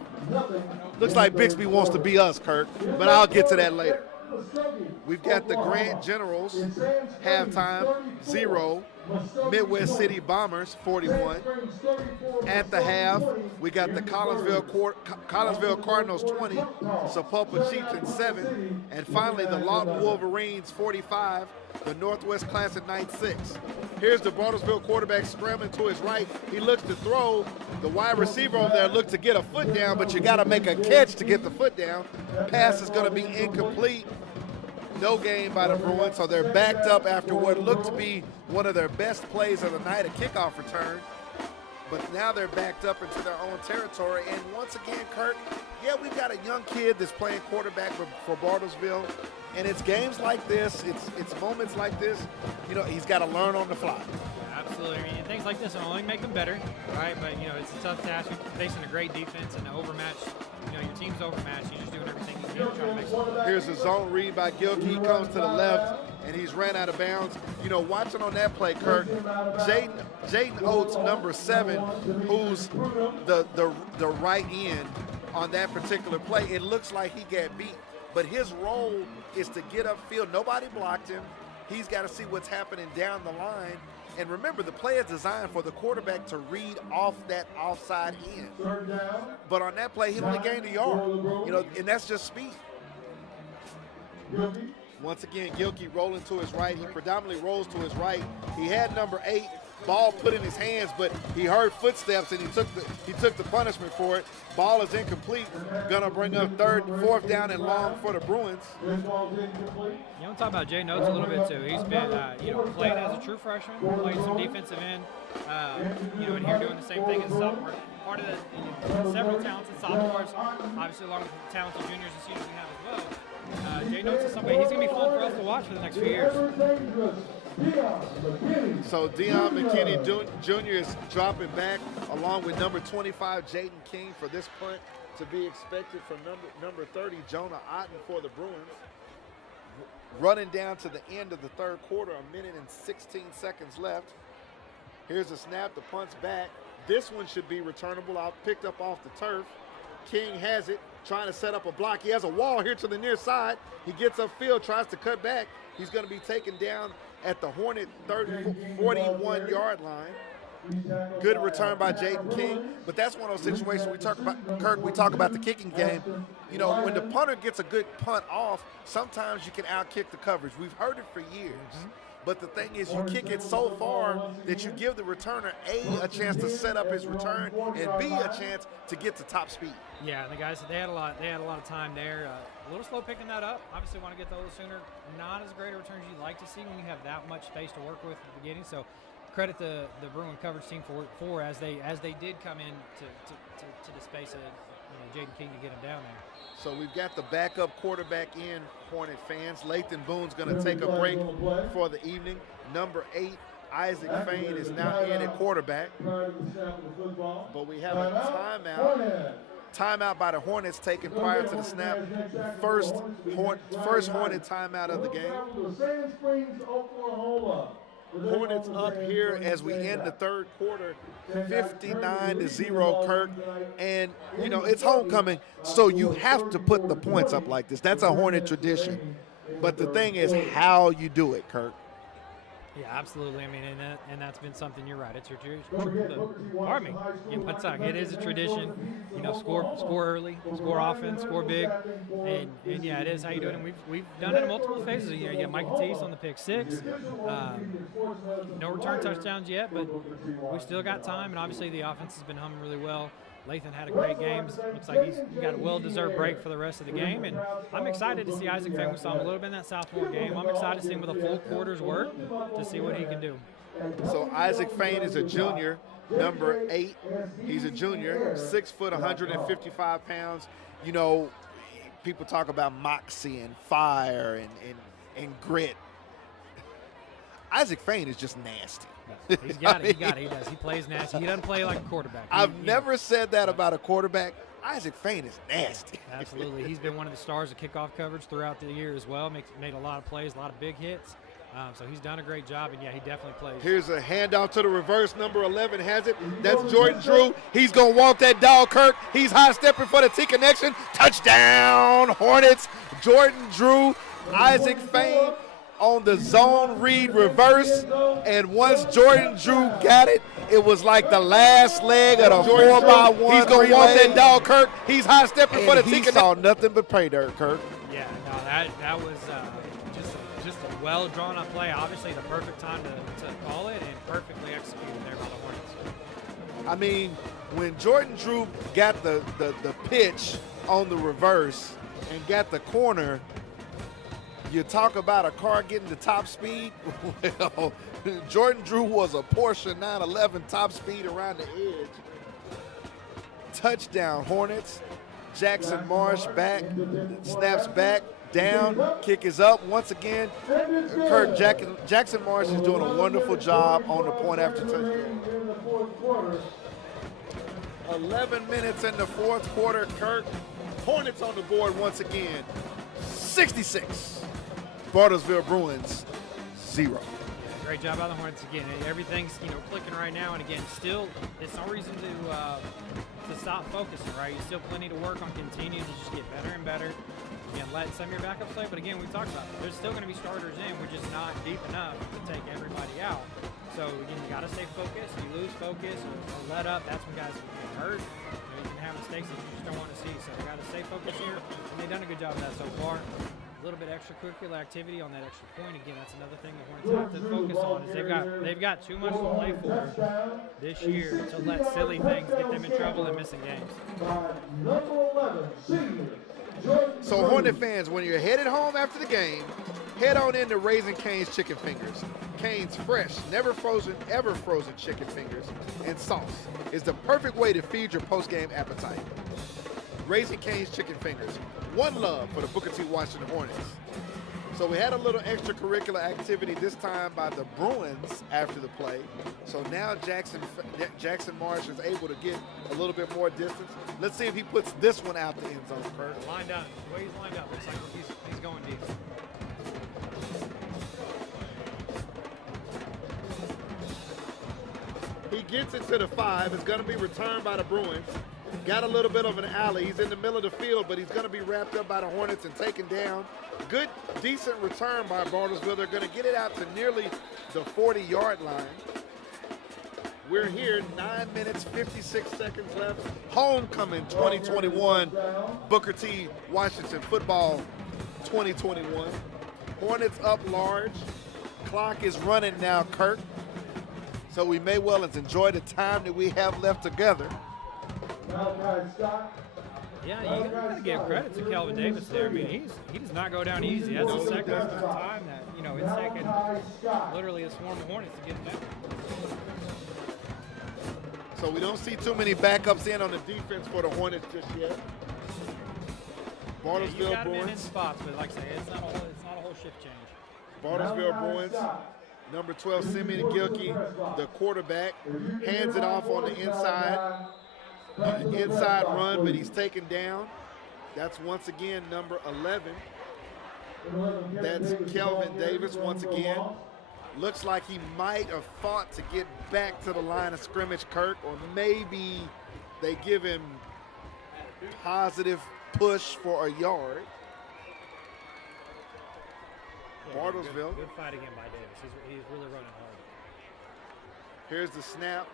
Looks like Bixby wants to be us, Kirk, but I'll get to that later. We've got the Grant Generals halftime 0, Midwest City Bombers 41. At the half, we got the Collinsville Cardinals 20, Sapulpa Chieftains 7, and finally the Lawton Wolverines 45, the Northwest Classic 96. Here's the Bartlesville quarterback scrambling to his right. He looks to throw. The wide receiver over there looks to get a foot down, but you got to make a catch to get the foot down. Pass is going to be incomplete. No gain by the Bruins, so they're backed up after what looked to be one of their best plays of the night, a kickoff return. But now they're backed up into their own territory. And once again, Kirk, yeah, we've got a young kid that's playing quarterback for Bartlesville. And it's games like this, it's moments like this, you know, he's got to learn on the fly. Yeah, absolutely. I mean, things like this will only make them better, right? But, you know, it's a tough task. You're facing a great defense and an overmatched, you know, your team's overmatched. You're just doing everything you can to try to make something better. Here's a zone read by Gilkey. He comes to the left, and he's ran out of bounds. You know, watching on that play, Kirk, Jaden Oates, number 7, who's the right end on that particular play, it looks like he got beat. But his role is to get upfield. Nobody blocked him. He's got to see what's happening down the line. And remember, the play is designed for the quarterback to read off that offside end. But on that play, he only gained a yard. You know, and that's just speed. Once again, Gilkey rolling to his right. He predominantly rolls to his right. He had number 8. Ball put in his hands, but he heard footsteps and he took the punishment for it. Ball is incomplete. Gonna bring up 4th down and long for the Bruins. You want to talk about Jay Notes a little bit too. He's been, you know, played as a true freshman, played some defensive end, you know, and here doing the same thing as a sophomore. Part of the, you know, several talented sophomores, obviously along with the talented juniors and seniors we have as well. Jay Notes is somebody, he's gonna be fun for us to watch for the next few years. So Deion McKinney Jr. is dropping back along with number 25, Jaden King, for this punt to be expected from number 30, Jonah Otten for the Bruins. Running down to the end of the third quarter, 1 minute and 16 seconds left. Here's a snap, the punt's back. This one should be returnable, picked up off the turf. King has it, trying to set up a block. He has a wall here to the near side. He gets upfield, tries to cut back. He's going to be taken down at the Hornet 41-yard line. Good return by Jaden King, but that's one of those situations we talk about, Kirk, we talk about the kicking game. You know, when the punter gets a good punt off, sometimes you can outkick the coverage. We've heard it for years. But the thing is, you kick it so far that you give the returner, A, a chance to set up his return, and B, a chance to get to top speed. Yeah, and the guys, they had a lot of time there. A little slow picking that up. Obviously want to get those sooner. Not as great a return as you'd like to see when you have that much space to work with at the beginning. So credit the Bruin coverage team for as they did come in to the space of, you know, Jaden King to get him down there. So we've got the backup quarterback in, Hornet fans. Lathan Boone's going to take a break for the evening. Number 8, Isaac Fain, is now in at quarterback. But we have a timeout. Timeout by the Hornets taken prior to the snap. First Hornet timeout of the game. Hornets up here as we end the third quarter, 59-0, Kirk. And, you know, it's homecoming, so you have to put the points up like this. That's a Hornet tradition. But the thing is how you do it, Kirk. Yeah, absolutely. I mean, and that's been something. You're right. It's your pardon me. It is a tradition. You know, score early, score often, score big, and yeah, it is how you do it. And we've done it in multiple phases. You know, you got Mike Matisse on the pick 6. No return touchdowns yet, but we still got time. And obviously, the offense has been humming really well. Lathan had a great game. Looks like he's got a well-deserved break for the rest of the game. And I'm excited to see Isaac Fain. We saw him a little bit in that sophomore game. I'm excited to see him with a full quarter's work to see what he can do. So Isaac Fain is a junior, number 8. He's a junior, 6 foot, 155 pounds. You know, people talk about moxie and fire and grit. Isaac Fain is just nasty. He's got it. He does. He plays nasty. He doesn't play like a quarterback. I've never said that about a quarterback. Isaac Fain is nasty. Absolutely. He's been one of the stars of kickoff coverage throughout the year as well. Made a lot of plays, a lot of big hits. So he's done a great job, and yeah, he definitely plays. Here's a handoff to the reverse. Number 11 has it. That's Jordan Drew. He's going to walk that dog, Kirk. He's high-stepping for the T-connection. Touchdown, Hornets. Jordan Drew, Isaac Fain on the zone read reverse, and once Jordan Drew got it, it was like the last leg of the 4x1. He's going to walk that dog, Kirk. He's high stepping for the ticket. He saw nothing but pay dirt, Kirk. Yeah, no, that was just a well drawn up play. Obviously, the perfect time to call it, and perfectly executed there by the Hornets. I mean, when Jordan Drew got the pitch on the reverse and got the corner, you talk about a car getting to top speed. Well, Jordan Drew was a Porsche 911 top speed around the edge. Touchdown Hornets. Jackson Marsh back, snaps back, down, kick is up. Once again, Kirk Jackson Marsh is doing a wonderful job on the point after touchdown. 11 minutes in the fourth quarter, Kirk. Hornets on the board once again. 66. Bartlesville Bruins, 0. Great job by the Hornets again. Everything's clicking right now, and again, still, there's no reason to stop focusing. Right, you still plenty to work on. Continue to just get better and better. Again, let some of your backups play, but again, we've talked about it. There's still going to be starters in. We're just not deep enough to take everybody out. So again, you got to stay focused. You lose focus or let up, that's when guys get hurt. You can have mistakes that you just don't want to see. So they got to stay focused here, and they've done a good job of that so far. A little bit extracurricular activity on that extra point. Again, that's another thing the Hornets have to focus on. Is they've got too much to play for this year to let silly things get them in trouble and missing games. So Hornet fans, when you're headed home after the game, head on into Raising Cane's Chicken Fingers. Cane's fresh, never frozen, ever frozen chicken fingers and sauce is the perfect way to feed your post-game appetite. Raising Cane's Chicken Fingers. One love for the Booker T. Washington Hornets. So we had a little extracurricular activity this time by the Bruins after the play. So now Jackson Marsh is able to get a little bit more distance. Let's see if he puts this one out the end zone, Kurt. Lined up. The way he's lined up, looks like he's going deep. He gets it to the 5. It's going to be returned by the Bruins. Got a little bit of an alley. He's in the middle of the field, but he's going to be wrapped up by the Hornets and taken down. Good, decent return by Bartlesville. They're going to get it out to nearly the 40-yard line. We're here, 9 minutes, 56 seconds left. Homecoming 2021, Booker T. Washington football 2021. Hornets up large. Clock is running now, Kirk. So we may well enjoy the time that we have left together. Yeah, you got to give credit to Kelvin Davis there. I mean, he does not go down easy. That's the second time that, it's taken literally a swarm of Hornets to get him down. So we don't see too many backups in on the defense for the Hornets just yet. Bartlesville you got Bruins. In spots, but like I say, it's not a whole shift change. Bartlesville Bruins. Number 12, Simeon Gilkey, the quarterback, hands it off on the inside. Inside run, but he's taken down. That's once again number 11. That's Kelvin Davis once again. Looks like he might have fought to get back to the line of scrimmage, Kirk, or maybe they give him positive push for a yard. Yeah, Bartlesville. Good fight again by Davis. He's really running hard. Here's the snap.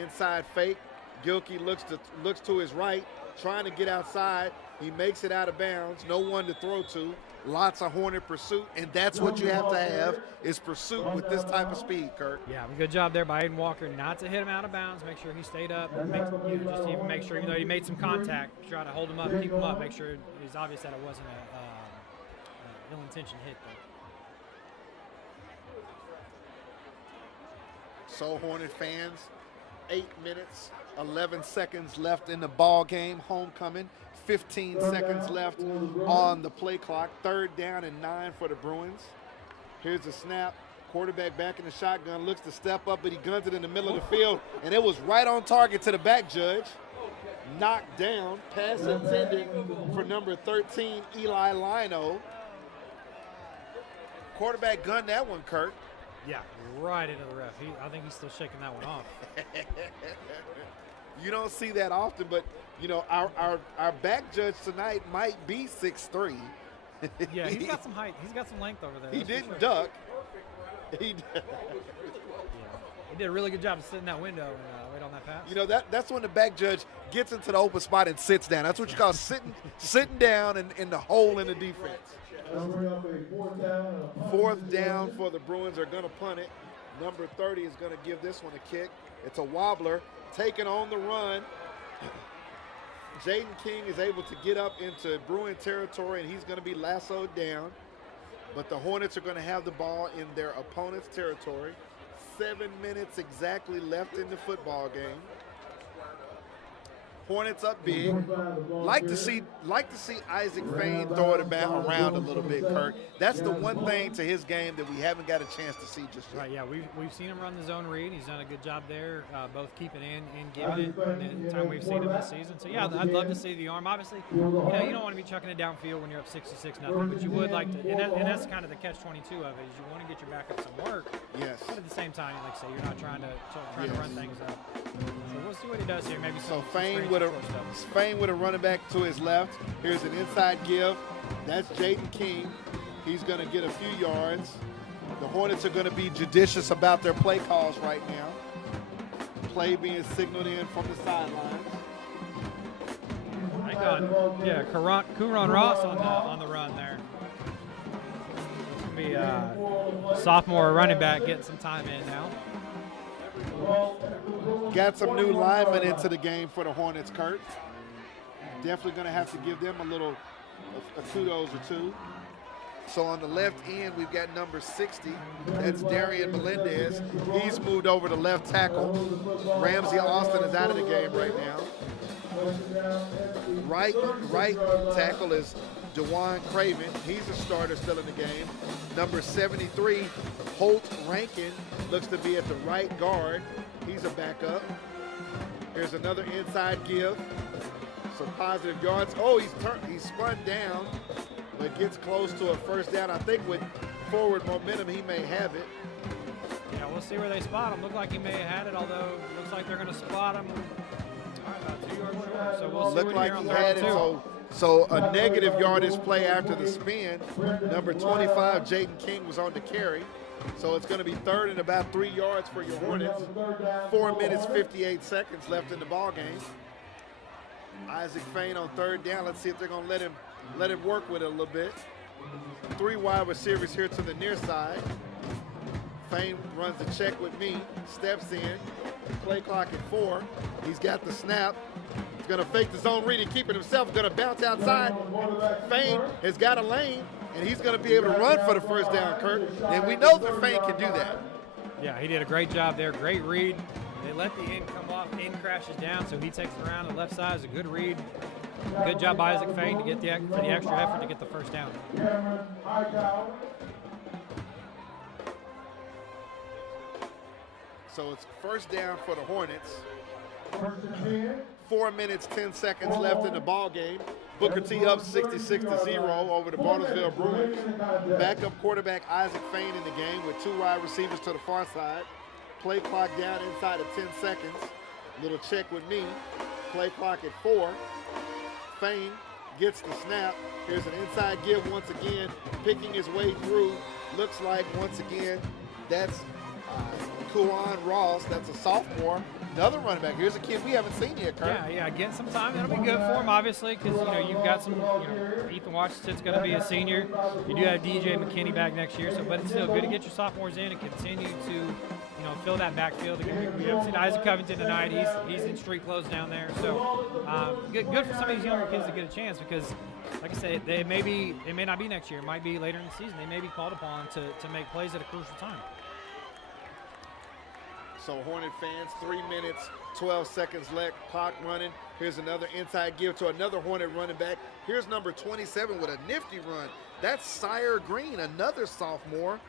Inside fake. Gilkey looks to his right, trying to get outside. He makes it out of bounds. No one to throw to. Lots of Hornet pursuit, and that's what you have to have is pursuit with this type of speed, Kirk. Yeah, good job there by Aiden Walker not to hit him out of bounds. Make sure he stayed up. Just even make sure, even though he made some contact, try to hold him up, keep him up. Make sure it's obvious that it wasn't a ill-intentioned hit there. So Hornet fans, 8 minutes, 11 seconds left in the ball game. Homecoming, 15 seconds left on the play clock. 3rd down and 9 for the Bruins. Here's the snap. Quarterback back in the shotgun, looks to step up, but he guns it in the middle of the field, and it was right on target to the back judge. Knocked down, pass intended for number 13, Eli Lino. Quarterback gunned that one, Kirk. Yeah, right into the ref. I think he's still shaking that one off. You don't see that often, but our back judge tonight might be 6'3", Yeah, he's got some height. He's got some length over there. He that's for didn't sure. duck. He He did a really good job of sitting in that window and wait on that pass. You know, that's when the back judge gets into the open spot and sits down. That's what you call sitting down in the hole in the defense. Fourth down for the Bruins. They're going to punt it. Number 30 is going to give this one a kick. It's a wobbler. Taking on the run. Jaden King is able to get up into Bruin territory, and he's going to be lassoed down. But the Hornets are going to have the ball in their opponent's territory. 7 minutes exactly left in the football game. Hornets up big. Like to see Isaac Fain throw it around a little bit, Kirk. That's the one thing to his game that we haven't got a chance to see just yet. Right, yeah, we've seen him run the zone read. He's done a good job there, both keeping in and giving it in the time we've seen him this season. So, yeah, I'd love to see the arm. Obviously, you don't want to be chucking it downfield when you're up 66-0, but you would like to, and that's kind of the catch-22 of it, is you want to get your backup some work. Yes. But at the same time, like I say, you're not trying to run things up. So we'll see what he does here. Maybe so Fain with a running back to his left. Here's an inside give. That's Jaden King. He's going to get a few yards. The Hornets are going to be judicious about their play calls right now. Play being signaled in from the sidelines. Hang on. Yeah, Kuron Ross on the run there. It's going to be a sophomore running back getting some time in now. Got some new linemen into the game for the Hornets, Kurt. Definitely going to have to give them a kudos or two. So on the left end, we've got number 60. That's Darian Melendez. He's moved over to left tackle. Ramsey Austin is out of the game right now. Right tackle is DeJuan Craven. He's a starter still in the game. Number 73, Holt Rankin, looks to be at the right guard. He's a backup. Here's another inside give. Some positive yards. Oh, he's spun down, but gets close to a first down. I think with forward momentum, he may have it. Yeah, we'll see where they spot him. Look like he may have had it, although it looks like they're going to spot him about 2 yards short. So we'll see Looked like he had it. So a negative yardage play after the spin. Number 25, Jaden King, was on the carry. So it's going to be third and about 3 yards for your Hornets. 4 minutes, 58 seconds left in the ball game. Isaac Fain on third down. Let's see if they're going to let him work with it a little bit. 3 wide receivers here to the near side. Fain runs the check with me, steps in. Play clock at 4. He's got the snap. He's going to fake the zone read and keep it himself. Going to bounce outside. Fain has got a lane, and he's going to be able to run for the first down, Kurt. And we know that Fain can do that. Yeah, he did a great job there. Great read. They let the end come off. End crashes down, so he takes it around the left side. It's a good read. Good job by Isaac Fain to get for the extra effort to get the first down. So it's first down for the Hornets. 4 minutes, 10 seconds left in the ball game. Booker T up 66-0 over the Bartlesville Bruins. Backup quarterback Isaac Fain in the game with 2 wide receivers to the far side. Play clock down inside of 10 seconds. Little check with me. Play clock at 4. Fain gets the snap. Here's an inside give once again, picking his way through. Looks like once again that's Kuwan Ross. That's a sophomore. Another running back. Here's a kid we haven't seen yet, Kurt. Yeah, getting some time. That'll be good for him, obviously, because you've got some. Ethan Washington's going to be a senior. You do have DJ McKinney back next year, but it's still good to get your sophomores in and continue to fill that backfield. We haven't seen Isaac Covington tonight. He's in street clothes down there. So good for some of these younger kids to get a chance because, like I said, it may not be next year. It might be later in the season. They may be called upon to make plays at a crucial time. So Hornet fans, 3 minutes, 12 seconds left, clock running. Here's another inside give to another Hornet running back. Here's number 27 with a nifty run. That's Sire Green, another sophomore,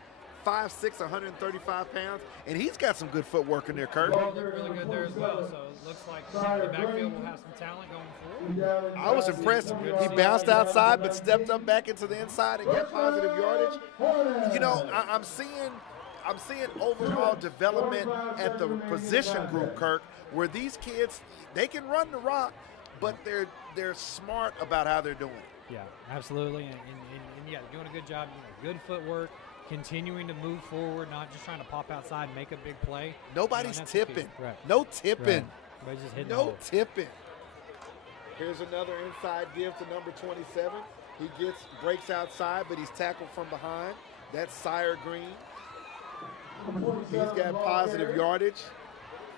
5'6", 135 pounds, and he's got some good footwork in there, Kurt. Really good there as well, so it looks like the backfield will have some talent going forward. I was impressed. He bounced outside but stepped up back into the inside and got positive yardage. I'm seeing overall development at the position group, Kirk, where these kids, they can run the rock, but they're smart about how they're doing it. Yeah, absolutely. And yeah, doing a good job. Good footwork, continuing to move forward, not just trying to pop outside and make a big play. Nobody's tipping. Right. No tipping. Everybody's just hitting No tipping. Here's another inside give to number 27. He breaks outside, but he's tackled from behind. That's Sire Green. He's got positive yardage.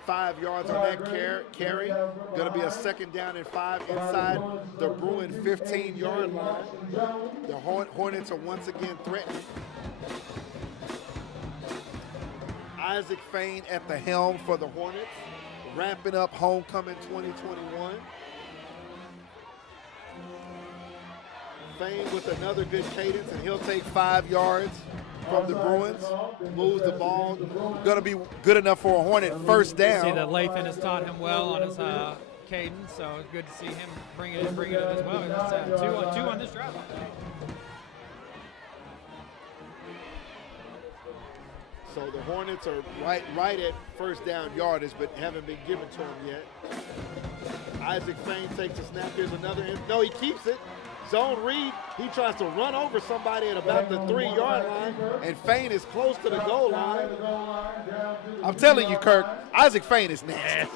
5 yards on that carry. Going to be a 2nd down and 5 inside the Bruin 15-yard line. The Hornets are once again threatening. Isaac Fain at the helm for the Hornets, wrapping up homecoming 2021. Fain with another good cadence, and he'll take 5 yards from the Bruins. Moves the ball. Going to be good enough for a Hornet first down. See that Lathan has taught him well on his cadence, so it's good to see him bring it in as well. It's 2 on this drive. So the Hornets are right at first down yardage, but haven't been given to him yet. Isaac Fain takes a snap. Here's another. No, he keeps it. Zone read. He tries to run over somebody at about the 3-yard line, and Fain is close to the goal line. I'm telling you, Kirk, Isaac Fain is nasty.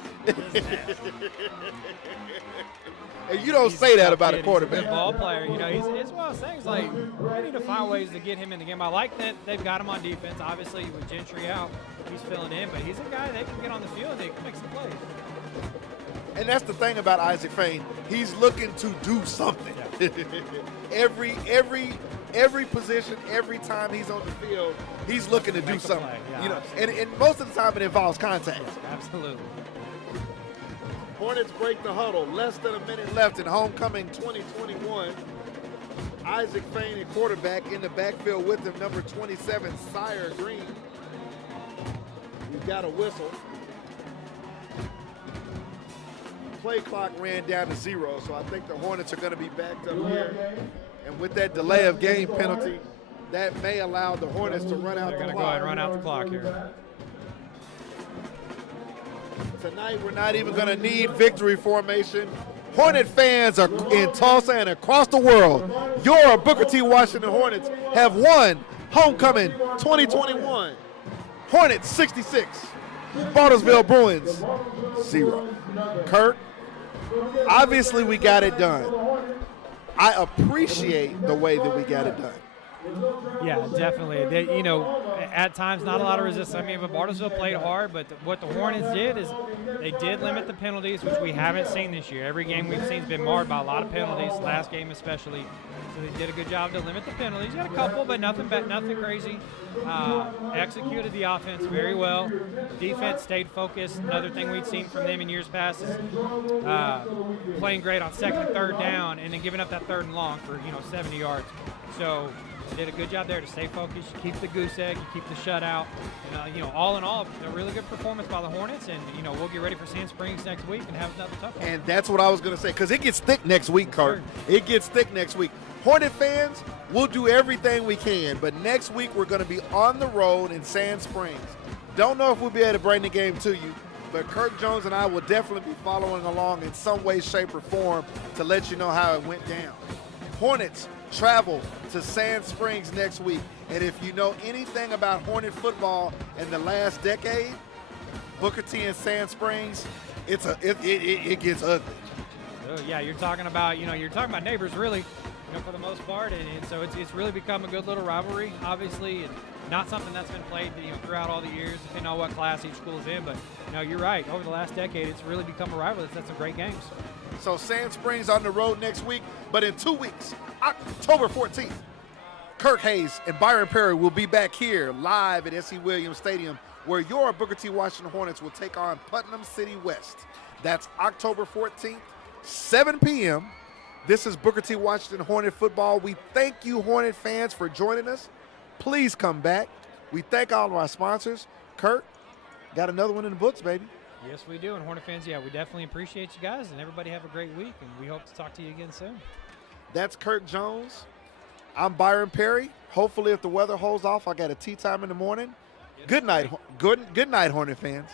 And you don't say that about a quarterback. He's a good ball player. It's one of those things like we need to find ways to get him in the game. I like that they've got him on defense. Obviously, with Gentry out, he's filling in, but he's a guy that can get on the field and they can make some plays. And that's the thing about Isaac Fain. He's looking to do something. Yeah. every position, every time he's on the field, he's looking to do something. Yeah, and most of the time it involves contact. Yeah, absolutely. Hornets break the huddle. Less than a minute left in homecoming 2021. Isaac Fain at quarterback, in the backfield with him, number 27, Sire Green. We've got a whistle. Play clock ran down to 0, so I think the Hornets are going to be backed up here. And with that delay of game penalty, that may allow the Hornets to run out the clock. They're going to go ahead and run out the clock here. Tonight, we're not even going to need victory formation. Hornet fans are in Tulsa and across the world. Your Booker T. Washington Hornets have won homecoming 2021. Hornets 66, Bartlesville Bruins 0. Kirk, obviously we got it done. I appreciate the way that we got it done. Yeah, definitely. At times not a lot of resistance. But Bartlesville played hard, but what the Hornets did is they did limit the penalties, which we haven't seen this year. Every game we've seen has been marred by a lot of penalties, last game especially. So they did a good job to limit the penalties. You had a couple, but nothing crazy. Executed the offense very well. Defense stayed focused. Another thing we've seen from them in years past is playing great on 2nd and 3rd down and then giving up that 3rd and long for 70 yards. So they did a good job there to stay focused. You keep the goose egg, you keep the shutout. All in all, a really good performance by the Hornets, and we'll get ready for Sand Springs next week and have another tough one. And that's what I was going to say, because it gets thick next week, Kurt. Sure. It gets thick next week. Hornet fans, we'll do everything we can, but next week we're going to be on the road in Sand Springs. Don't know if we'll be able to bring the game to you, but Kirk Jones and I will definitely be following along in some way, shape, or form to let you know how it went down. Hornets travel to Sand Springs next week, and if you know anything about Hornet football in the last decade, Booker T and Sand Springs, it gets ugly. Yeah, you're talking about neighbors really. For the most part, and so it's really become a good little rivalry. Obviously, and not something that's been played throughout all the years, depending on what class each school is in. But you're right. Over the last decade, it's really become a rivalry that's had some great games. So Sand Springs on the road next week, but in 2 weeks, October 14th, Kirk Hayes and Byron Perry will be back here live at S.E. Williams Stadium, where your Booker T. Washington Hornets will take on Putnam City West. That's October 14th, 7 p.m. This is Booker T. Washington Hornet football. We thank you, Hornet fans, for joining us. Please come back. We thank all of our sponsors. Kurt, got another one in the books, baby. Yes, we do. And Hornet fans, we definitely appreciate you guys. And everybody have a great week. And we hope to talk to you again soon. That's Kirk Jones. I'm Byron Perry. Hopefully, if the weather holds off, I got a tea time in the morning. Good night, Hornet fans.